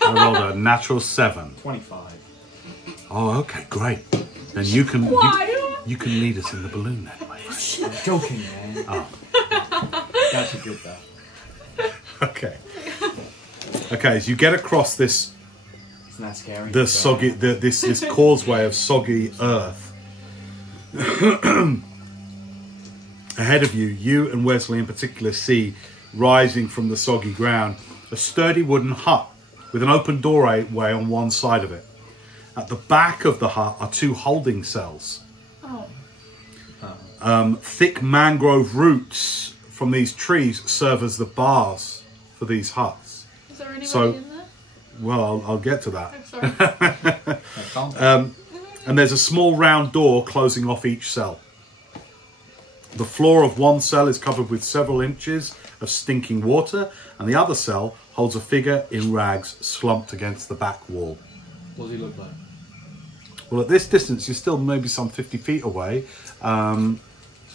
I rolled a natural 7. 25. Oh, okay, great. Then you can lead us in the balloon then, my friend. I'm joking, man. Oh. That's a good though. Okay. Okay, as you get across this, It's not scary. this causeway of soggy earth, ahead of you, you and Wesley in particular see, rising from the soggy ground, a sturdy wooden hut with an open doorway on one side of it. At the back of the hut are 2 holding cells. Thick mangrove roots from these trees serve as the bars for these huts. Is there anybody in there? Well, I'll get to that. Oh, sorry. And there's a small round door closing off each cell. The floor of one cell is covered with several inches of stinking water, and the other cell holds a figure in rags slumped against the back wall. What does he look like? Well, at this distance, you're still maybe some 50 feet away.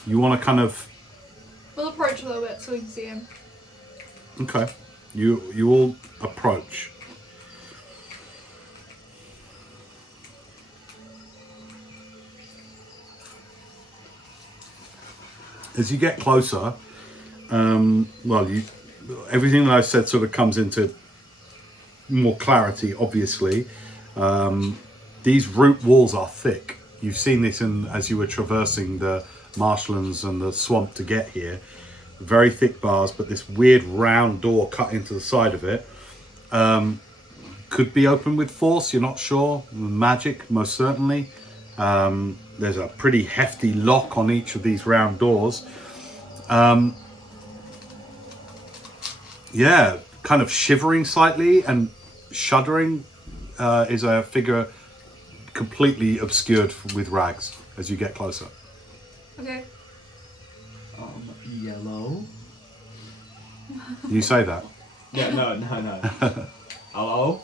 You want to kind of... We'll approach a little bit so we can see him. Okay. You all approach. As you get closer, everything that I said sort of comes into more clarity, obviously. These root walls are thick. You've seen this as you were traversing the marshlands and the swamp to get here. Very thick bars, but this weird round door cut into the side of it. Could be open with force, you're not sure. Magic, most certainly. There's a pretty hefty lock on each of these round doors. Yeah, kind of shivering slightly and shuddering is a figure completely obscured with rags as you get closer. Okay. Yellow? You say that? Yeah, no. Hello?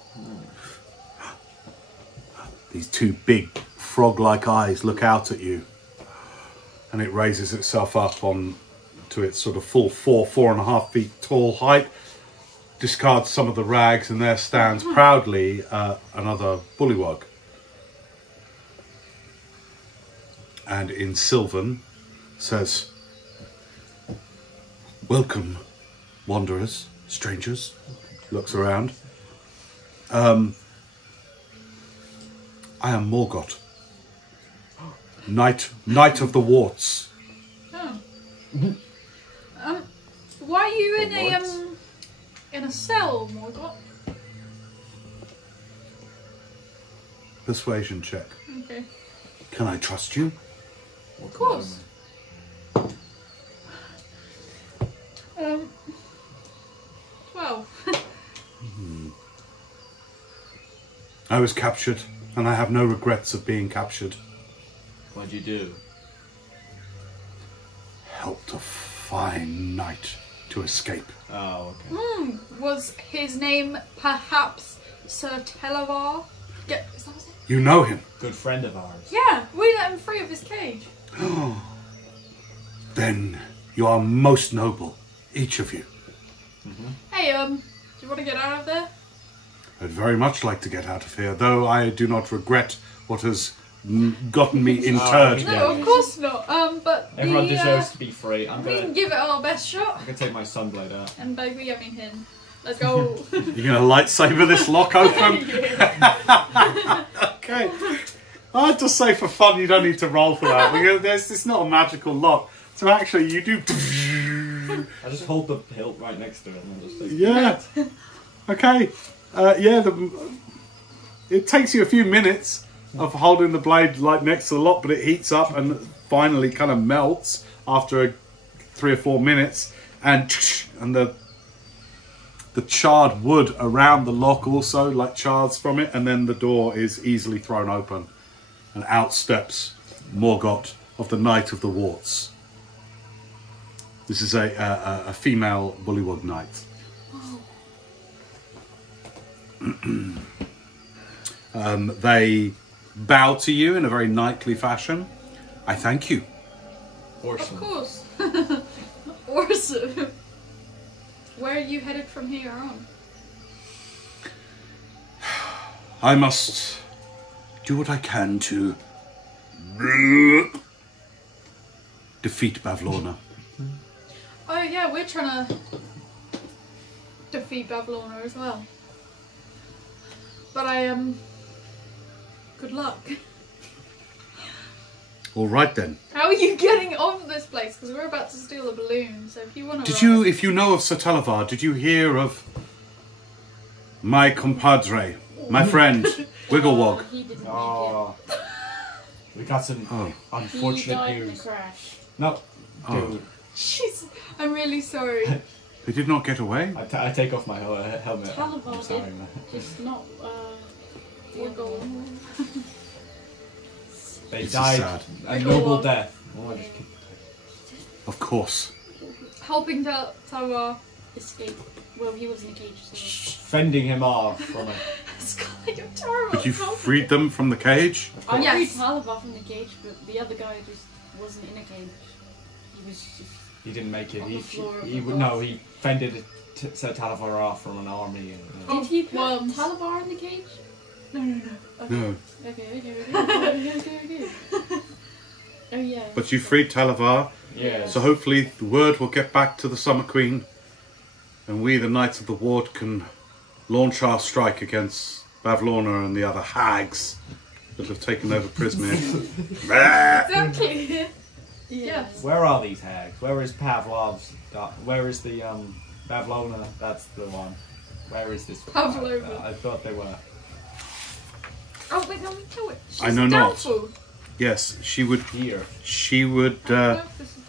These 2 big frog-like eyes look out at you, and it raises itself up on to its sort of full 4.5 feet tall height, discards some of the rags, and there stands proudly another bullywug. And in Sylvan says, "Welcome, wanderers, strangers." Looks around. I am Morgoth, Knight of the Warts. Oh. Why are you in a cell, Morgoth? Persuasion check. Okay. Can I trust you? Of course. 12. I was captured, and I have no regrets of being captured. What'd you do? Helped a fine knight to escape. Oh, okay. Was his name perhaps Sir Televar? Yeah, is that his name? You know him. Good friend of ours. Yeah, we let him free of his cage. Then you are most noble, each of you. Hey, do you want to get out of there? I'd very much like to get out of here, though I do not regret what has gotten me interred. No, of course not. But Everyone deserves to be free. I'm we can gonna give it our best shot. take my sunblade out. And by we, I mean him. Let's go. You're going to lightsaber this lock open? Okay. I'd just say for fun you don't need to roll for that, because it's not a magical lock. So actually you do... I just hold the hilt right next to it and then just take Yeah. Okay. It takes you a few minutes of holding the blade like next to the lock, but it heats up and finally kind of melts after 3 or 4 minutes, and the charred wood around the lock also like chards from it, and then the door is easily thrown open, and out steps Morgoth of the Knight of the Warts. This is a female bullywug knight. They bow to you in a very knightly fashion. I thank you. Awesome. Of course. Awesome. Where are you headed from here on? I must do what I can to defeat Bavlorna. Oh yeah, we're trying to defeat Bavlorna as well. But good luck. All right then. How are you getting off this place? Because we're about to steal a balloon. So if you want to. If you know of Sir Televar, did you hear of my compadre, my friend, Wigglewog? He didn't make Oh. We got some it. He unfortunate died in a news. crash. No. Oh. Dude. Jeez, I'm really sorry. They did not get away? I take off my helmet. I'm Talavar sorry, did, man. just not Wiggle. They This is died sad. a noble death. Oh, I just kicked Of course. Helping Tawa. escape. Well, he was in a cage, so. fending him off from a... Sky, you're terrible. But you freed them from the cage? I Yes. freed Talavar from the cage, but the other guy just wasn't in a cage. He was just. He didn't make it. On the floor of He the no, box. he fended Sir Talavar off from an army. And, Did he put worms. Talavar in the cage? No. No. Okay. Oh yeah. But you freed Televar, yeah. so hopefully the word will get back to the Summer Queen, and we, the Knights of the Ward, can launch our strike against Bavlorna and the other hags that have taken over Prismir. Exactly. Yes. Where are these hags? Where is Pavlov's? Where is the Bavlorna? That's the one. Where is this one? Pavlova. I thought they were. Oh wait, no, we know it. She's I know not. doubtful. Yes, she would. Here. She would. I don't know if this is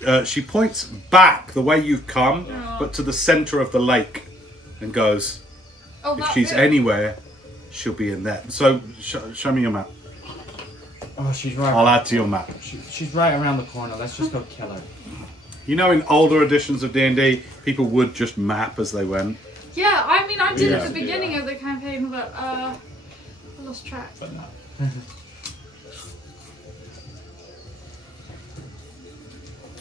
down. She points back the way you've come, Yeah. but to the centre of the lake, and goes, Oh, if that she's bit. anywhere, she'll be in there. So, show me your map. Oh, she's right. I'll add to your map. She's right around the corner. Let's just go kill her. You know, in older editions of D&D, people would just map as they went. Yeah, I mean, I did Yeah. at the beginning of the campaign, but I lost track. But no.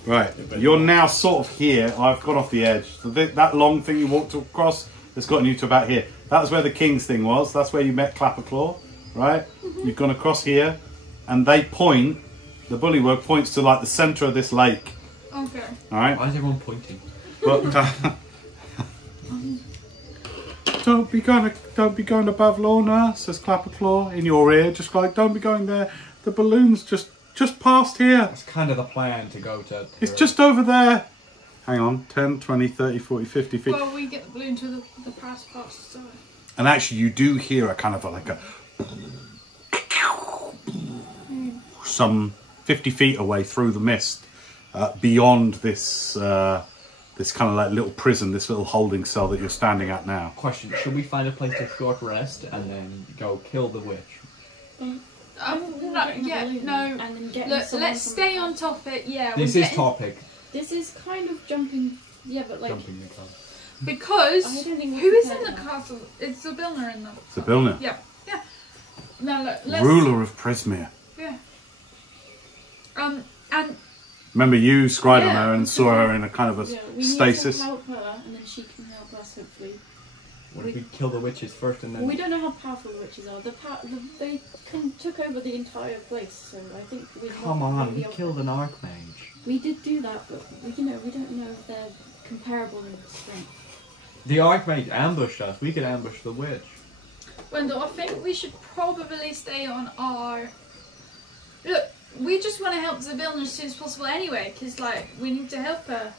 Right, you're now sort of here. I've got off the edge. So that long thing you walked across has gotten you to about here. That's where the king's thing was. That's where you met Clapperclaw, right? You've gone across here, and they point. The bullywug points to like the centre of this lake. Okay. All right. Why is everyone pointing? But don't be going above Lorna, says Clapperclaw in your ear, just like don't be going there. The balloon's just past here. That's kind of the plan to go to. It's just over there. Hang on, 10, 20, 30, 40, 50 feet. Well, we get the balloon to the past so. And actually you do hear a kind of like a some 50 feet away through the mist, beyond this this kind of like little prison, this little holding cell that you're standing at now. Question: should we find a place to short rest and then go kill the witch? No, yeah, no. Look, let's stay on topic. Yeah. This is topic. This is kind of jumping. Yeah, but like. Jumping the car. Because I don't think who is in the castle? Is Zabilna in the? Zabilna. Yeah. Yeah. Now look, let's. Ruler of Prismere. Yeah. And Remember you scried on Yeah, her and saw her in a kind of a we stasis. need to help her, and then she can help us. Hopefully. What if we kill the witches first and then? Well, we don't know how powerful the witches are. They took over the entire place, so I think we. Come on, we killed an archmage. We did do that, but we don't know if they're comparable in strength. The archmage ambushed us. We could ambush the witch. Wendell, I think we should probably stay on our. Look, we just want to help Zabilna as soon as possible anyway, because like we need to help her.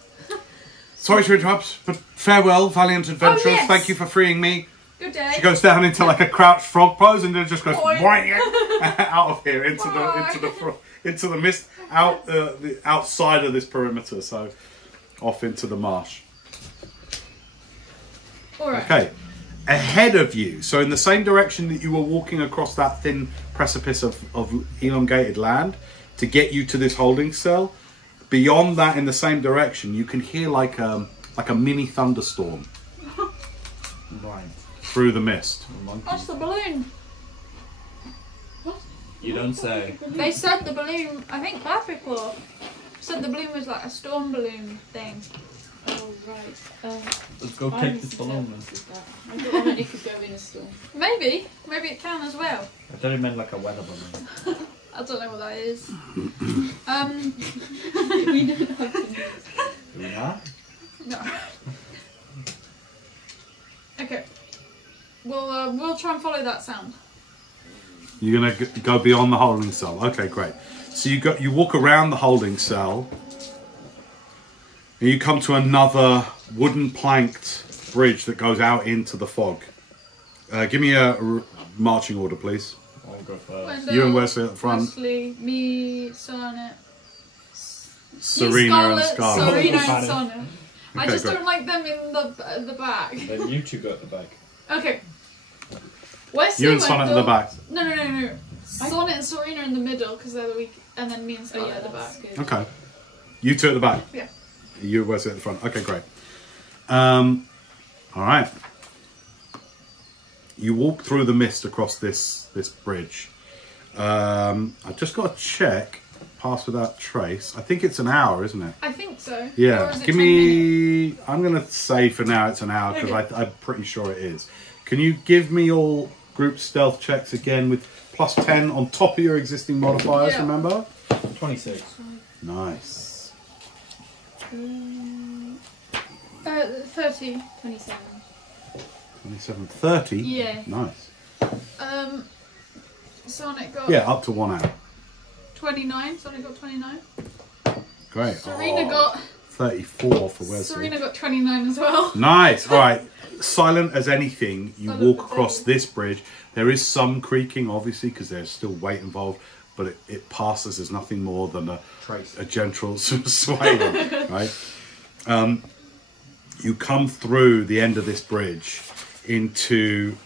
Sorry to interrupt, but farewell, valiant adventurers. yes. Thank you for freeing me. Good day. She goes down into like a crouched frog pose and then just goes Boing. out of here into the mist, out the outside of this perimeter, so off into the marsh. All right. Okay, ahead of you, so in the same direction that you were walking across that thin precipice of elongated land to get you to this holding cell, beyond that in the same direction, you can hear like a mini thunderstorm Right. through the mist. That's the balloon. What? You don't say. They said the balloon. I think Clapperclaw said the balloon was like a storm balloon thing. Oh right. Let's go take this balloon then. I thought it could go in a storm. Maybe it can as well. I thought it meant like a weather balloon. I don't know what that is. We don't have to do this. Do we not? No. Okay. We'll try and follow that sound. You're gonna go beyond the holding cell. Okay, great. So you walk around the holding cell, and you come to another wooden planked bridge that goes out into the fog. Give me a marching order, please. I'll go first. Wendell, You and Wesley at the front. Wesley, me, Sonnet. Serena and Scarlet. Serena Scarlet. and Sonnet. I Okay, just great. don't like them in the back. Then you two go at the back. Okay. Wesley, You and Sonnet at the back. No. Sonnet and Serena in the middle because they're the weak, and then me and Scarlet at the back. That's good. Okay. You two at the back. Yeah. You and Wesley at the front. Okay, great. All right. You walk through the mist across this bridge. I've just got to check. Pass without trace. I think it's an hour, isn't it? I think so. Or Yeah. is it Give 10 me. minutes? I'm gonna say for now it's an hour because I'm pretty sure it is. Can you give me all group stealth checks again with +10 on top of your existing modifiers? Yeah. Remember? 26. Nice. 30. 27. 27, 30. Yeah. Nice. Sonnet got Yeah, up to 1 hour. 29. Sonnet got 29. Great. Serena Oh, got 34 for Wesley. Serena got 29 as well. Nice. All right. Silent as anything, you Silent walk as across anything. this bridge. There is some creaking, obviously, because there's still weight involved, but it passes as nothing more than Trace. a gentle swaying, right? You come through the end of this bridge into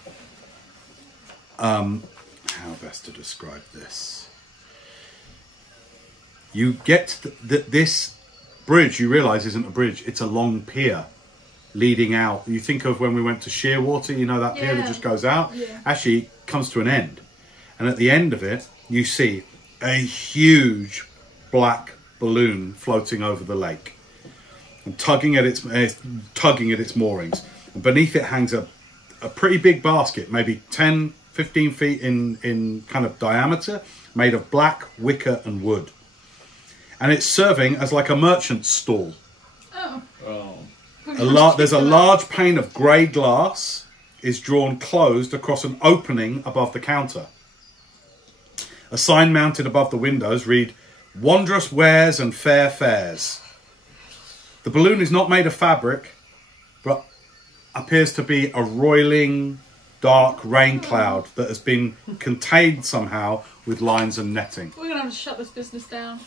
how best to describe this. You get to this bridge, you realise isn't a bridge, it's a long pier leading out. You think of when we went to Shearwater, you know that pier that Yeah. just goes out? Yeah. Actually, it comes to an end. And at the end of it, you see a huge black balloon floating over the lake and tugging at its moorings. And beneath it hangs a pretty big basket, maybe 10, 15 feet in kind of diameter, made of black wicker and wood. And it's serving as like a merchant's stall. Oh. There's a large pane of grey glass is drawn closed across an opening above the counter. A sign mounted above the windows read, "Wondrous wares and fair fares." The balloon is not made of fabric, but appears to be a roiling, dark rain cloud that has been contained somehow with lines and netting. We're going to have to shut this business down.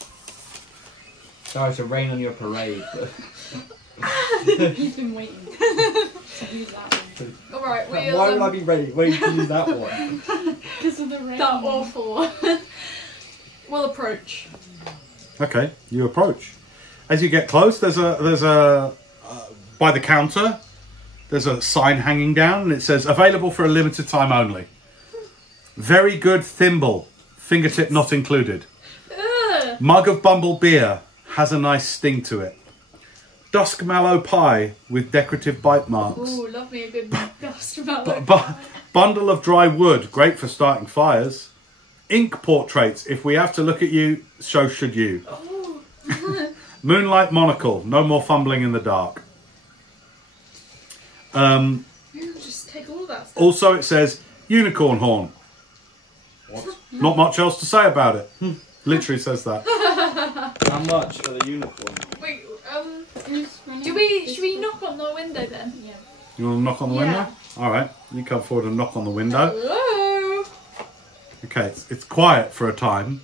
Sorry to rain on your parade. You've been waiting to use that one. Alright, Why would I be waiting to use that one? Because of the rain. That awful one. We'll approach. Okay, you approach. As you get close, there's a by the counter, there's a sign hanging down, and it says, "Available for a limited time only. Very good thimble, fingertip not included. Mug of bumble beer, has a nice sting to it. Dusk mallow pie with decorative bite marks. Ooh, love me a good dusk mallow. Bundle of dry wood, great for starting fires. Ink portraits, if we have to look at you, so should you. Oh. Moonlight monocle, no more fumbling in the dark." We'll just take all that stuff. Also, it says unicorn horn. What? Not much else to say about it. Literally says that. How much for the unicorn? Wait, Should should we knock on the window then? Yeah. You want to knock on the window? All right, you come forward and knock on the window. Hello? Okay, it's quiet for a time,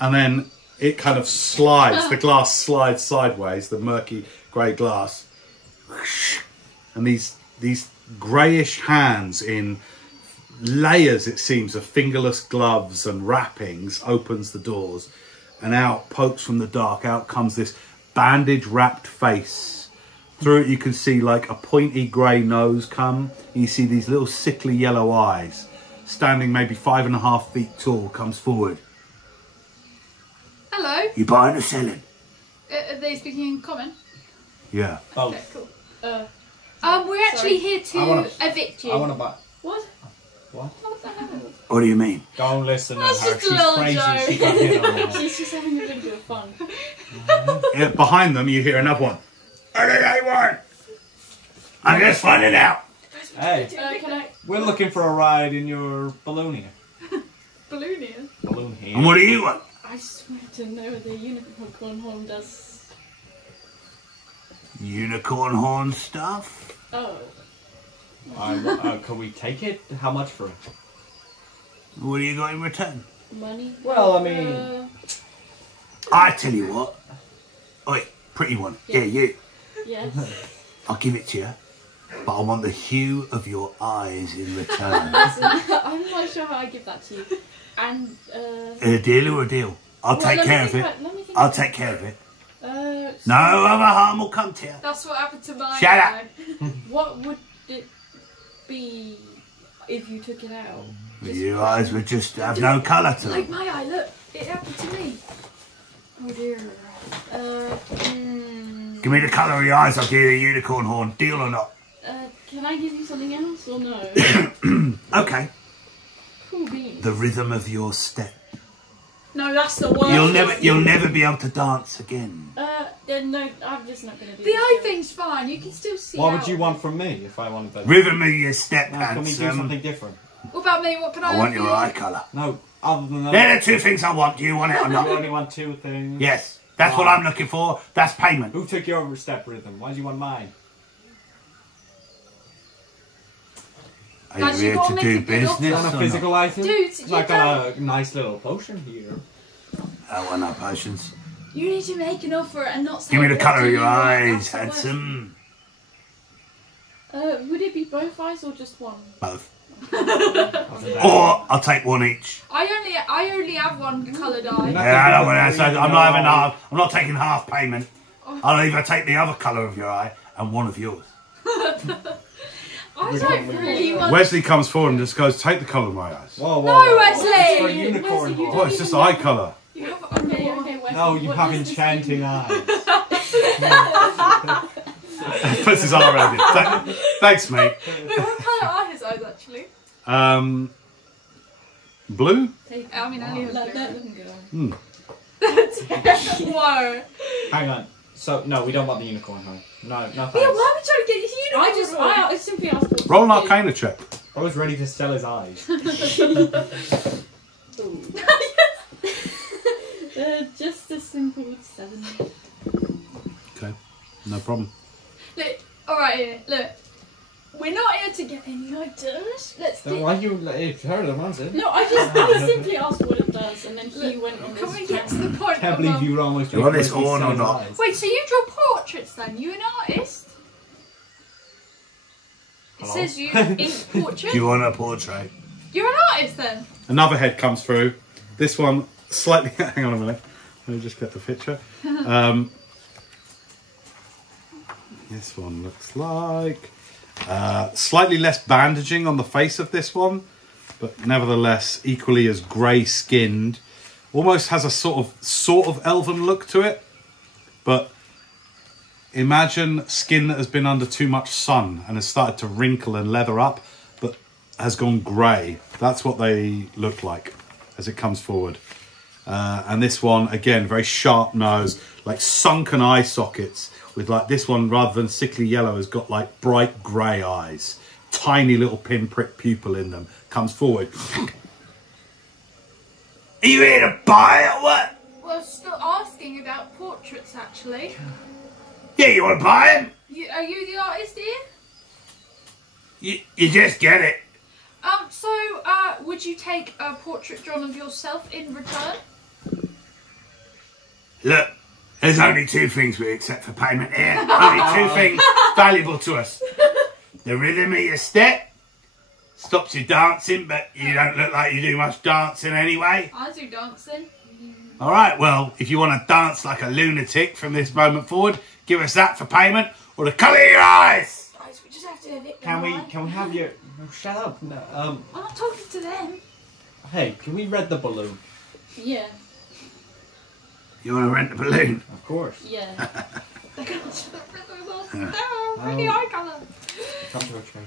and then it kind of slides. The glass slides sideways, the murky grey glass, and these greyish hands in layers, it seems, of fingerless gloves and wrappings opens the doors, and out pokes from the dark. Out comes this bandage wrapped face. Through it you can see like a pointy grey nose come. You see these little sickly yellow eyes. Standing maybe 5.5 feet tall, comes forward. Hello? You buying or selling? Are they speaking in common? Yeah. Both. Okay, cool. Sorry. We're actually here to evict you. I want to buy. What? What? What the hell? What do you mean? Don't listen to her. That's just a She's little crazy. joke. She got hit on that. She's just having a little bit of fun. Behind them you hear another one. What do they want? I'm just finding out. Hey, Can I? we're looking for a ride in your balloon here. Balloonian. Balloon here. And what do you want? I just wanted to know what the unicorn horn does. Unicorn horn stuff? Oh. Can we take it? How much for it? What do you got in return? Money? Well, I mean- I tell you what. Oi, pretty one. Yeah. You. Yes. I'll give it to you. But I want the hue of your eyes in return. I'm not sure how I give that to you. And, A deal or a deal? I'll well, take let me care of think it. about- let me think I'll about take care of it. it. No other harm will come to you. That's what happened to my Shut up. eye. What would it be if you took it out? Your eyes would just have no colour to Like them. my eye, look. It happened to me. Oh dear. Give me the colour of your eyes, I'll give you a unicorn horn. Deal or not? Can I give you something else or no? Okay. Cool beans. The rhythm of your step. No, that's the worst. You'll never be able to dance again. Then no, I'm just not going to do The this eye now. thing's fine. You can still see What out. would you want from me if I wanted that? Rhythm of your step, No, can we do handsome. something different? What about me? What can I I want do? your eye colour. No, other than that. They're the two things I want. Do you want it or You not? only want two things. Yes. That's what I'm looking for. That's payment. Who took your step rhythm? Why do you want mine? Are Guys, you you here gotta to make do a good business? offer. You or want a not? physical item? Dude, It's you like don't- a nice little potion here. I want no potions. You need to make an offer and not say. Give me the what colour do of you your want, eyes, that's the worst. handsome. Would it be both eyes or just one? Both. Other than that- Or I'll take one each. I only have one coloured eye. No. Yeah, I don't want that. I'm not having half. I'm not taking half payment. I'll either take the other colour of your eye and one of yours. I don't really want. Wesley comes forward and just goes, "Take the colour of my eyes." Whoa, whoa, No, whoa. Wesley! It's for a unicorn Wesley, you horn. Oh, it's just eye colour. You have Okay, one. okay, Wesley, No, you what have does this enchanting mean? eyes. Puts his arm around you. Thanks, mate. Wait, what colour are his eyes actually? Blue? Take I mean, Ellie has let blue. them go. Whoa. Hang on. So, no, we don't want the unicorn, huh? No, no thanks. Yeah, why are we trying to get his unicorn? I simply asked what Roll an to do. Arcana check. I was ready to sell his eyes. Ooh. Just a simple 7. Okay, no problem. Look, alright here, look. We're not here to get any ideas. Let's Then do. why you heard them, answer? No, I simply asked what it does, and then he went on Can we this get to tangent. the point Can't of, believe you were almost. You want this ready to horn sell or his not? eyes. Wait, so you draw portraits then? You an artist? It Hello? says you ink portrait. want a portrait? You're an artist then? Another head comes through. This one slightly. Hang on a minute. Let me just get the picture. This one looks like slightly less bandaging on the face of this one, but nevertheless equally as grey-skinned. Almost has a sort of elven look to it, but imagine skin that has been under too much sun and has started to wrinkle and leather up, but has gone grey. That's what they look like as it comes forward. And this one, again, very sharp nose, like sunken eye sockets, with like this one, rather than sickly yellow, has got like bright grey eyes, tiny little pinprick pupil in them, comes forward. Are you here to buy it or what? Well, still asking about portraits actually. Yeah, you want to buy them? Are you the artist here? You just get it. Would you take a portrait drawn of yourself in return? Look, there's only 2 things we accept for payment here. Only 2 things valuable to us. The rhythm of your step stops you dancing, but you don't look like you do much dancing anyway. I do dancing. All right, well, if you want to dance like a lunatic from this moment forward, give us that for payment, or the colour of your eyes. Guys, we just have to evict Can them. we have your? Oh, shut up. No, I'm not talking to them. Hey, can we rent the balloon? Yeah, You want to rent the balloon? Of course. yeah. They're going to the rhythm of step. Really eye colour. Come to a trade.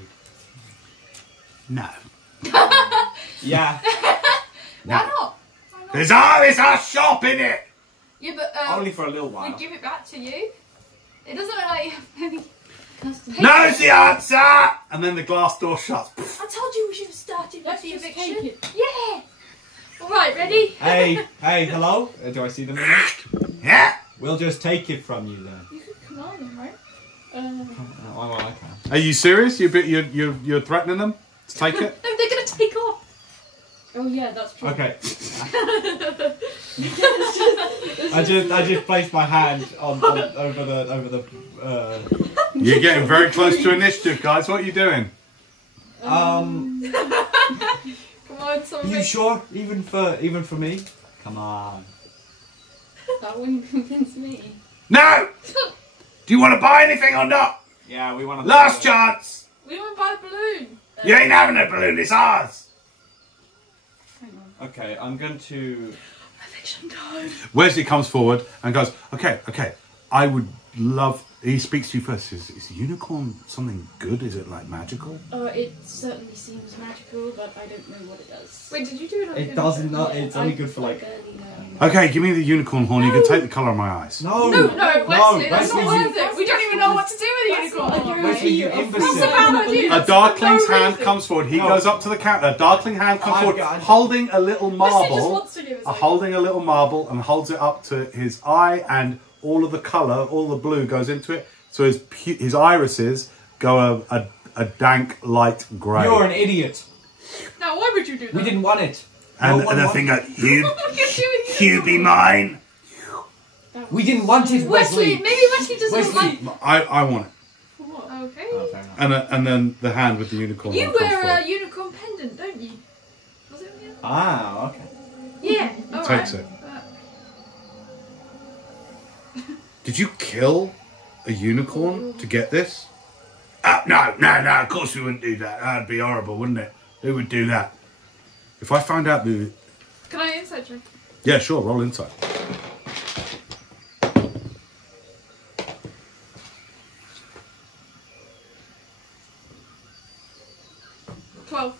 No. Yeah. Why not? There's always a shop in it. Yeah, but Only for a little we while. give it back to you. It doesn't look like you have any. Custom. Knows the answer. And then the glass door shuts. I told you we should have started with Let's the just eviction. take it. Yeah. All right, ready? Hey, hello? Do I see them again? Yeah. We'll just take it from you then. You could command them, right? Oh, well, I can. Are you serious? You're threatening them to take it? No, they're gonna take off. Oh yeah, that's true. Okay. I just placed my hand over the. You're getting very close to initiative, guys. What are you doing? Come on, someone. You sure? Even for me? Come on. That wouldn't convince me. No. Do you want to buy anything or not? Yeah, we want to. Last chance. We want to buy a balloon. You ain't having a balloon. It's ours. Hang on. Okay, I'm going to. Eviction time. Wesley comes forward and goes, okay, I would love... He speaks to you first. Is unicorn something good? Is it like magical? Oh, it certainly seems magical, but I don't know what it does. Wait, did you do it? It does not. Yeah, It's only I- good for I like. barely know. Okay, give me the unicorn horn. You can take the colour of my eyes. No, No, Wesley, that's Wesley, not you- worth it. We don't even know what to do with a That's not unicorn. a good Wesley, you idea. imbecile. That's a bad idea. A That's darkling's no hand reason. comes forward. He No. goes up to the counter. A darkling hand comes I've forward, got- holding a little Wesley just marble. wants to give us Holding a little marble and holds it up to his eye, and all of the colour, all the blue goes into it. So his irises go a dank light grey. You're an idiot. Now, why would you do that? We didn't want it. And No one the wanted thing it. goes, you, Look at you. you be mine. We didn't want it, Wesley, Wesley. maybe Wesley doesn't Wesley. like. I want it. For what? Okay. Oh, fair enough. And then the hand with the unicorn. You horn comes wear forward. a unicorn pendant, don't you? Was it? Ah, okay. Yeah. All Takes right. it. Did you kill a unicorn to get this? No, of course we wouldn't do that. That'd be horrible, wouldn't it? Who would do that? If I found out the... Can I insight check? Yeah, sure, roll insight. 12.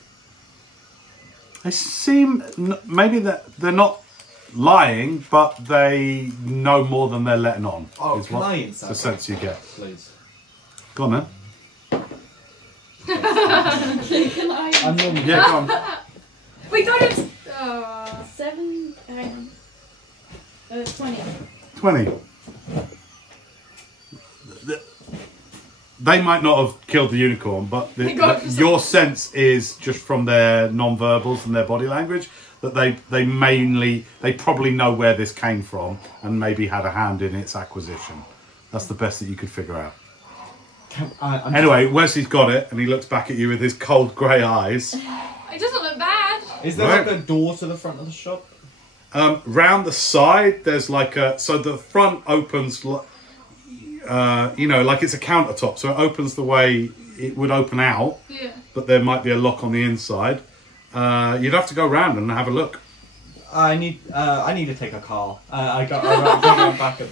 They seem maybe that they're not lying, but they know more than they're letting on. Oh, is can what I inside? the sense you get. Please. Go on then. Can I? I'm normally Yeah, go on. We got it! 7. Hang on. 20. 20. They might not have killed the unicorn, but your sense is just from their non-verbals and their body language that they probably know where this came from and maybe had a hand in its acquisition. That's the best that you could figure out. Anyway, Wesley's got it, and he looks back at you with his cold grey eyes. It doesn't look bad. Is there like a door to the front of the shop? Round the side, there's like a... So the front opens, you know, like it's a countertop. So it opens the way it would open out. Yeah. But there might be a lock on the inside. You'd have to go round and have a look. I need to take a call. I got back up.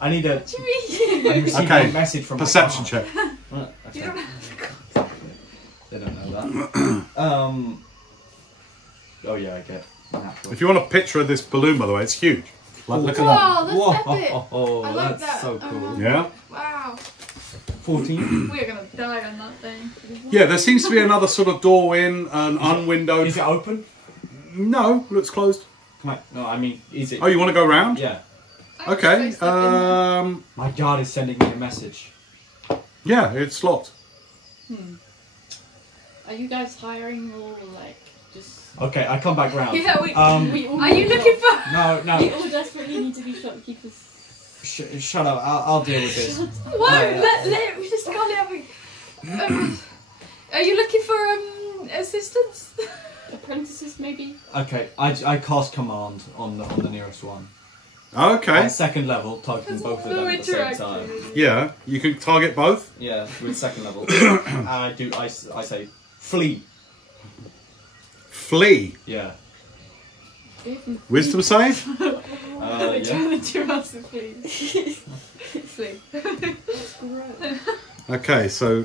I need a... What do you mean? I'm receiving a message from perception my check. car. You don't have They don't know that. Oh yeah, I get natural. If you want a picture of this balloon, by the way, it's huge. Like, look at that. Wow, that's epic. Oh, I like that's that. so cool. Yeah. Wow. 14. We're gonna die on that thing. Yeah, there seems to be another sort of door in, an unwindowed... Is it open? No, looks closed. No, I mean, is it... Oh, you want to go round? Yeah. Okay. My guard is sending me a message. Yeah, it's locked. Are you guys hiring or like just? Okay, I come back round. Yeah, We all are you looking for... No. We all desperately need to be shopkeepers. Shut up. I'll deal with this. Whoa, let we just can't have it. Are you looking for assistance? Apprentices, maybe. Okay, I cast command on the nearest one. Okay. At second level, targeting both of them at the same time. Yeah, you can target both. Yeah, with second level. I say, flee. Flee. Yeah. Wisdom save? Yeah. Two massive fleas. Flea. Okay, so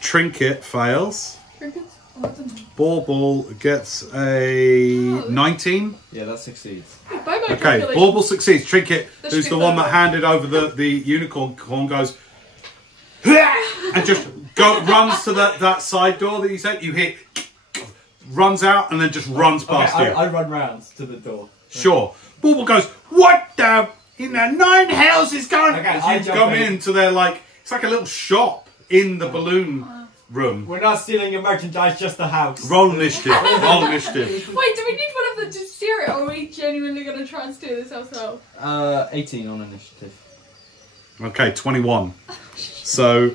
Trinket fails. Trinkets? Oh, I don't know. Bauble gets a 19. Yeah, that succeeds. By my Okay, calculations, Bauble succeeds. Trinket, That who's should the be one that fun. handed over the unicorn corn, goes and just runs to that side door that you said. You hit, runs out, and then just runs past you. I run round to the door. Sure. Bauble goes, what the in the nine hells is going on? Okay, As I you jump come in. into their, like, it's like a little shop in the balloon room. We're not stealing your merchandise, just the house. Roll initiative. Roll initiative. Wait, do we need one of them to steer it, or are we genuinely going to try and steer this ourselves? 18 on initiative. Okay, 21. So,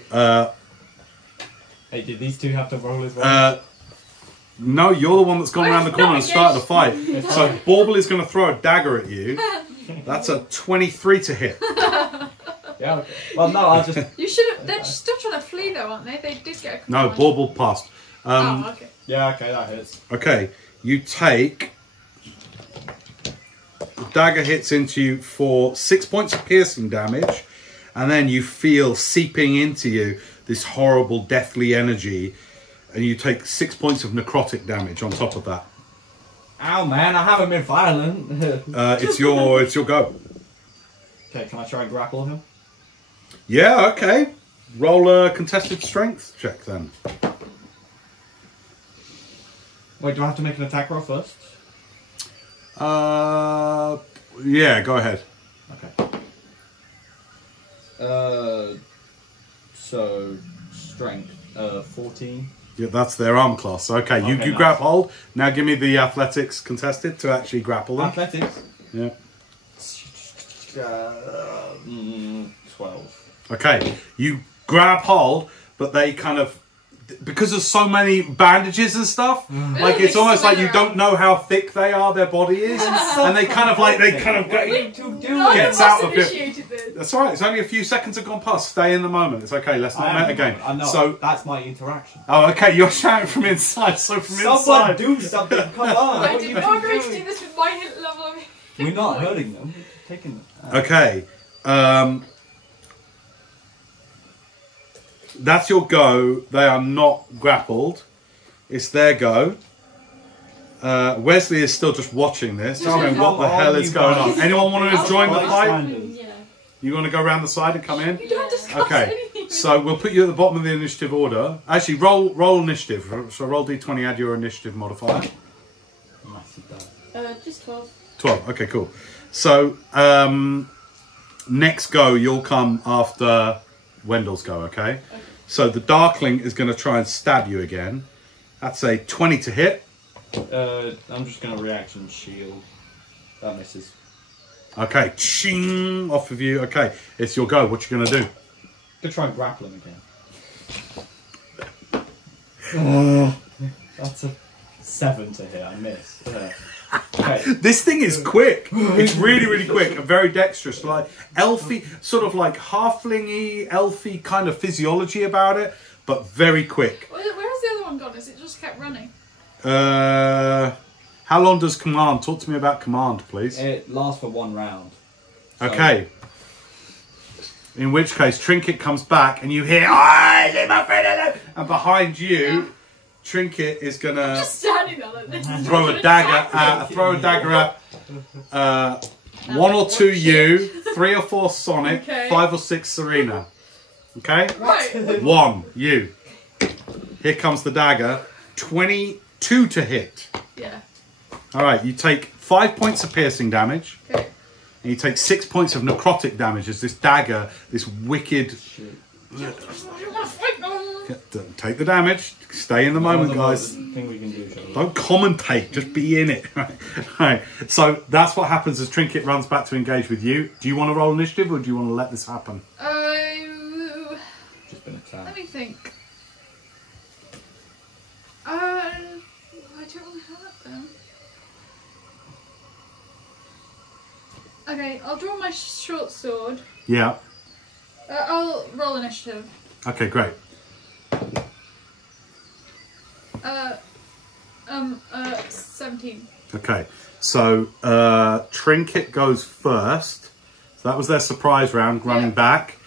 Hey, did these two have to roll as well? no, you're the one that's gone around the corner and started a fight. So Bauble is going to throw a dagger at you. That's a 23 to hit. Yeah, okay. Well, no, I'll just... You should have. They're still trying to flee, though, aren't they? They did get a No, command. Bauble passed. Oh, okay. Yeah, okay, that hits. Okay, you take... The dagger hits into you for 6 points of piercing damage, and then you feel seeping into you this horrible deathly energy, and you take 6 points of necrotic damage on top of that. Ow, man, I haven't been violent. It's your go. Okay, can I try and grapple him? Yeah, okay. Roll a contested strength check then. Wait, do I have to make an attack roll first? Yeah, go ahead. Okay. So, strength, 14. Yeah, that's their arm class. Okay, you Okay, grab nice. hold. Now give me the athletics contested to actually grapple them. Athletics? Yeah. 12. Okay, you grab hold, but they kind of, because there's so many bandages and stuff, like it's They almost like swing you don't know how thick they are, their body is, and they kind of What get, None gets of out us of it. initiated this. That's all right. It's only a few seconds have gone past. Stay in the moment. It's okay. Let's not meta game. I know, So, that's my interaction. oh, okay. You're shouting from inside. So from Someone inside. do something, come on! I what did you not agree to doing? do this with my hit level of... We're not hurting them, we're taking them. Okay. That's your go. They are not grappled. it's their go. Wesley is still just watching this, going, what the hell is going on? Anyone want to join the fight? Yeah. You want to go around the side and come in? You don't discuss Okay, anything. so we'll put you at the bottom of the initiative order. Actually, roll initiative. So roll d20, add your initiative modifier. Just 12. 12, okay, cool. So, next go, you'll come after Wendell's go, okay? So the Darkling is going to try and stab you again. That's a 20 to hit. I'm just going to reaction shield. That misses. Okay, ching, off of you. Okay, it's your go. What you going to do? Could try and grapple him again. That's a 7 to hit. I miss. Okay. This thing is quick. It's really, really quick and very dexterous. Like elfy, sort of like halflingy, elfy kind of physiology about it, but very quick. Where's the other one gone? Is it just kept running? How long does command? Talk to me about command, please. It lasts for 1 round. So Okay. In which case, Trinket comes back and you hear, "Oh, leave my friend alone!" And behind you, Trinket is gonna Just standing there like this. throw a dagger at one or two you, 3 or 4 Sonic, Okay. 5 or 6 Serena. Okay? Right. 1 you. Here comes the dagger. 22 to hit. Yeah. Alright, you take 5 points of piercing damage. Okay. And you take 6 points of necrotic damage as this dagger, this wicked... Take the damage. Stay in the moment, guys. Thing we can do, shall we? Don't commentate, just be in it. Right. So that's what happens as Trinket runs back to engage with you. Do you want to roll initiative or do you want to let this happen? Just been attacked. Let me think. I don't want to have them. Okay, I'll draw my short sword. Yeah. I'll roll initiative. Okay, great. 17. Okay. So Trinket goes first. So that was their surprise round, running back.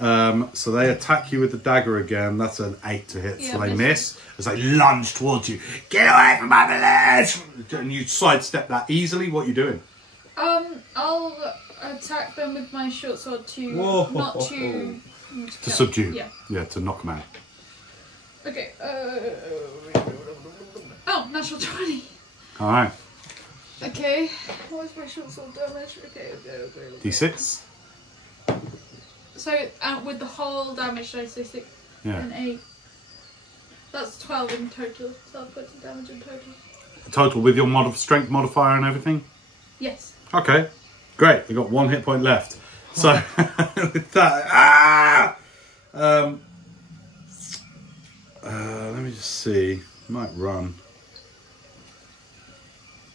So they attack you with the dagger again. That's an 8 to hit. Yeah, So they miss. miss as they lunge towards you. Get away from my village! And you sidestep that easily. What are you doing? I'll attack them with my short sword to Whoa. not to To subdue. Yeah. Yeah, to knock them out. Okay. Oh, natural 20. All right. Okay. What is my short sword damage? Okay. D6. So with the whole damage, I say 6 Yeah. and 8. That's 12 in total. 12 points of damage in total. Total with your strength modifier and everything? Yes. Okay. Great. You got 1 hit point left. So with that, let me just see. Might run.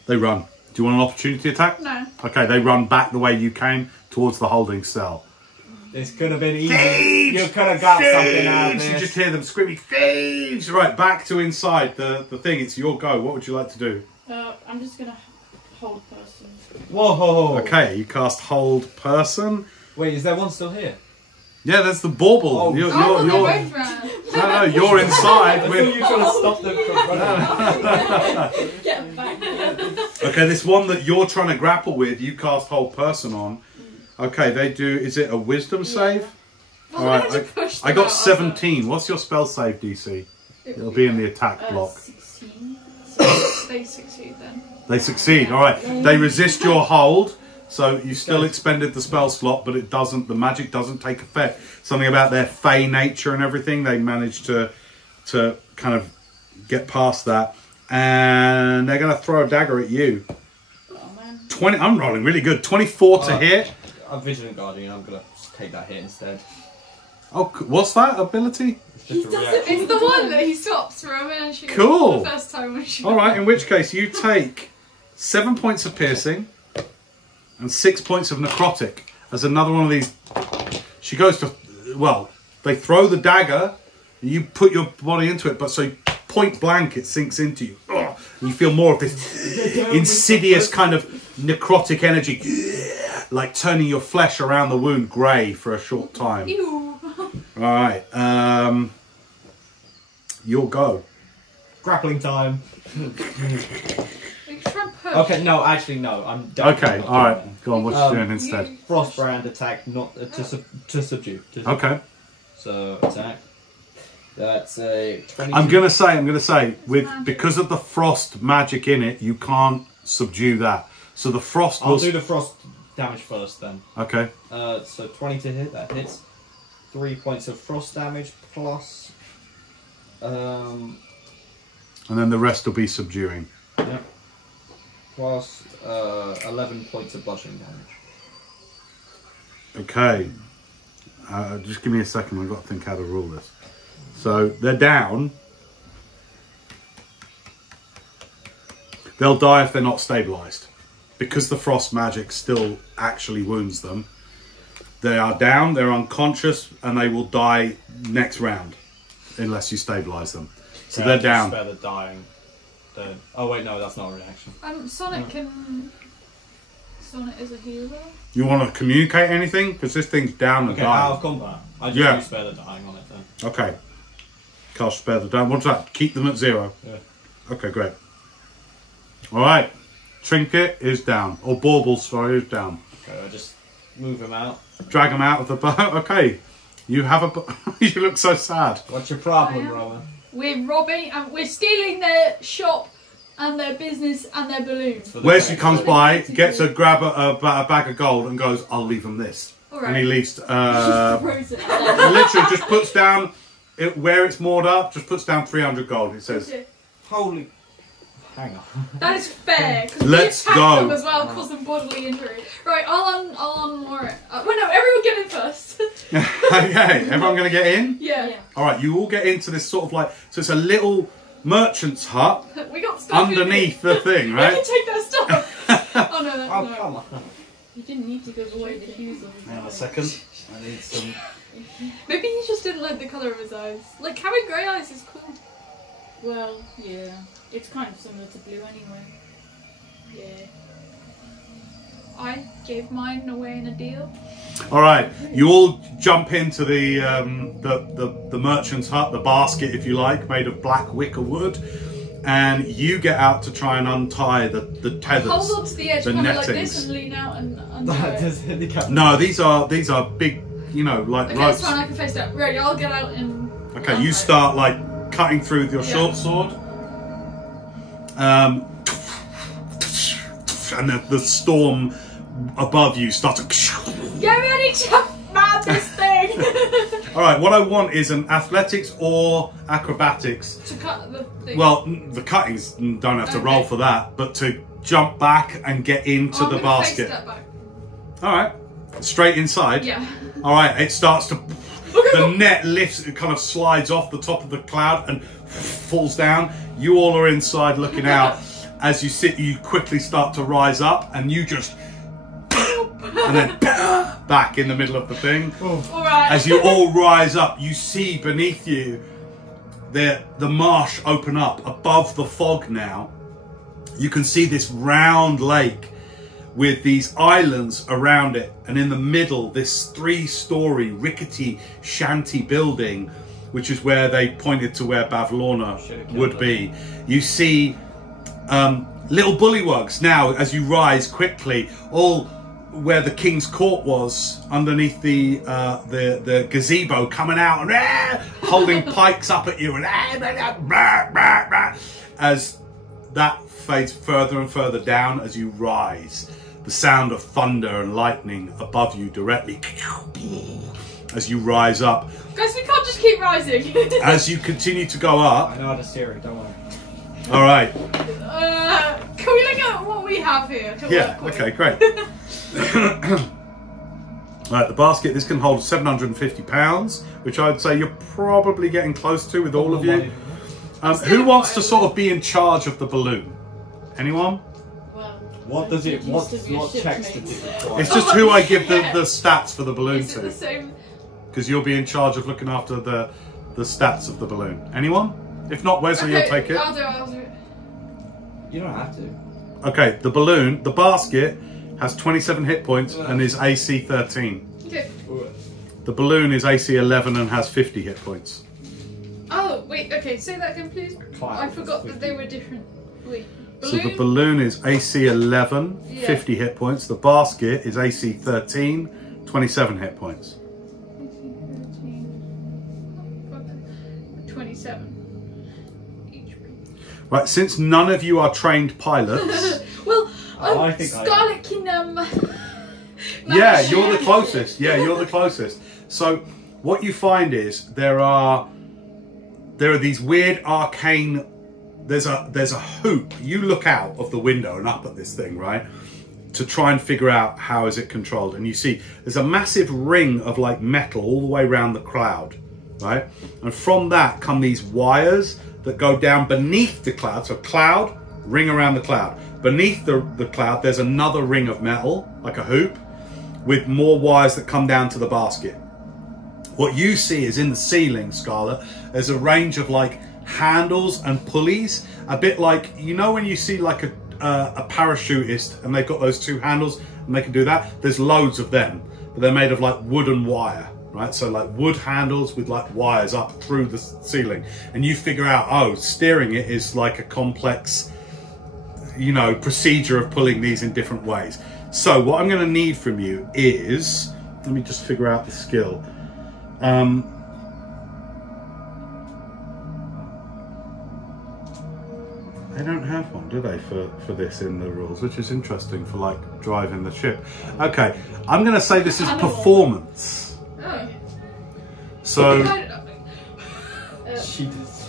They run. Do you want an opportunity attack? No. Okay, they run back the way you came towards the holding cell. This could have been easy. Thieves! You could have got something out of Thieves! You this. just hear them screaming, "Thieves!" Right, back to inside the thing. It's your go. What would you like to do? I'm just gonna hold person. Whoa. Okay, you cast Hold Person. Wait, is there one still here? Yeah, that's the bauble. Oh. You're, Oh, well, they you're, both ran. no, you're inside I with... thought you were trying to stop them from running. Get back. Okay, this one that you're trying to grapple with, you cast Hold Person on. Okay, they do... Is it a Wisdom save? Well, All we right, had to push I them got out, 17. What's your spell save DC? It'll be in the attack block. 16. They succeed then. They succeed. All right. They resist your hold, so you still expended the spell slot, but it doesn't. The magic doesn't take effect. Something about their fey nature and everything. They managed to kind of get past that, and they're going to throw a dagger at you. Oh man. 20. I'm rolling really good. 24 to hit. I'm Vigilant Guardian. I'm gonna take that hit instead. Oh, what's that ability? It's just a reaction. It's the one that he stops from and she Cool. the first time when she All right. In which case, you take 7 points of piercing and 6 points of necrotic as another one of these. She goes to, well, they throw the dagger, and you put your body into it, but so point blank it sinks into you. Ugh, and you feel more of this insidious kind of necrotic energy, like turning your flesh around the wound grey for a short time. Ew. All right, you'll go. Grappling time. We can try and push. Okay, no, actually no. I'm Okay, alright. Go on, what you doing instead? Frostbrand attack, not to subdue. Okay. So attack. That's a 20. I'm gonna say, because of the frost magic in it, you can't subdue that. So the frost I'll do the frost damage first then. Okay. So 20 to hit, that hits. 3 points of frost damage plus. And then the rest will be subduing. Yep. Plus 11 points of bludgeoning damage. Okay. Just give me a second, I've got to think how to rule this. So they're down. They'll die if they're not stabilised. Because the frost magic still actually wounds them. They are down, they're unconscious, and they will die next round. Unless you stabilise them. So they're down. Spare the dying. Oh wait, no, that's not a reaction. Sonic can... Sonic is a healer. You want to communicate anything? Because this thing's down and Okay, dying. out of combat. I just use spare the dying on it then. Okay. Cast spare the dying. What's that? Keep them at 0. Yeah. Okay, great. Alright. Trinket is down. Or Bauble, sorry, is down. Okay, I just move him out. Drag him out of the boat. Okay. You have a... you look so sad. What's your problem, Rowan? We're robbing and we're stealing their shop and their business and their balloons. Wesley comes by, gets a grab a bag of gold and goes, I'll leave him this. Alright. And he leaves... Throws it. literally just puts down... where it's moored up, just puts down 300 gold. It says... Okay. Holy... Hang on. That is fair, because Let's we attack go. them as well, cause them bodily injury. Right, I'll unmoor it. Well, no, everyone get in first. Okay, everyone going to get in? Yeah. Alright, you all get into this sort of like... So it's a little merchant's hut We got stuff underneath the thing, We right? can take their stuff. Oh no, that's Oh, no. come on. You didn't need to give away the hues of his Hang on a eyes. second. I need some... Maybe he just didn't like the colour of his eyes. Like, having grey eyes is cool. Well, yeah. It's kind of similar to blue anyway. Yeah. I gave mine away in a deal. Alright, you all jump into the merchant's hut, the basket if you like, made of black wicker wood. And you get out to try and untie the tethers. Hold on to the edge, the kind of like nettings. this, and lean out and untie it. No, these are big, you know, like Okay, ropes. that's fine, I can face that. Right, I'll get out and... Okay, you start like cutting through with your short sword. And the storm above you starts to... Get ready to man this thing! Alright, what I want is an athletics or acrobatics. To cut the thing. Well, the cuttings don't have to roll for that, but to jump back and get into the basket. Face that back. Alright, straight inside. Yeah. Alright, it starts to... The net lifts, it kind of slides off the top of the cloud and falls down. You all are inside looking out. As you sit, you quickly start to rise up and you just... and then back in the middle of the thing. Alright. As you all rise up, you see beneath you the marsh open up above the fog now. You can see this round lake with these islands around it, and in the middle this 3-story rickety shanty building, which is where they pointed to where Bavlorna would be. You see little bullywugs now as you rise quickly, all where the king's court was, underneath the gazebo, coming out and holding pikes up at you, and as that fades further and further down as you rise. The sound of thunder and lightning above you directly as you rise up. Guys, we can't just keep rising. As you continue to go up. I know how to steer it, don't worry. Alright. Can we look at what we have here? Yeah, okay, great. Right, the basket, this can hold 750 pounds, which I'd say you're probably getting close to with all of you. Who wants to sort of be in charge of the balloon? Anyone? Well, What does it? What checks to does it require? It's just who I give the stats for the balloon Is it the to. same? Because you'll be in charge of looking after the stats of the balloon. Anyone? If not, Wesley, you'll take it. I'll do it. You don't have to. Okay, the balloon, the basket, has 27 hit points and is AC 13. Okay. The balloon is AC 11 and has 50 hit points. Oh, wait, okay, say that again, please. I forgot that they were different. Wait. So the balloon is AC 11, Yeah. 50 hit points. The basket is AC 13, 27 hit points. 27. Right, since none of you are trained pilots, Well, I think Scarlet can yeah, you're the closest. Yeah, you're the closest. So what you find is there are these weird arcane. There's a hoop. You look out of the window and up at this thing, right, to try and figure out how is it controlled. And you see there's a massive ring of like metal all the way around the cloud, right? And from that come these wires that go down beneath the cloud. So cloud, ring around the cloud. Beneath the cloud, there's another ring of metal, like a hoop, with more wires that come down to the basket. What you see is in the ceiling, Scarlet, there's a range of like handles and pulleys, a bit like, you know when you see like a parachutist and they've got those two handles and they can do that? There's loads of them, but they're made of like wood and wire, right? So like wood handles with like wires up through the ceiling. And you figure out, oh, steering it is like a complex, you know, procedure of pulling these in different ways. So what I'm going to need from you is, let me just figure out the skill. They don't have one, do they, for this in the rules, which is interesting for like driving the ship. Okay, I'm going to say this is performance. Oh. So,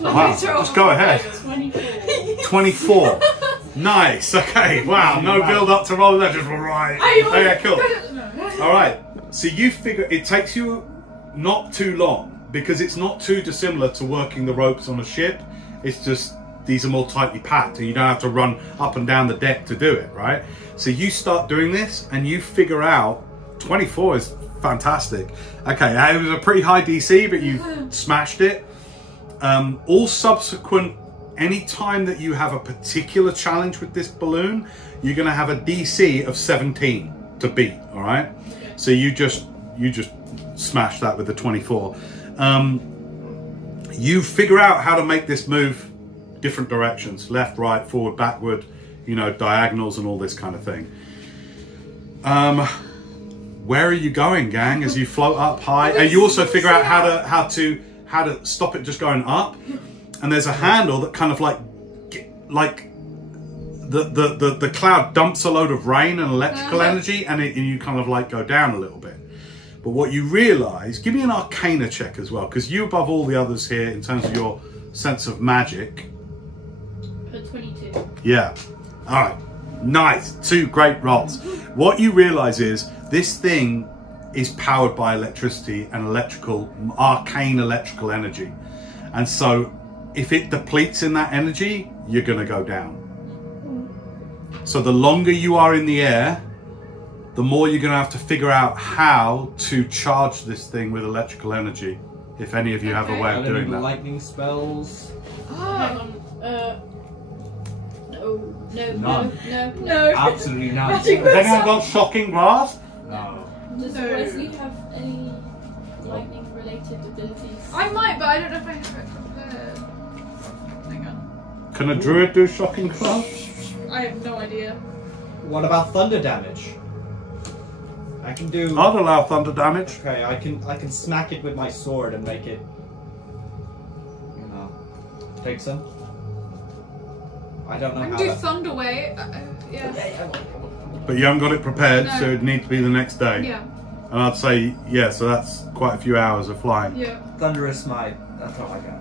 wow, just go ahead. 24. 24. Nice. Okay. Wow. No build up to roll that. Just right. Okay. Cool. All right. So you figure it takes you not too long because it's not too dissimilar to working the ropes on a ship. It's just these are more tightly packed and you don't have to run up and down the deck to do it, right? So you start doing this and you figure out 24 is fantastic. Okay, it was a pretty high DC, but you smashed it. All subsequent, any time that you have a particular challenge with this balloon, you're going to have a DC of 17 to beat. All right. So you just smash that with the 24. You figure out how to make this move different directions, left, right, forward, backward, you know, diagonals and all this kind of thing. Where are you going, gang, as you float up high? And you also figure out how to stop it just going up. And there's a handle that kind of like the cloud dumps a load of rain and electrical energy, and you kind of like go down a little bit. But what you realise, give me an Arcana check as well, because you above all the others here in terms of your sense of magic. 22. Yeah. All right. Nice. 2 great rolls. What you realise is this thing is powered by electricity and arcane electrical energy. And so if it depletes in that energy, you're going to go down. So the longer you are in the air, the more you're going to have to figure out how to charge this thing with electrical energy. If any of you have a way of doing that. Lightning spells? Hang on. No. Absolutely none. Has anyone got shocking grasp? No. Does Wesley have any lightning related abilities? I might, but I don't know if I have it prepared. Hang on. Can a druid do shocking grasp? I have no idea. What about thunder damage? I can do. I'd allow thunder damage. Okay, I can smack it with my sword and make it, you know, take some. I don't know I how. can do Thunderwave. Yeah. But you haven't got it prepared, No. so it'd need to be the next day. Yeah. And I'd say, yeah, so that's quite a few hours of flying. Yeah. Thunderous Smite. That's all I got.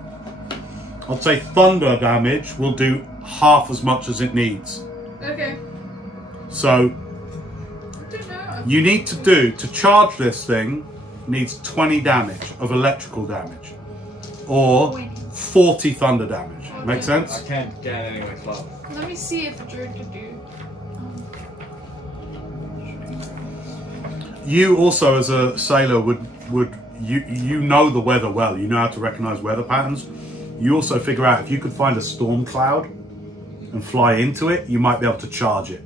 I'd say thunder damage will do half as much as it needs. Okay. So I don't know. you need to charge this thing, needs 20 damage of electrical damage. Or 40 thunder damage. Okay. Make sense? I can't get anywhere close. Let me see if a druid could do. You also, as a sailor, would you know the weather well. You know how to recognize weather patterns. You also figure out if you could find a storm cloud and fly into it, you might be able to charge it.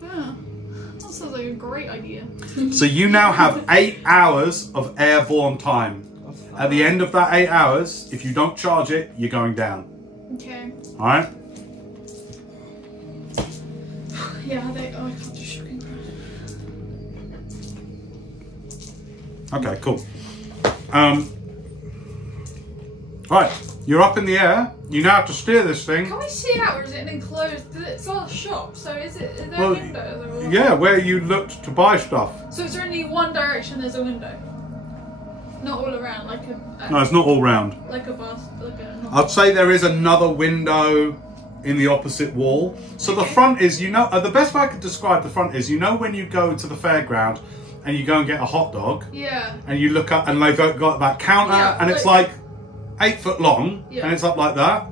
That sounds like a great idea. So you now have 8 hours of airborne time. At the end of that 8 hours, if you don't charge it, you're going down. Okay. All right. Yeah, they. Oh, I can't do shocking growth. Okay, cool. Right, you're up in the air. You now have to steer this thing. Can we see out, or is it an enclosed? It's all a shop, so is there Well, windows? Or Yeah, where you looked to buy stuff. So is there only one direction? There's a window. Not all around, like a. No, it's not all round. Like a bus, like a. I'd say there is another window in the opposite wall. So the front is, you know, the best way I could describe the front is, you know, when you go to the fairground and you go and get a hot dog, Yeah. and you look up and they've got that counter, Yeah, and it's like 8 foot long, Yeah. and it's up like that.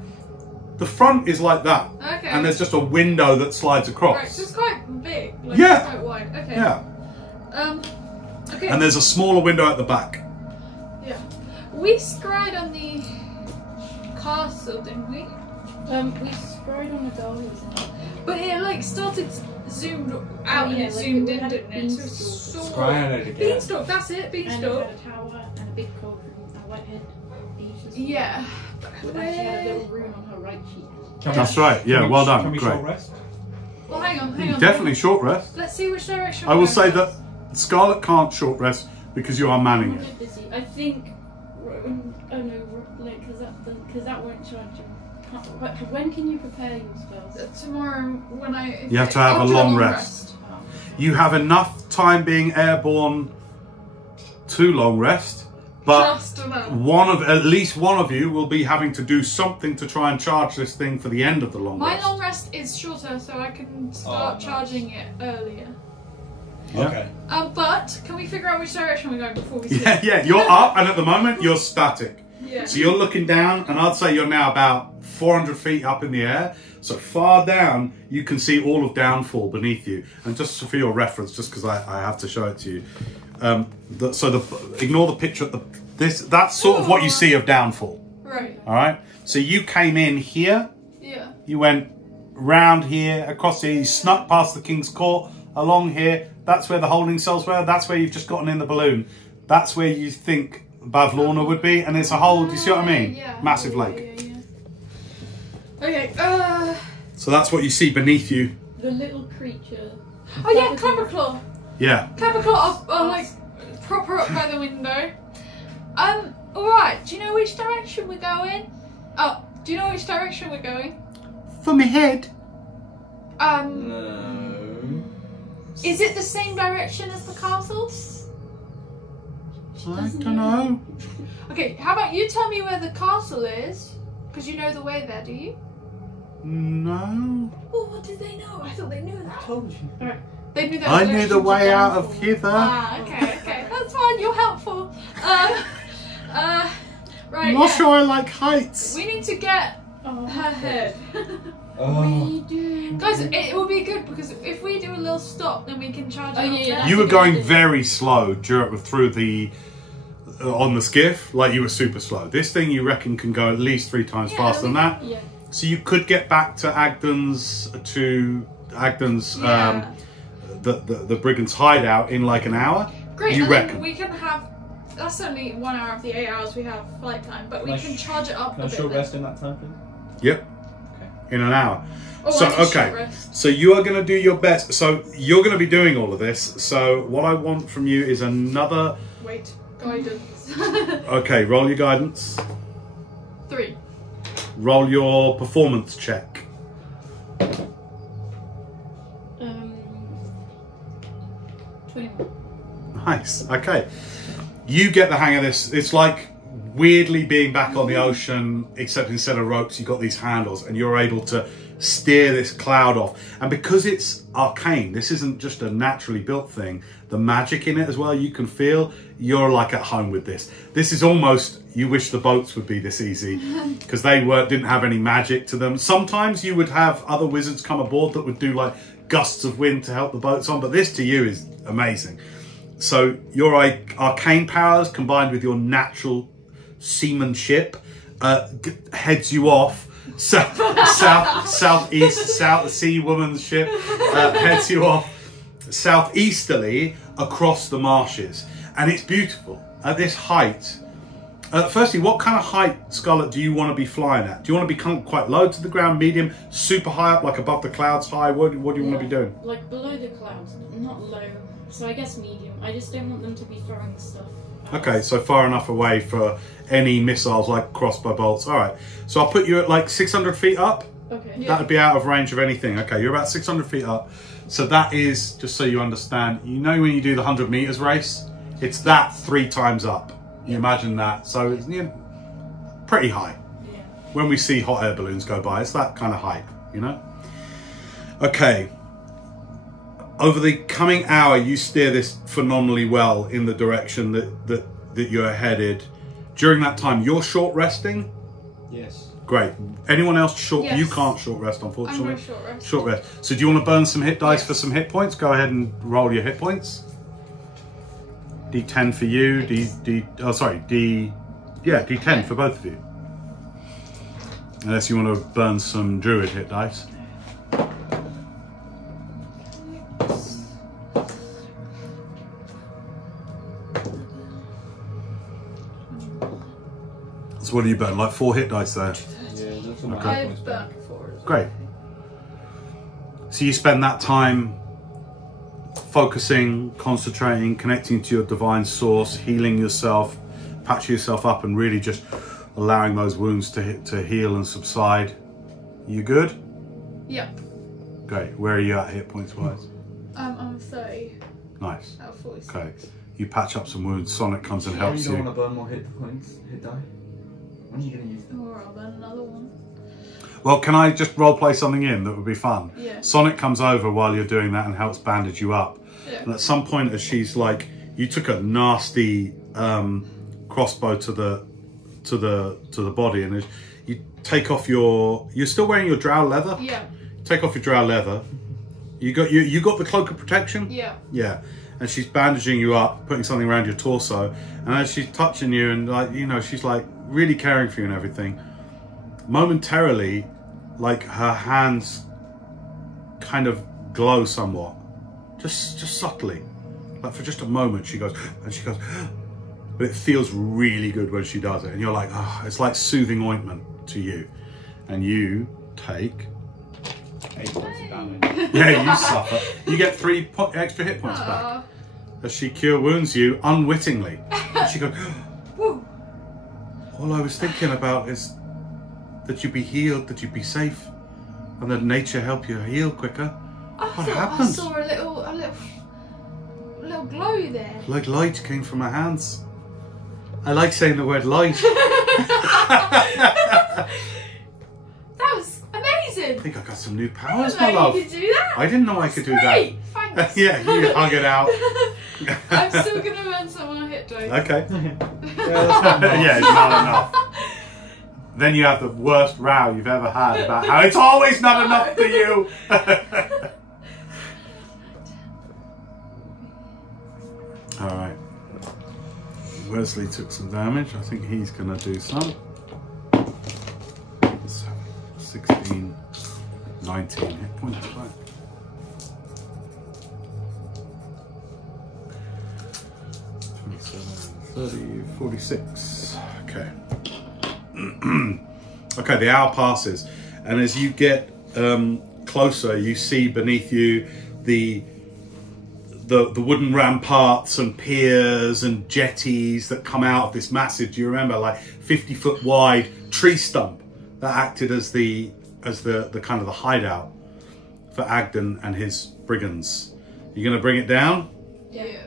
The front is like that, Okay. and there's just a window that slides across. Right, so it's quite big. Like, Yeah. It's quite wide. Okay. Yeah, Okay. and there's a smaller window at the back. Yeah. We scried on the castle, didn't we? We sprayed on the dollars. But it like started zoomed out and yeah, it like zoomed we in, had a didn't it? So it's beanstalk. sort Scry on it again. Beanstalk, that's it, And it beanstalk. had a tower and a big cauldron, a whitehead beach. Yeah. But actually had a little rune on her right cheek. That's right. Yeah, well done. Can we Great. short rest? Well, hang on. Definitely short rest. Let's see which direction. I we're will going say that first. Scarlet can't short rest because you are manning I'm a it. bit busy. I think. Oh no, like because that won't charge you. When can you prepare your spells? Tomorrow when I. You have to have I'll a do long rest. You have enough time being airborne to long rest, but Just enough. at least one of you will be having to do something to try and charge this thing for the end of the long My rest. long rest is shorter, so I can start nice. charging it earlier. Yeah. Okay. But can we figure out which direction we're going before we see? Yeah, you're up, and at the moment you're static. Yeah. So you're looking down, and I'd say you're now about 400 feet up in the air. So far down, you can see all of Downfall beneath you. And just for your reference, just because I have to show it to you. Ignore the picture. That's sort of what you see of Downfall. Right. All right. So you came in here. Yeah. You went round here, across here. You snuck past the King's Court, along here. That's where the holding cells were. That's where you've just gotten in the balloon. That's where you think Bavlorna would be, and it's a whole. Do you see what I mean? Yeah. Massive lake. Yeah. Okay. So that's what you see beneath you. The little creature. Oh yeah, Clapperclaw. Yeah. Clapperclaw. I'll like prop her up by the window. All right. Do you know which direction we're going? Oh, do you know which direction we're going? For my head. No. Is it the same direction as the castle? I don't know. Okay, how about you tell me where the castle is? Because you know the way there, do you? No. Oh, what did they know? I thought they knew that. Told you. Alright. They knew that. I knew the direction to way out Downfall. of hither. Ah, okay. That's fine. You're helpful. Right. I'm not yeah. sure I like heights. We need to get her head. Oh. We do. Guys, it will be good because if we do a little stop, then we can charge it. Oh, up yeah, there. You were going very slow through the on the skiff, like you were super slow. This thing you reckon can go at least 3 times Yeah, faster than that. Yeah. So you could get back to Agden's Yeah. the brigand's hideout in like an hour. Great. You and then reckon? we can have. That's only 1 hour of the 8 hours we have flight time, but we Can I can charge it up Can a I bit. short then. rest in that time, please? Yep. In an hour. Oh, So I can short okay, rest. so you are going to do your best. So you're going to be doing all of this. So what I want from you is another. Wait, guidance. Okay, roll your guidance. 3. Roll your performance check. 21. Nice. Okay, you get the hang of this. It's like weirdly being back on the ocean, except instead of ropes, you've got these handles, and you're able to steer this cloud off. And because it's arcane, this isn't just a naturally built thing. The magic in it as well, you can feel. You're like at home with this. This is almost, you wish the boats would be this easy because they didn't have any magic to them. Sometimes you would have other wizards come aboard that would do like gusts of wind to help the boats on, but this to you is amazing. So your arcane powers combined with your natural seamanship heads you off southeast. The sea woman's ship heads you off southeasterly across the marshes, and it's beautiful at this height. Firstly, what kind of height, Scarlett, do you want to be flying at? Do you want to be quite low to the ground, medium, super high up, like above the clouds high? What do you want to be doing? Like below the clouds, not low. So I guess medium. I just don't want them to be throwing stuff. Okay, so far enough away for any missiles like crossbow bolts. All right, so I'll put you at like 600 feet up. Okay. Yeah. That would be out of range of anything. Okay, you're about 600 feet up. So that is, just so you understand, you know when you do the 100 meters race, it's that 3 times up. You imagine that. So it's pretty high. Yeah. When we see hot air balloons go by, it's that kind of height, you know? Okay. Over the coming hour, you steer this phenomenally well in the direction that you're headed. During that time, you're short resting? Yes. Great. Anyone else short? Yes. You can't short rest, unfortunately. I'm a short rest. Short rest. So do you want to burn some hit dice Yes. for some hit points? Go ahead and roll your hit points. D10 for you. D10 for both of you. Unless you want to burn some druid hit dice. So what do you burn? Like 4 hit dice there? Yeah, that's what my Okay. hit points I've back. burnt before as well. Great. So you spend that time focusing, concentrating, connecting to your divine source, healing yourself, patching yourself up, and really just allowing those wounds to heal and subside. You good? Yep. Great. Where are you at hit points wise? I'm 30 Nice. out of 46. Okay. You patch up some wounds. Sonic comes and You helps don't you. want to burn more hit points, hit die. When are you going to use them? Or I'll burn another one. Well, can I just role play something in that would be fun? Yeah. Sonic comes over while you're doing that and helps bandage you up. Yeah. And at some point, as she's like, you took a nasty crossbow to the body, and as you take off you're still wearing your drow leather. Yeah. Take off your drow leather. You got the cloak of protection. Yeah. Yeah. And she's bandaging you up, putting something around your torso, and as she's touching you and like she's like really caring for you and everything. Momentarily, like her hands kind of glow somewhat, just subtly, like for just a moment. She goes, but it feels really good when she does it, and you're like, it's like soothing ointment to you, and you take 8 points of damage. Yeah, you suffer. You get 3 extra hit points back as she cure wounds you unwittingly. And she goes, Woo. all I was thinking about is that you'd be healed, that you'd be safe, and that nature help you heal quicker. I What thought happened? I saw a little glow there. Like light came from her hands. I like saying the word light. That was amazing. I think I got some new I powers, didn't my know love. you could do that. I didn't know I could do that. Great. Thanks. Yeah, you hug it out. I'm still gonna burn some on a hit die. Okay. Yeah, that's not enough. Yeah, it's not enough. Then you have the worst row you've ever had about how it's always not enough for you. Alright. Wesley took some damage. I think he's going to do some. 16, 19 hit points. Right. 30, 46. Okay. Okay, the hour passes, and as you get closer, you see beneath you the wooden ramparts and piers and jetties that come out of this massive, do you remember, like 50-foot wide tree stump that acted as the kind of the hideout for Agden and his brigands. You gonna bring it down? Yeah.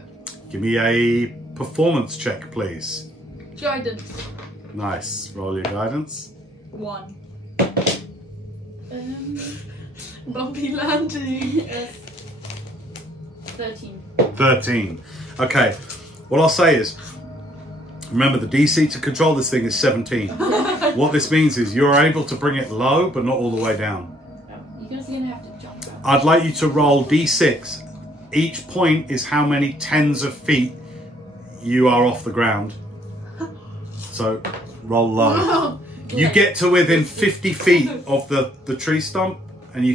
Give me a performance check, please. Guidance. Nice. Roll your guidance. 1. Bumpy landing. 13. 13. Okay. What I'll say is, remember the DC to control this thing is 17. What this means is you're able to bring it low, but not all the way down. Oh, you guys are gonna have to jump out. I'd like you to roll D6. Each point is how many tens of feet you are off the ground. So roll low. You get to within 50 feet of the tree stump, and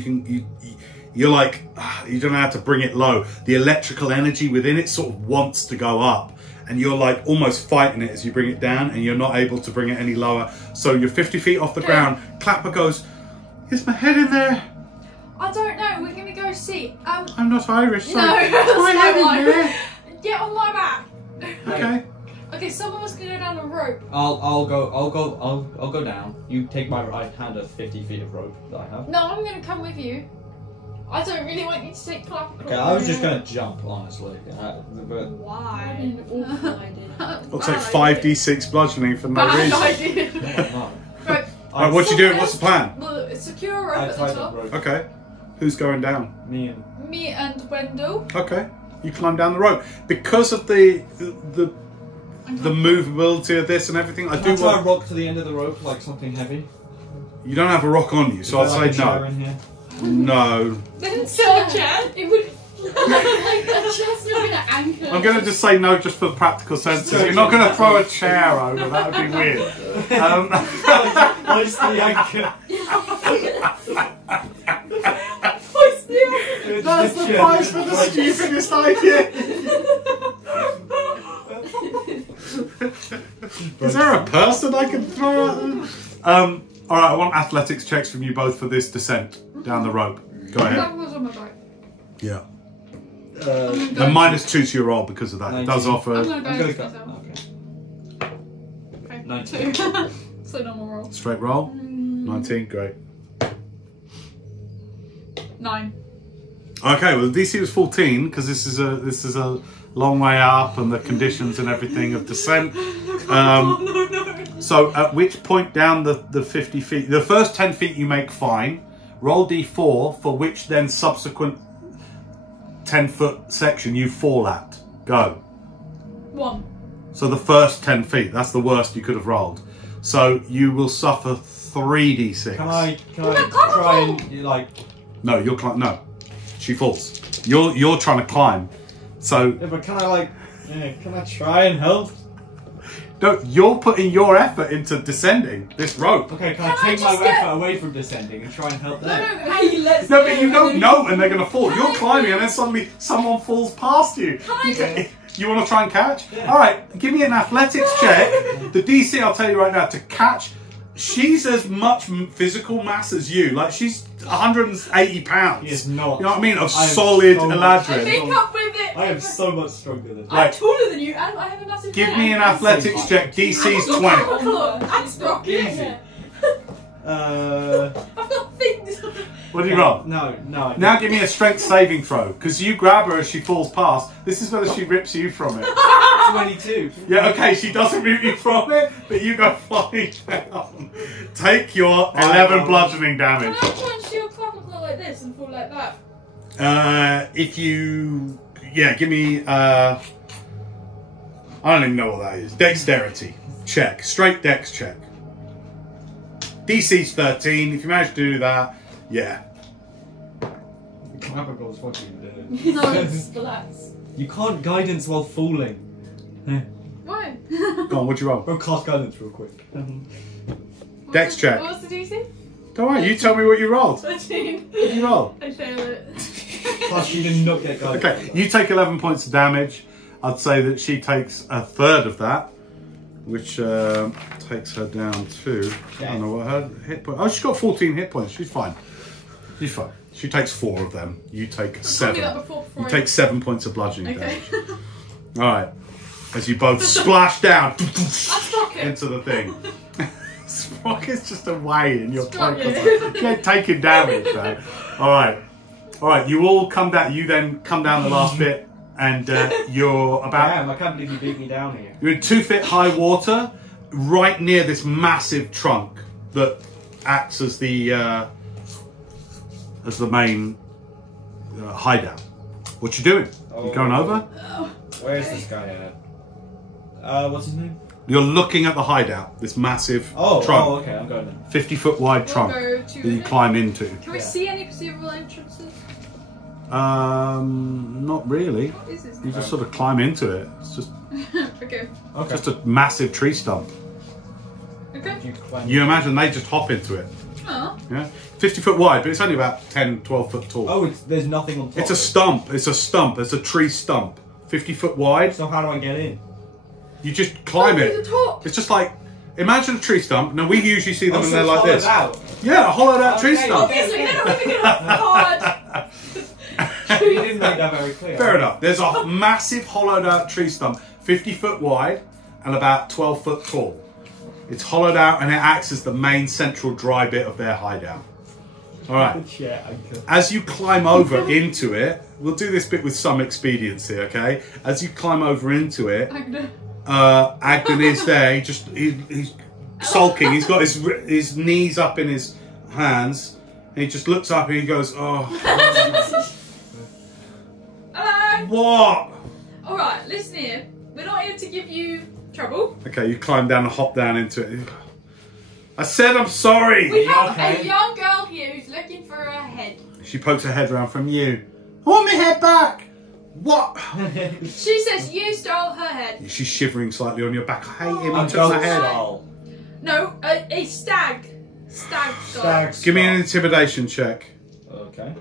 you're like, you don't know how to bring it low. The electrical energy within it sort of wants to go up, and you're like almost fighting it as you bring it down, and you're not able to bring it any lower. So you're 50 feet off the ground. Clapper goes, "Is my head in there?" I don't know. We're gonna go see. I'm not Irish, so No, is my head in there? Get on my back. Okay. Okay, someone was gonna go down the rope. I'll go down. You take my right hand of 50 feet of rope that I have. No, I'm gonna come with you. I don't really want you to take Clapper. Okay, I was just gonna jump, honestly. But Why? An awful idea. Looks like 5d6 bludgeoning for no Bad reason. idea. no. Right. Right, what you doing? What's the plan? Well, secure a rope I at the tied top. up rope. Okay. Who's going down? Me and Me and Wendell. Okay. You climb down the rope. Because of the movability of this and everything, I Can do I try want... rock to the end of the rope like something heavy? You don't have a rock on you, so Is there I'd like a say chair no. in here? No. Then still a chair. It would like the chest would have been an anchor. I'm going to just say no just for the practical senses. You're not going to throw a chair over. That would be weird. What's the anchor? That's the prize for the stupidest idea. Is there a person I can throw at them? Alright, I want athletics checks from you both for this descent down the rope. Go ahead. That was on my back. Yeah. I'm And -2 to your roll because of that. It does 19. offer... gonna go I'm going against to myself. Okay. Okay. 19. 2. So normal roll. Straight roll. 19, great. 9. Okay, well the DC was 14 because this is a long way up and the conditions and everything of descent. So at which point down the 50 feet, the first 10 feet you make fine. Roll D4 for which then subsequent 10-foot section you fall at. Go. 1. So the first 10 feet, that's the worst you could have rolled. So you will suffer 3d6. Can I not try comfortable. and like? No, you'll climb. No, she falls. You're trying to climb. So Yeah, but can I like? Yeah, can I try and help? no, you're putting your effort into descending this rope. Okay, can I Can I take my just get- effort away from descending and try and help them? Hey, let's No, go. but you don't know when they're going to fall. You're climbing and then suddenly someone falls past you. I You want to try and catch? Yeah. All right, give me an athletics check. The DC, I'll tell you right now, to catch, she's as much physical mass as you. Like, she's 180 pounds. He is not. You know what I mean? Of I am solid so much- Eladrin. Make up with it. I am so much stronger than I'm Right. taller than you and I have a massive Give head. me an athletics check. DC's 20. I'm sprocket. Easy. I've got things. What do you roll? No. Now give me a strength saving throw, because you grab her as she falls past. This is whether she rips you from it. 22. Yeah, okay, she doesn't rip you from it, but you go flying down. Take your 11 bludgeoning Can damage. I punch your clavicle like this and fall like that? If you... Yeah, give me... I don't even know what that is. Dexterity. Check. Straight dex check. DC's 13. If you manage to do that, yeah. Clappergill's fucking dead. No, relax. You can't guidance while falling. Why? Go on, what'd you roll? Go cast guidance real quick. Dex check. What was the DC? Don't worry, you tell me what you rolled. 13. What did you roll? I fail it. Plus, you did not get guidance. Okay, you take 11 points of damage. I'd say that she takes a third of that, which takes her down to... I don't know what her hit point... Oh, she's got 14 hit points. She's fine. She's fine. She takes 4 of them. You take Told me 7. that before You I- take 7 points of bludgeoning Okay. damage. Alright. As you both splash down Sprocket. into the thing. Sprocket's just away in your Sprocket. pocket. You ain't taking damage, man. Alright, you all come down. You then come down the last bit, and you're about... Damn, I can't believe you beat me down here. You're in 2 feet high water, right near this massive trunk that acts as the main hideout. What you doing? You going over? Where's this guy at? What's his name? You're looking at the hideout, this massive Oh, trunk, okay, I'm going then. 50-foot wide We'll trunk go that to you it. climb into. Can we Yeah. see any perceivable entrances? Not really. What is this? You just sort of climb into it. It's just Okay. Okay. just a massive tree stump. Okay. You climb. You imagine they just hop into it. Oh. Yeah, 50-foot wide, but it's only about 10, 12 foot tall. Oh, there's nothing on top. It's a stump. It's a stump. It's a tree stump. 50-foot wide. So how do I get in? You just climb Go it. to the top. It's just like, imagine a tree stump. Now we usually see them and they're like this. Out. Yeah, a hollowed out tree Okay. stump. Obviously, they're not even gonna hard. You didn't make that very clear. Fair enough. There's a massive hollowed out tree stump, 50 foot wide and about 12 foot tall. It's hollowed out and it acts as the main central dry bit of their hideout. All right. As you climb over into it, we'll do this bit with some expediency, okay? As you climb over into it, Agden is there. He's sulking. He's got his knees up in his hands, and he just looks up and he goes, "Oh, Hello. what?" All right, listen here. We're not here to give you trouble. Okay, you climb down and hop down into it. I said I'm sorry. We have okay? a young girl here who's looking for her head. She pokes her head around from you. I want my head back. What? She says you stole her head. She's shivering slightly on your back. I hate him. He A took my goat head. skull. No, a stag. Stag skull. Stag Give me an skull. intimidation check. Okay.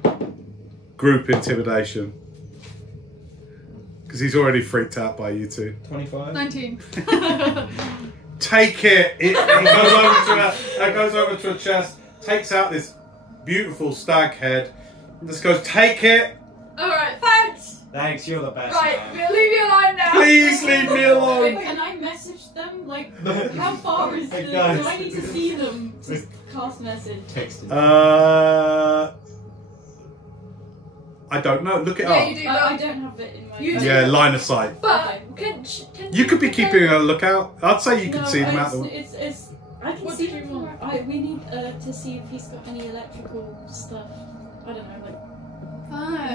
Group intimidation. Because he's already freaked out by you two. 25. 19. Take it. It goes over to her chest, takes out this beautiful stag head, and just goes, take it. Alright, thanks. Thanks, you're the best. Right, man. we'll leave you alone now. Please leave me alone. Can I message them? Like, how far is Hey, the... guys. Do I need to see them to cast message? Text it. I don't know. Look it Yeah, up. you do. I don't have it in my... You- Yeah, line of sight. But can You could be keeping a lookout. I'd say you could see them out the window. It's I can What see do you them from want? where... we need to see if he's got any electrical stuff. I don't know, like...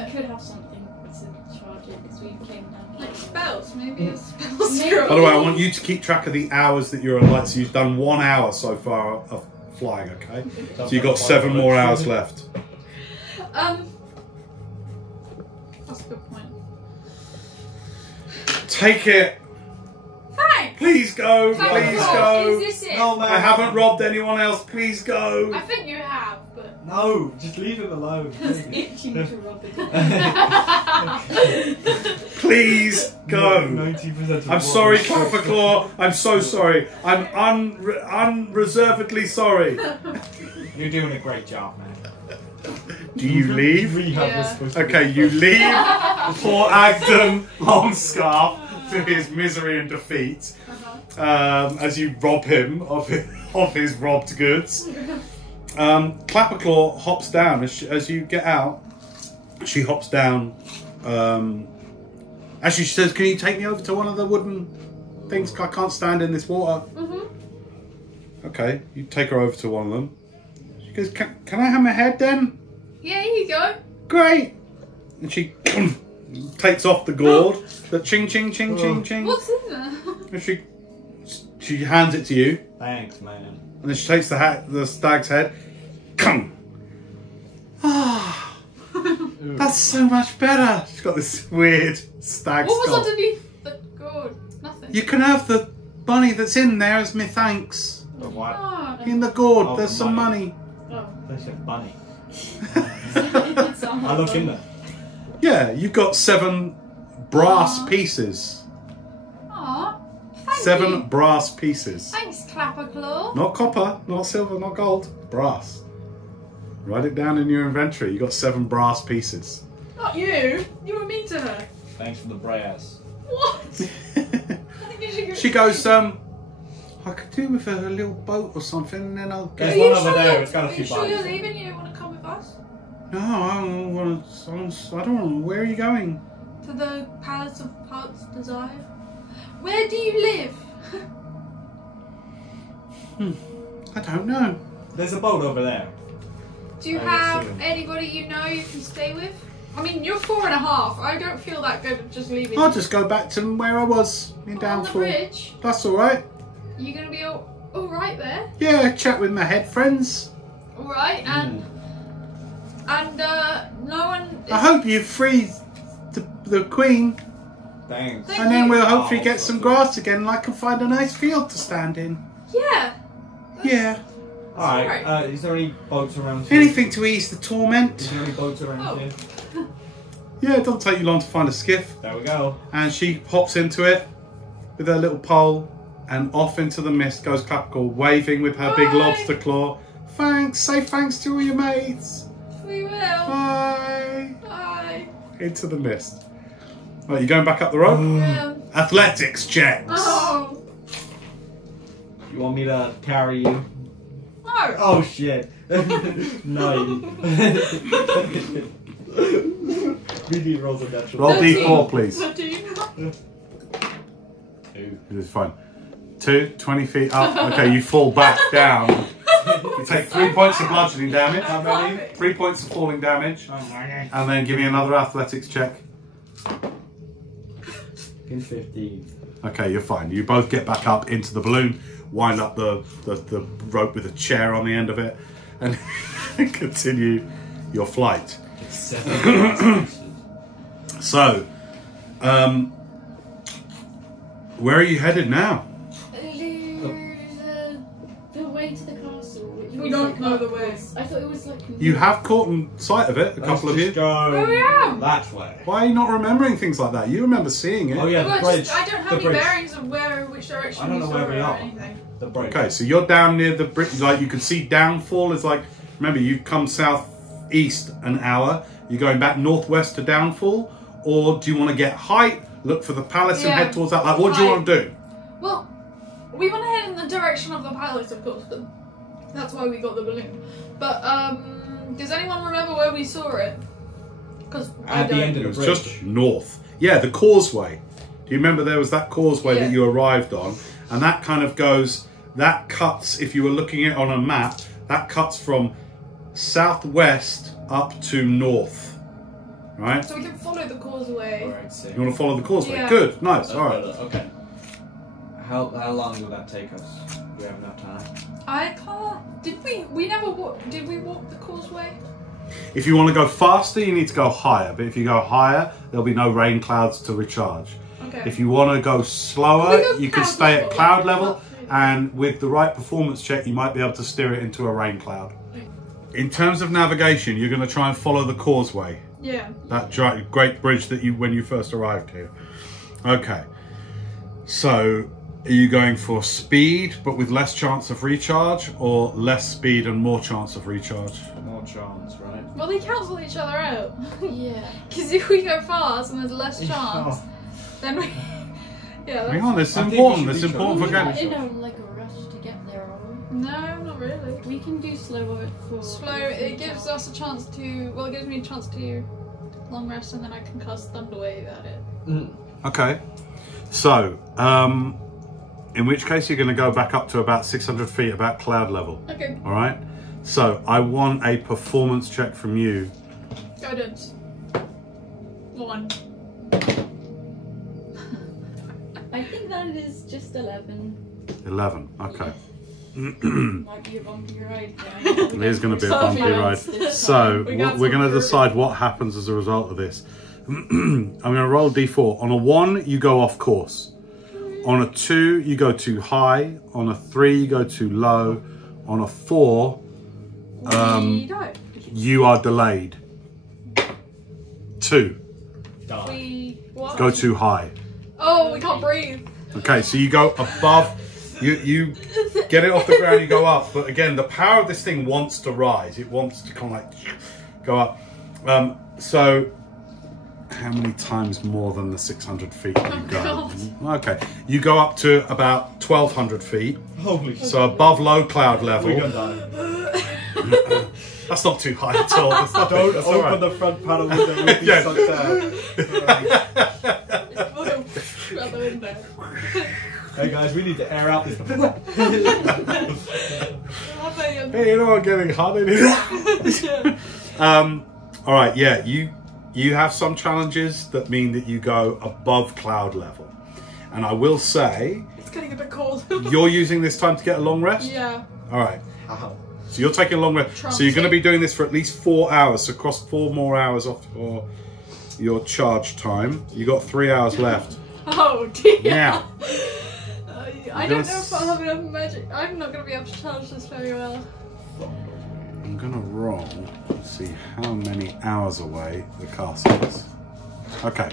We could have something to charge it because we came down... Like spells, maybe a spell Maybe. scroll. By the way, I want you to keep track of the hours that you're on light. So you've done 1 hour so far of flying, okay? So you've got 7 more hours left. That's a good point. Take it. Thanks. Please go. Thanks, Please Paul. go. Is this it? No, man. I haven't robbed anyone else. Please go. I think you have, but No, just leave him alone. It's itching to rub it. Please go. 90% of I'm sorry, Clapperclaw. I'm so sorry. I'm unreservedly sorry. You're doing a great job, man. Do you leave? Rehab Yeah. was supposed to be- Okay, you leave poor Agden Longscarf to his misery and defeat as you rob him of his robbed goods. Clapperclaw hops down as you get out. She hops down. Actually, she says, "Can you take me over to one of the wooden things? I can't stand in this water." Okay, you take her over to one of them. She goes, "Can I have my head then?" yeah, here you go. Great. And she takes off the gourd. The ching ching ching ching ching. What's in there? And she hands it to you, Thanks, man. and then she takes the stag's head. Come. Ah, that's so much better. She's got this weird stag What was skull. underneath the gourd? Nothing. You can have the money that's in there as me thanks. The what? Ah. In the gourd, Oh, there's the some money. money. Oh. They said bunny. It sounds I look in there. Yeah, you've got 7 brass pieces. Aw. Thank 7 you. brass pieces. Thanks, Clapperclaw. Not copper, not silver, not gold. Brass. Write it down in your inventory. You got 7 brass pieces. Not you. You were mean to her. Thanks for the brass. What? I think you should go. She goes, I could do with a little boat or something, and then I'll There's get. one over there, it's got a Are few you sure you're bodies. leaving? You don't want to come with us? No, I don't want to. I don't want. Where are you going? To the Palace of Heart's Desire? Where do you live? I don't know. There's a boat over there. Do you I have assume. anybody you know you can stay with? I mean, you're 4.5. I don't feel that good at just leaving. I'll just go back to where I was in on the Downfall. bridge. That's all right. You gonna be all right there? Yeah, chat with my head friends. All right, and no one. I hope you free the queen, Thanks. Thank and then you. we'll hopefully Oh, get so some good. grass again, and I can find a nice field to stand in. Yeah. Yeah, Alright, Alright. is there any boats around here? anything to ease the Is torment. there any boats around Oh. here? Yeah, it doesn't take you long to find a skiff. There we go. And she hops into it. with her little pole, and off into the mist goes Clapperclaw, waving with her big Bye. lobster claw. Thanks, say thanks to all your mates. We will. Bye. Bye. Into the mist. Right, you going back up the rope? Yeah. Athletics checks. Oh. You want me to carry you? No. Oh shit. No. Really rolls a natural. Roll 13. D4, please. 13. 2. It's fine. 2, 20 feet up. Okay, you fall back down. You take 3 points of bludgeoning damage. How many? 3 points of falling damage. And then give me another athletics check. In 15. Okay, you're fine. You both get back up into the balloon, wind up the rope with a chair on the end of it, and continue your flight. So, where are you headed now? The way to the castle. which We was don't like know the up way. was- I thought it was like. You have caught sight of it, a couple of you. Go Oh, yeah. that way. Why are you not remembering things like that? You remember seeing it. Oh yeah, Well, the bridge. I don't have the any bridge. bearings of which direction I don't we know saw where we it or are. anything. The bridge. Okay, so you're down near the bridge. Like you can see downfall is like. Remember, you've come southeast an hour. You're going back northwest to downfall, or do you want to get height? Look for the palace and Yeah. head towards that. Like, what do you want to do? Well, we want to head in the direction of the palace, of course, but that's why we got the balloon. But does anyone remember where we saw it? Because I At the don't. end of It the was bridge. just north. Yeah, the causeway. Do you remember there was that causeway Yeah. that you arrived on? And that kind of goes, that cuts, if you were looking at it on a map, that cuts from southwest up to north. Right? So we can follow the causeway. Alright, see. You want to follow the causeway? Yeah. Good, nice, That's alright. better, okay. How long will that take us? Do we have enough time? I can't. Did we never walk? Did we walk the causeway? If you want to go faster, you need to go higher. But if you go higher, there'll be no rain clouds to recharge. Okay. If you want to go slower, We go you can cloud stay level. at cloud level, Up. and with the right performance check, you might be able to steer it into a rain cloud. In terms of navigation, you're going to try and follow the causeway, Yeah. that great bridge that when you first arrived here. Okay. So, are you going for speed but with less chance of recharge, or less speed and more chance of recharge? More chance, right? Well, they cancel each other out. Yeah. Because if we go fast and there's less chance, Oh. then we. Yeah. Hang on, it's I think we important. should It's recharge. important for We're going. not in like a rush to get there, are we? No, not really. We can do slower for. Slow. It gives us a chance to. Well, it gives me a chance to long rest, and then I can cast Thunderwave at it. Okay. So, in which case you're going to go back up to about 600 feet, about cloud level. Okay. All right. So I want a performance check from you. Guidance. 1. I think that is just 11. 11. Okay. Might be a bumpy ride. It is going to be a bumpy ride. So we're going to decide what happens as a result of this. I'm going to roll D4. On a 1, you go off course. On a 2, you go too high. On a 3, you go too low. On a 4, We don't. you are delayed. 2, Die. We. What? go too high. Oh, we can't breathe. Okay, so you go above, you get it off the ground, you go up. But again, the power of this thing wants to rise. It wants to kind of like go up. So how many times more than the 600 feet do you go? Okay, you go up to about 1,200 feet. Holy shit. So above low cloud We're level. gonna die. That's not too high at all. That's not Don't that's open all right. the front panel window with these Yeah. sucked out. We'll go out the window. Hey guys, we need to air out this. Hey, you know I'm getting hot in here. All right, yeah, you have some challenges that mean that you go above cloud level, and I will say It's getting a bit cold. you're using this time to get a long rest. Yeah. All right, Ow. so you're taking a long rest. So you're going to be doing this for at least 4 hours. So cross 4 more hours off for your charge time. You got 3 hours left. Oh dear. Now. I don't know if I'll have enough magic. I'm not going to be able to charge this very well. I'm going to roll to see how many hours away the castle is. Okay.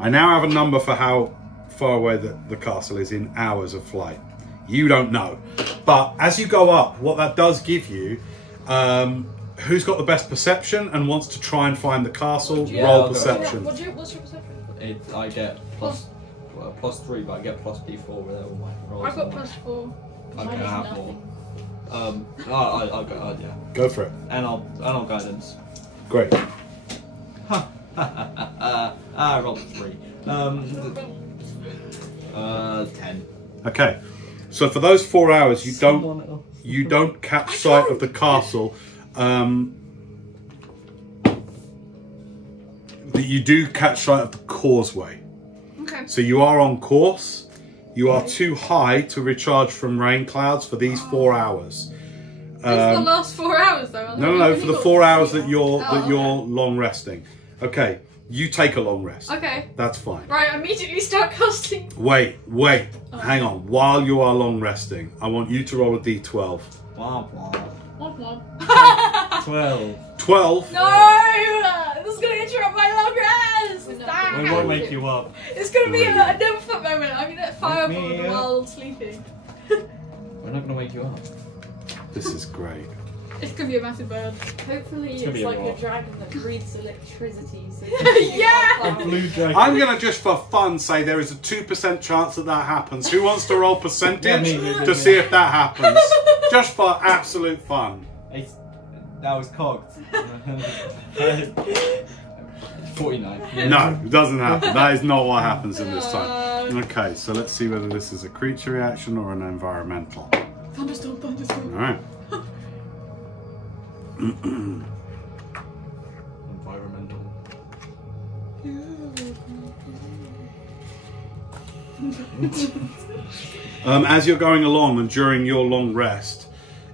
I now have a number for how far away the castle is in hours of flight. You don't know. But as you go up, what that does give you, who's got the best perception and wants to try and find the castle, roll perception. What's your perception? I get plus 3, but I get plus D4 with all my rolls. I've got +4. Okay, I have more. I'll go. Yeah. Go for it. And I'll guidance. Great. I rolled 3. 10. Okay. So for those 4 hours, you don't catch sight of the castle. You do catch sight of the causeway. Okay. So you are on course. You are too high to recharge from rain clouds for these 4 hours. It's the last 4 hours though. No, for the 4 hours that you're long resting. Okay, you take a long rest. Okay. That's fine. Right, I immediately start casting. Wait, hang on. While you are long resting, I want you to roll a d12. Womp womp. 12. 12. No! This is gonna interrupt my long rest! We won't wake you up. It's gonna be a never foot moment. I'm gonna fireboard while sleeping. We're not gonna wake you up. This is great. It's gonna be a massive bird. Hopefully it's like a dragon that breathes electricity. So Yeah! Blue dragon. I'm going to just for fun say there is a 2% chance that happens. Who wants to roll percentage to see if that happens? Just for absolute fun. That was cocked. 49. No, it doesn't happen. That is not what happens in this time. Okay, so let's see whether this is a creature reaction or an environmental. Thunderstorm, thunderstorm. Alright. Environmental. As you're going along and during your long rest,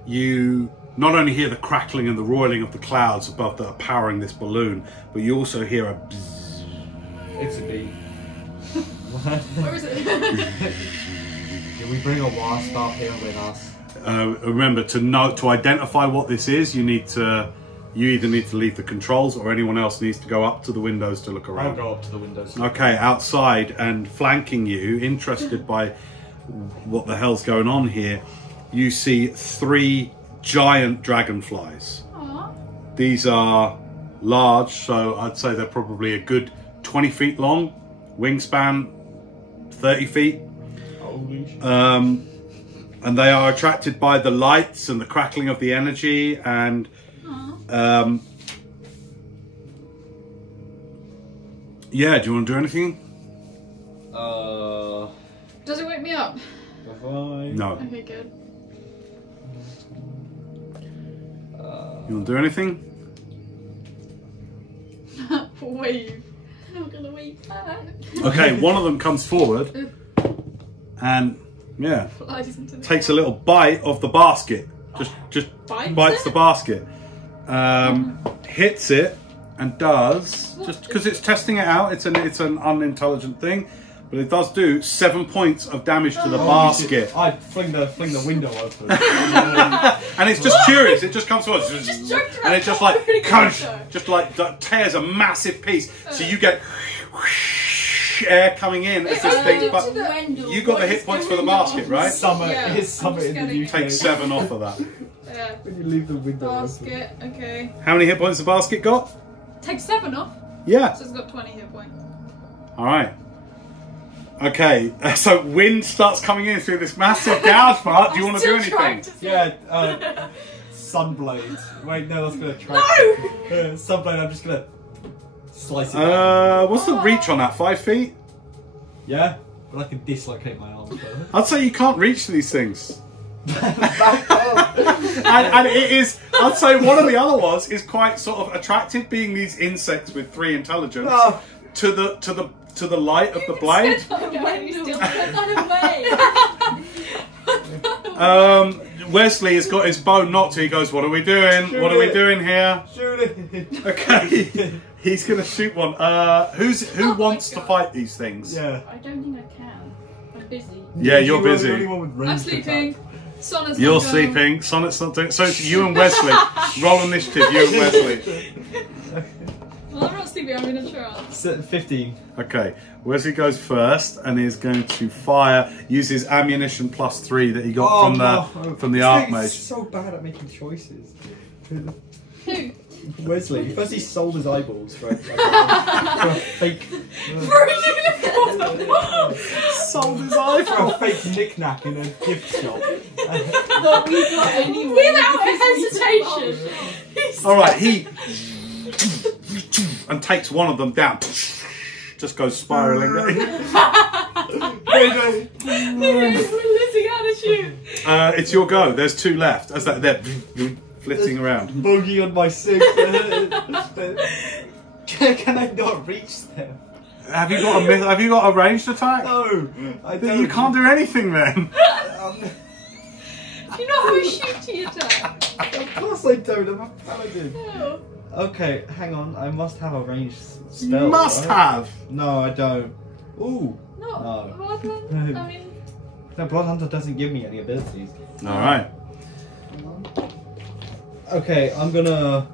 you not only hear the crackling and the roiling of the clouds above that are powering this balloon, but you also hear a bzzz. It's a bee. Where is it? Did we bring a wasp up here with us? Remember to identify what this is. You either need to leave the controls, or anyone else needs to go up to the windows to look around. I'll go up to the windows. Okay, outside and flanking you, interested by what the hell's going on here, you see 3 giant dragonflies. Aww. These are large, so I'd say they're probably a good 20 feet long, wingspan 30 feet. Holy shit. And they are attracted by the lights and the crackling of the energy, and yeah, do you want to do anything? Does it wake me up? Bye-bye. No. Okay, good. You want to do anything? Wave. I'm not gonna wave back. Okay, one of them comes forward and yeah, takes a little bite of the basket. Just bites the basket. Hits it and does, just because it's testing it out, it's an unintelligent thing, but it does do 7 points of damage to the basket. I fling the window open. And it's just curious, it just comes forward and it just like crunch, just like tears a massive piece. So you get air coming in as this thing, but you got the hit points for the basket, right? Summer in the UK. Take 7 off of that. Yeah. When you leave the window Basket, okay. How many hit points the basket got? Take 7 off. Yeah. So it's got 20 hit points. Alright. Okay, so wind starts coming in through this massive gouge part. Do you want to do anything? Yeah, sunblade. Wait, no, that's gonna try. No! Sunblade, I'm just gonna slice it down. What's the reach on that? 5 feet? Yeah, but I can dislocate my arms though. I'd say you can't reach these things. Back up! And it is, I'd say one of the other ones is quite sort of attractive, being these insects with 3 intelligence, to the light of the blade. Wesley has got his bow knocked. He goes, "What are we doing? Shoot what are we it. doing here?" Shoot it! Okay, he's gonna shoot one. Who wants to fight these things? Yeah. I don't think I can. I'm busy. Yeah, you're You are the busy. only one with I'm ranged sleeping. attack. Sonnet's You're not going. sleeping. Sonnet's not doing. So it's you and Wesley. Roll initiative. You and Wesley. Well, I'm not sleeping Maybe I'm in a trance. 15. Okay, Wesley goes first and is going to fire. Uses ammunition +3 that he got from the Archmage. He's so bad at making choices. Who? Wesley. First he sold his eyeballs for a fake. Sold his eye For a fake knick-knack in a gift shop. That we got anyway. Without hesitation. All right, he and takes one of them down. Just goes spiraling. We're losing attitude. It's your go. There's 2 left. As that they're flitting around. Bogey on my 6. Can I not reach them? Have you got a ranged attack? No, I don't. You can't do anything then. Do you not have a shooty attack? Of course I don't. I'm a paladin. No. Okay, hang on. I must have a ranged spell. Must have. No, I don't. Ooh. Not No. Bloodland. I mean, No, Bloodhunter doesn't give me any abilities. All right. Okay, I'm gonna.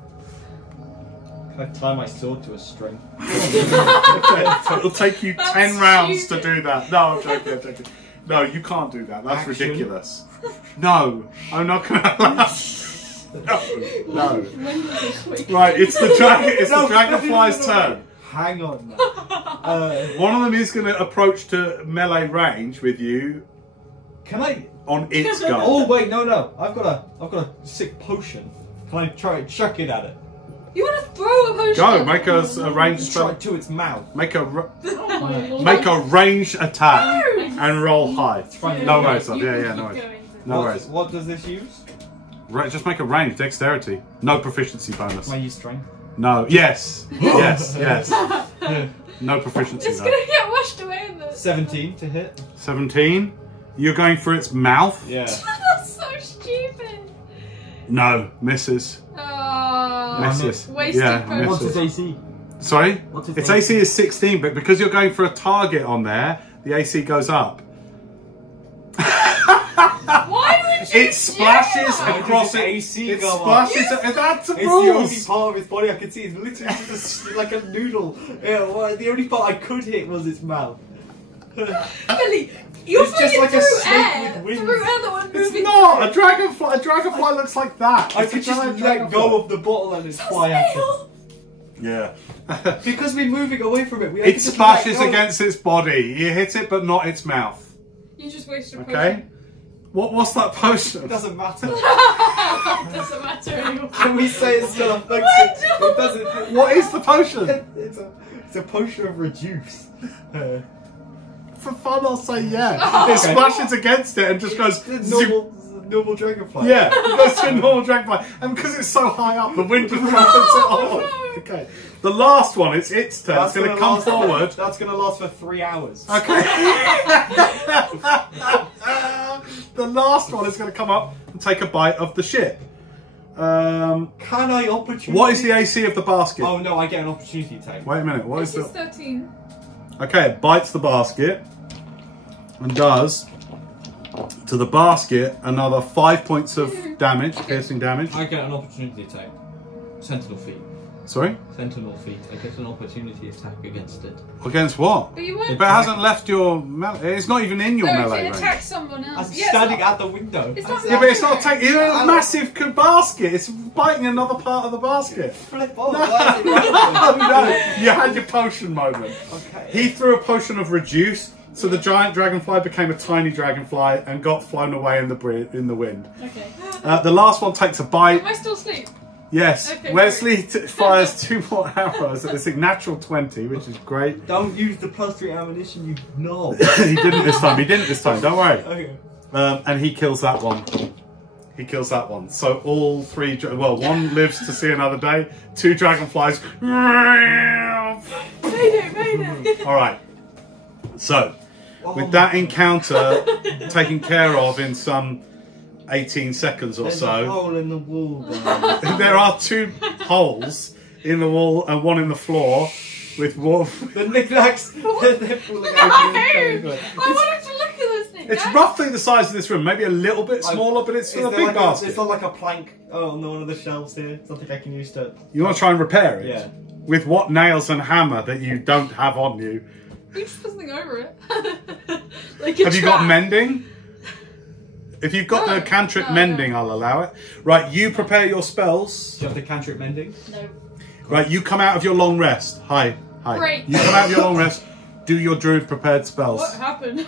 Can I tie my sword to a string? Okay, it'll take you 10 That's rounds stupid. to do that. No, I'm joking. I'm joking. No, you can't do that. That's Action. ridiculous. No, I'm not gonna allow. No. When does this week? Right, it's the dragon. It's No, the dragonfly's no. turn. Hang on. One of them is going to approach to melee range with you Can I? on its go. Oh wait, no. I've got a sick potion. Can I try and chuck it at it? you want to throw a potion? Go, make a ranged Try spell. it to its mouth. Make a Oh my lord. make a ranged attack No. and roll high. Fine. No Yeah, worries, you yeah, can no keep worries. going. No worries. What does this use? Right, just make a range, dexterity. No proficiency bonus. Can I use strength? No. Yes. Yes. No proficiency. It's though. gonna get washed away in the 17 to hit. 17. You're going for its mouth. Yeah. That's so stupid. No, misses. Oh, Misses. wasted Yeah, potion. What's misses. his AC? Sorry? What's its Its AC is 16, but because you're going for a target on there, the AC goes up. Why would you It splashes do that? across Why it. does its AC It go up? splashes. That's a It's the only rules. part of his body I could see. It's literally just like a noodle. Yeah, well, the only part I could hit was its mouth. Billy, you're It's just throwing like a through snake air. with wings. Through air that was It's moving not through. a dragonfly. A dragonfly looks like that. I It's a could just giant let dragonfly. go of the bottle and it's fly at it. Yeah. Because we're moving away from it, we have It to just splashes let go. against its body. You hit it, but not its mouth. You just wasted a Okay. What's that potion? It doesn't matter. potion. Doesn't matter anymore. Can we say it still affects Why it? not? It doesn't. What is the potion? It's a potion of reduce. For fun, I'll say yeah. Oh. It splashes against it and just goes. Zip. Normal dragonfly. Yeah, it goes to a normal dragonfly, and because it's so high up, the wind just ruffles it off. Okay, the last one, it's its turn. It's going to come forward. That's going to last for 3 hours. Okay. The last one is going to come up and take a bite of the ship. Can I opportunity? What is the AC of the basket? Oh no, I get an opportunity attack. Wait a minute. What is This is the? 13. Okay, it bites the basket and does to the basket another 5 points of damage, piercing damage. I get an opportunity attack. Sentinel feat. Sorry, Sentinel feat. I get an opportunity attack against it. against what? But you weren't. But it hasn't left your melee. It's not even in your No, if melee it range. attacks someone else. I'm Yeah, it's standing not- at the window. It's not Yeah, but it's not taking. taking. It's a massive basket. It's biting another part of the basket. Flip off. No, Why is it no, you had your potion moment. Okay. He threw a potion of reduce, so the giant dragonfly became a tiny dragonfly and got flown away in the wind. Okay. The last one takes a bite. Am I still asleep? Yes, Okay, Wesley fires 2 more arrows at this natural 20, which is great. Don't use the +3 ammunition, you knob. He didn't this time. He didn't this time. Don't worry. Okay. And he kills that one. He kills that one. So all 3, well, 1 lives to see another day. 2 dragonflies. Mayday. All right. So, with that encounter taken care of in some 18 seconds or There's a so, hole in the wall, guys. there are 2 holes in the wall and 1 in the floor with wolf. The knickknacks, they're falling out. I wanted to look at those things. It's roughly the size of this room, maybe a little bit smaller, but it's still a big basket. It's not like a plank on one of the shelves here. Something I can use to. You want to try and repair it? Yeah. with what nails and hammer that you don't have on you? You just put something over it. Like a Have you got trap. mending? If you've got the cantrip mending, I'll allow it. Right, you prepare your spells. Do you have the cantrip mending? No. Right, you come out of your long rest. Hi. Great. You come out of your long rest. Do your druid prepared spells. What happened?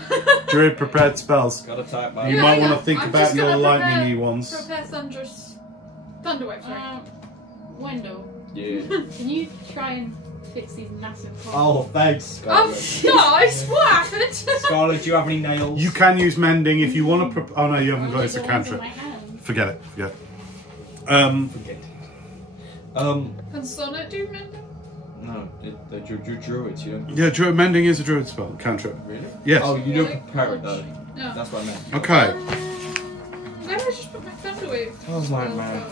Druid prepared spells. Gotta type my. You Yeah, might I want know. to think I'm about just your gonna lightning-y ones. Prepare Thunderwave, sorry. Wendell, Yeah. can you try and fix these massive holes? Oh, thanks, Oh, Scarlet. nice! What happened? Scarlet, do you have any nails? You can use mending if you want to. Oh no, you haven't got Only it's a the ones in cantrip. my hand. Forget it. Forget it. Forget it. Can Sonnet do mending? No, they're druids, you don't. Yeah, druid mending is a druid spell cantrip. Really? Yes. Oh, you Really? don't prepare it though. No. That's what I meant. Okay. Maybe I just put my Thunderwave. Oh my man.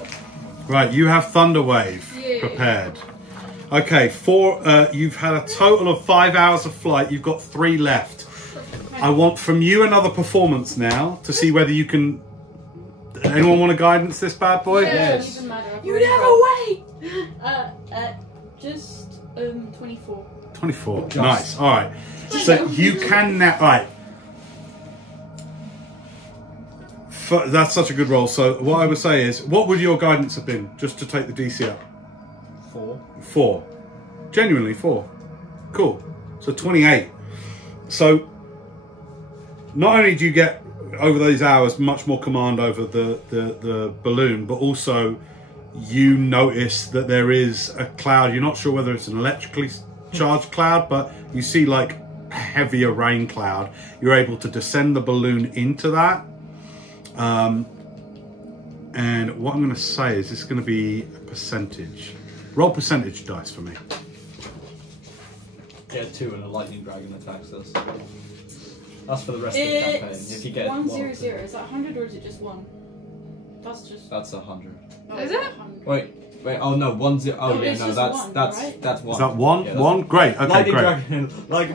Right, you have Thunderwave Yeah. prepared. Okay, you've had a total of 5 hours of flight. You've got 3 left. I want from you another performance now to see whether you can. Anyone want to guidance this bad boy? Yeah. Yes. Doesn't matter. I've You already never rolled. wait! Just 24. 24. Just. Nice. All right. So you can now. All right. That's such a good roll. So what I would say is, what would your guidance have been just to take the DC up? 4. 4. Genuinely 4. Cool. So 28. So not only do you get over those hours much more command over the balloon, but also you notice that there is a cloud. You're not sure whether it's an electrically charged cloud, but you see like a heavier rain cloud. You're able to descend the balloon into that. And what I'm going to say is it's going to be a percentage. Roll percentage dice for me. Get 2 and a lightning dragon attacks us. That's for the rest of the campaign. If you get 100. Is that 100 or is it just 1? That's just. That's 100. No, Is it's it? 100. Wait. Oh no, 1 0. Oh, Oh, yeah, it's no, just that's one, that's right? that's 1. Is that 1? Yeah, 1? Great. Okay, lightning great. dragon, like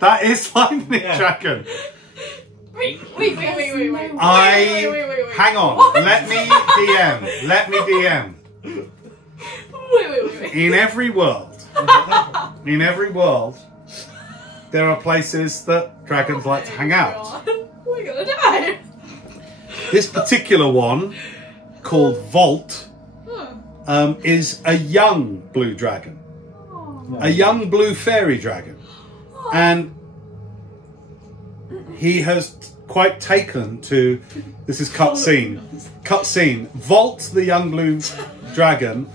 That is lightning Yeah. dragon. Wait. Wait. Hang on. Let me DM. Let me DM. Wait. In every world, there are places that dragons like to hang out. We're gonna die. This particular one, called Vault, is a young blue dragon. A young blue fairy dragon. And he has quite taken to, this is cutscene. Vault, the young blue dragon,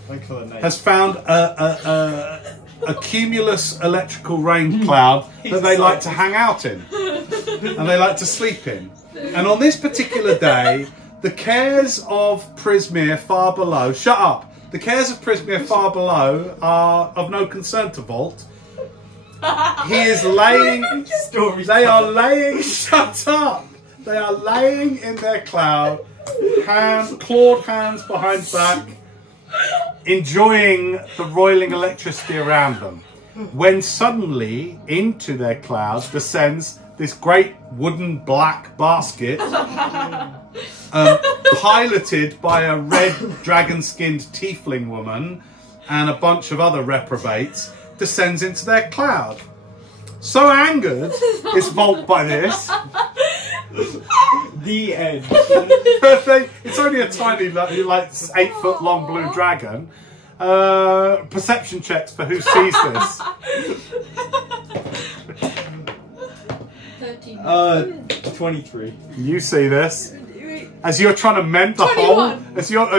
has found a cumulus electrical rain cloud that they like to hang out in. And they like to sleep in. And on this particular day, the cares of Prismere far below, shut up, the cares of Prismere far below are of no concern to Vault. He is laying, they are laying, shut up, they are laying in their cloud, clawed hands behind back, enjoying the roiling electricity around them. When suddenly, into their cloud descends this great wooden black basket, piloted by a red dragon-skinned tiefling woman and a bunch of other reprobates, descends into their cloud. So angered is Vault by this. The end. It's only a tiny, like 8-foot long blue dragon. Perception checks for who sees this. 13. 23. You see this. As you're trying to mend the 21. hole, as you're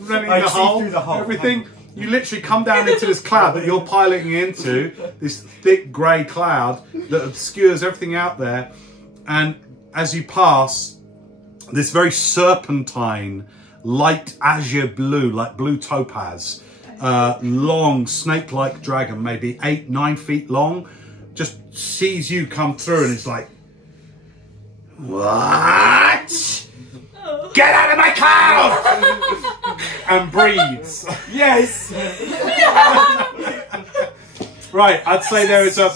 mending I the see hole, through the hole. everything, you literally come down into this cloud that you're piloting into, this thick grey cloud that obscures everything out there, and as you pass, this very serpentine, light azure blue, like blue topaz, long snake-like dragon, maybe 8-9 feet long, just sees you come through and is like, "What? Get out of my cloud!" and breathes. Yes. Right, I'd say there is a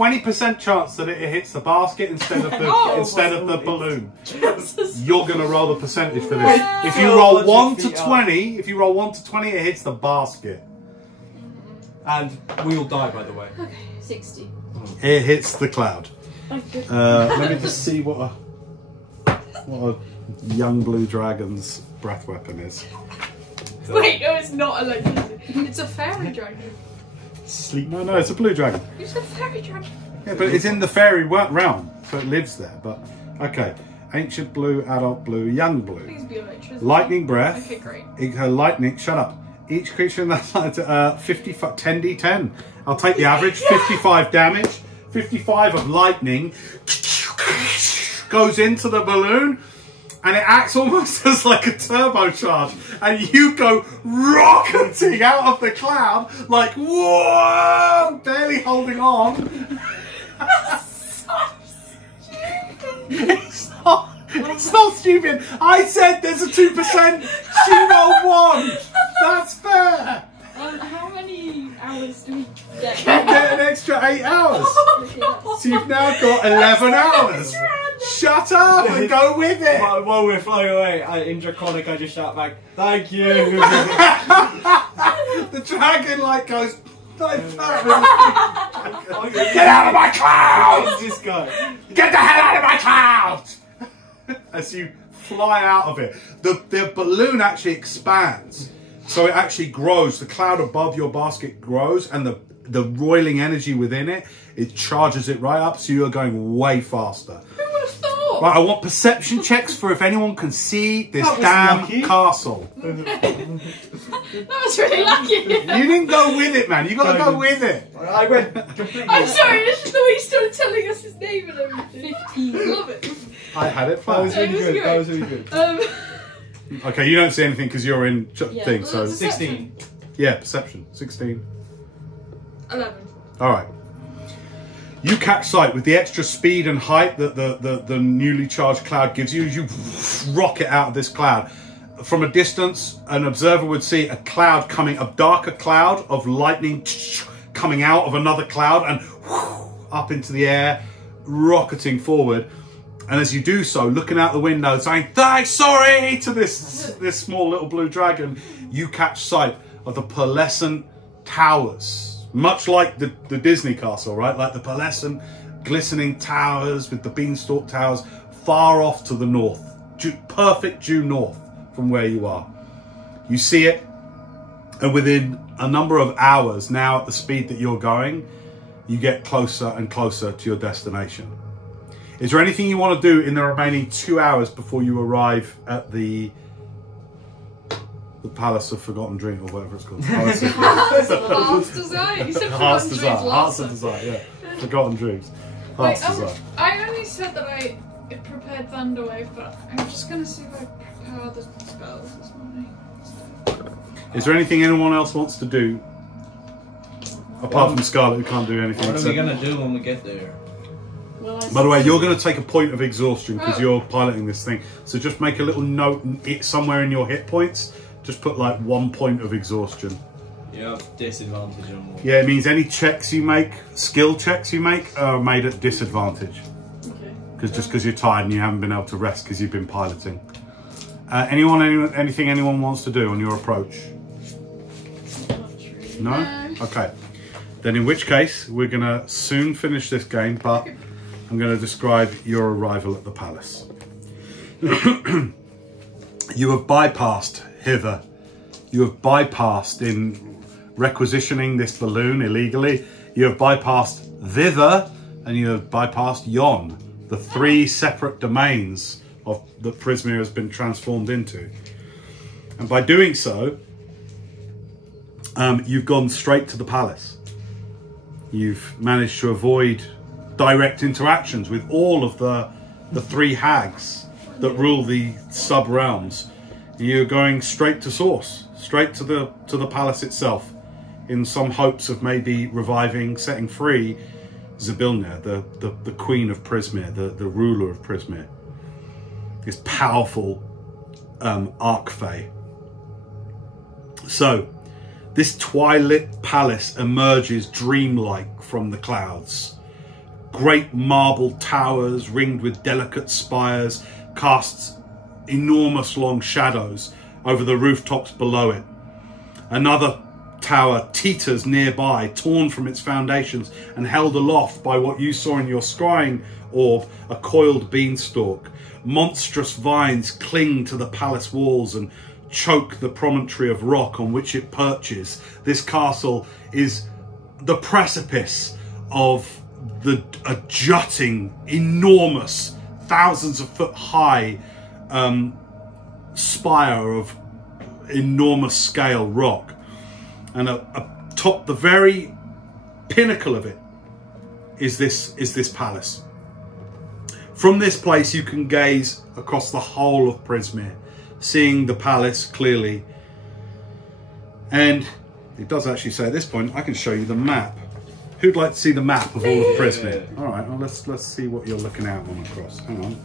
20% chance that it hits the basket instead of the balloon. Jesus. You're going to roll the percentage for this. If you roll 1 to 20, if you roll 1 to 20, it hits the basket. And we all die, by the way. Okay, 60. It hits the cloud. Oh, good. Let me just see what a young blue dragon's breath weapon is. Wait, no, it's not electricity. It's a fairy dragon. Sleep. No, it's a blue dragon. You said fairy dragon. Yeah, but it's in the fairy realm, so it lives there. But okay, ancient blue, adult blue, young blue. Please be electricity. Lightning breath. Okay, great. Lightning. Shut up. Each creature in that 55 10d10. I'll take the average. 55 damage. 55 of lightning goes into the balloon. And it acts almost as like a turbocharge. And you go rocketing out of the cloud, like, whoa, barely holding on. It's not stupid. I said there's a 2%. She rolled 1. That's fair. How many hours do we get? You get an extra 8 hours. So you've now got 11 hours. Shut up and go with it. While we're flying away, in Draconic, I just shout back, "Thank you." The dragon like goes like that. Get out of my cloud! Who's this guy? Get the hell out of my cloud! As you fly out of it, the balloon actually expands, so it actually grows. The cloud above your basket grows, and the roiling energy within it charges it right up, so you are going way faster. Right, I want perception checks for if anyone can see this damn castle. That was really lucky. You didn't go with it, man. You got to go with it. I went completely. I'm sorry, this is the way you started telling us his name and everything. 15. Love it. I had it That fun. was really good. That was really good. Okay, you don't see anything because you're in thing. So 16. yeah, perception 16. 11. All right. You catch sight with the extra speed and height that the newly charged cloud gives you. You rocket out of this cloud. From a distance, an observer would see a cloud coming, a darker cloud of lightning coming out of another cloud and up into the air, rocketing forward. And as you do so, looking out the window, saying, "Thanks, sorry," to this small little blue dragon, you catch sight of the pearlescent towers. Much like the Disney castle, right? Like the pearlescent, glistening towers with the beanstalk towers far off to the north. Perfect due north from where you are. You see it, and within a number of hours, now at the speed that you're going, you get closer and closer to your destination. Is there anything you want to do in the remaining 2 hours before you arrive at the Palace of Forgotten Dream, or whatever it's called? Heart's Desire. You said Heart's Forgotten Desire. Dreams last Heart's of time. Desire, yeah. Forgotten Dreams. Wait, Heart's Desire. I only said that I prepared Thunderwave, but I'm just going to see if I prepare other spells this morning. Is there anything anyone else wants to do? Apart from Scarlet, who can't do anything. What are we gonna do when we get there? By the way, you're going to take a point of exhaustion because you're piloting this thing. So just make a little note somewhere in your hit points. Just put like 1 point of exhaustion. You have disadvantage on more. Yeah, it means any checks you make, skill checks you make, are made at disadvantage. Okay. Because you're tired and you haven't been able to rest because you've been piloting. Anything anyone wants to do on your approach? No? Okay. Then in which case, we're going to soon finish this game, but I'm going to describe your arrival at the palace. You have bypassed hither. You have bypassed in requisitioning this balloon illegally. You have bypassed thither, and you have bypassed yon, the 3 separate domains that Prismere has been transformed into. And by doing so, you've gone straight to the palace. You've managed to avoid direct interactions with all of the 3 hags that rule the sub-realms. You're going straight to source, straight to the palace itself, in some hopes of maybe reviving, setting free Zybilna, the queen of Prismere, the ruler of Prismere. This powerful archfey. So, this twilit palace emerges dreamlike from the clouds. great marble towers ringed with delicate spires casts enormous long shadows over the rooftops below it. Another tower teeters nearby, torn from its foundations and held aloft by what you saw in your scrying orb, a coiled beanstalk. Monstrous vines cling to the palace walls and choke the promontory of rock on which it perches. This castle is the precipice of a jutting, enormous, thousands of foot high spire of enormous scale rock, and atop the very pinnacle of it is this palace. From this place you can gaze across the whole of Prismere, seeing the palace clearly. And it does actually say at this point, I can show you the map. Who'd like to see the map of all of Prismere? All right, well, let's see what you're looking out on across. Hang on.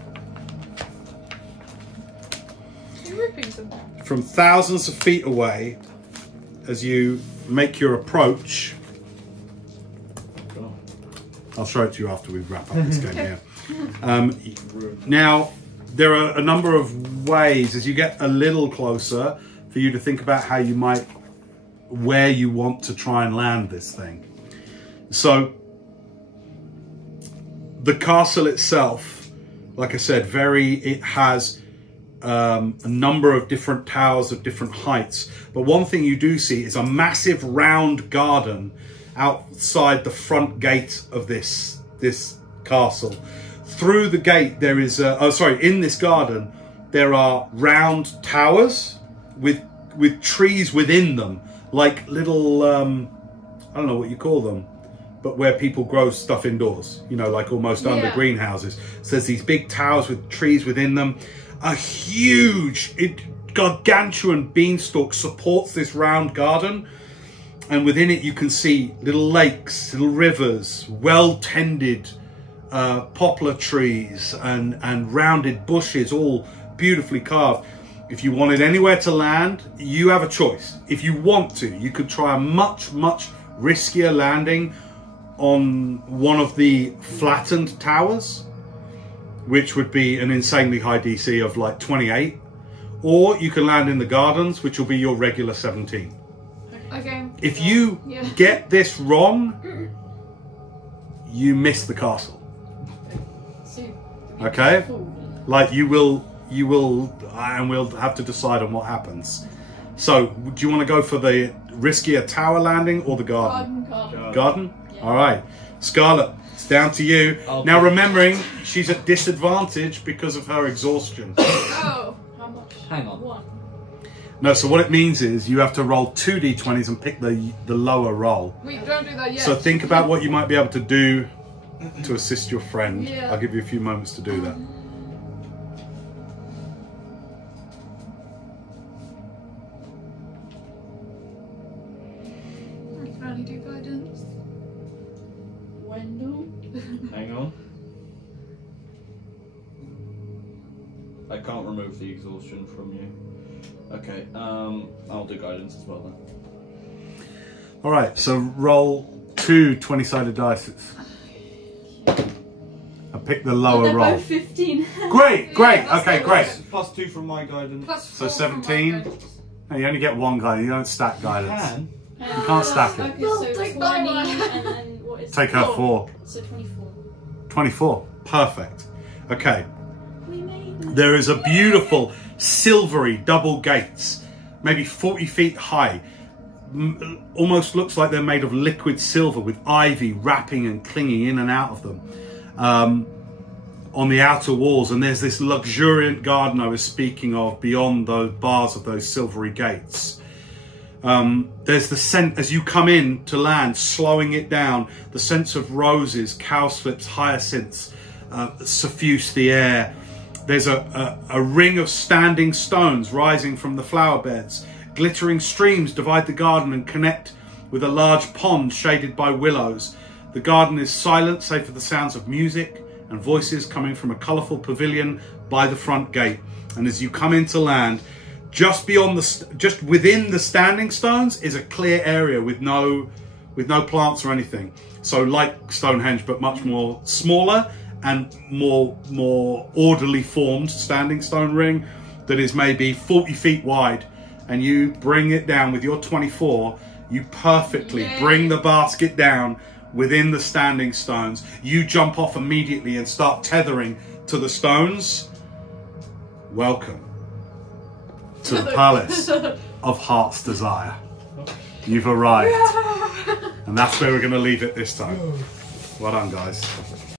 You're ripping something. From thousands of feet away, as you make your approach, I'll show it to you after we wrap up this game here. Now, there are a number of ways as you get a little closer for you to think about how you might, where you want to try and land this thing. So, the castle itself, like I said, it has a number of different towers of different heights. But one thing you do see is a massive round garden outside the front gate of this castle. Through the gate there is in this garden there are round towers with trees within them, like little I don't know what you call them, but where people grow stuff indoors, you know, like almost under greenhouses. So there's these big towers with trees within them. A huge gargantuan beanstalk supports this round garden, and within it you can see little lakes, little rivers, well tended poplar trees and rounded bushes, all beautifully carved. If you wanted anywhere to land, you have a choice. If you want to, you could try a much riskier landing on one of the flattened towers, which would be an insanely high DC of like 28, or you can land in the gardens, which will be your regular 17. Okay. If you get this wrong, you miss the castle. Okay? Like you will, and we'll have to decide on what happens. So, do you want to go for the riskier tower landing or the garden? Garden? Yeah. All right. Scarlet, it's down to you. Now, remembering, she's at disadvantage because of her exhaustion. Oh. How much? Hang on. 1. No, so what it means is you have to roll 2 d20s and pick the lower roll. Wait, don't do that yet. So think about what you might be able to do to assist your friend. Yeah. I'll give you a few moments to do that. I can only do guidance. Wendell? Hang on. I can't remove the exhaustion from you. Okay, I'll do guidance as well then. All right, so roll 2 20-sided dice and pick the lower They're roll. both 15. Great, Yeah, okay, that's great. Plus 2 from my guidance. Plus So 4 from my 17? guidance. No, you only get 1 guidance, you don't stack guidance. Can. You can't stack it. Okay, Well, so take 20 that one. and then what is Take her 4. So 24. 24, perfect. Okay, We made it. there is a beautiful silvery double gates, maybe 40 feet high. Almost looks like they're made of liquid silver with ivy wrapping and clinging in and out of them on the outer walls. And there's this luxuriant garden I was speaking of beyond the bars of those silvery gates. There's the scent as you come in to land, slowing it down. The scents of roses, cowslips, hyacinths suffuse the air. There's a ring of standing stones rising from the flower beds. Glittering streams divide the garden and connect with a large pond shaded by willows. The garden is silent save for the sounds of music and voices coming from a colourful pavilion by the front gate. And as you come into land, just within the standing stones is a clear area with no with no plants or anything. So like Stonehenge, but much more smaller and more orderly formed standing stone ring that is maybe 40 feet wide. And you bring it down with your 24, you perfectly bring the basket down within the standing stones. You jump off immediately and start tethering to the stones. Welcome to the Palace of Heart's Desire. You've arrived. And that's where we're going to leave it this time. Well done, guys.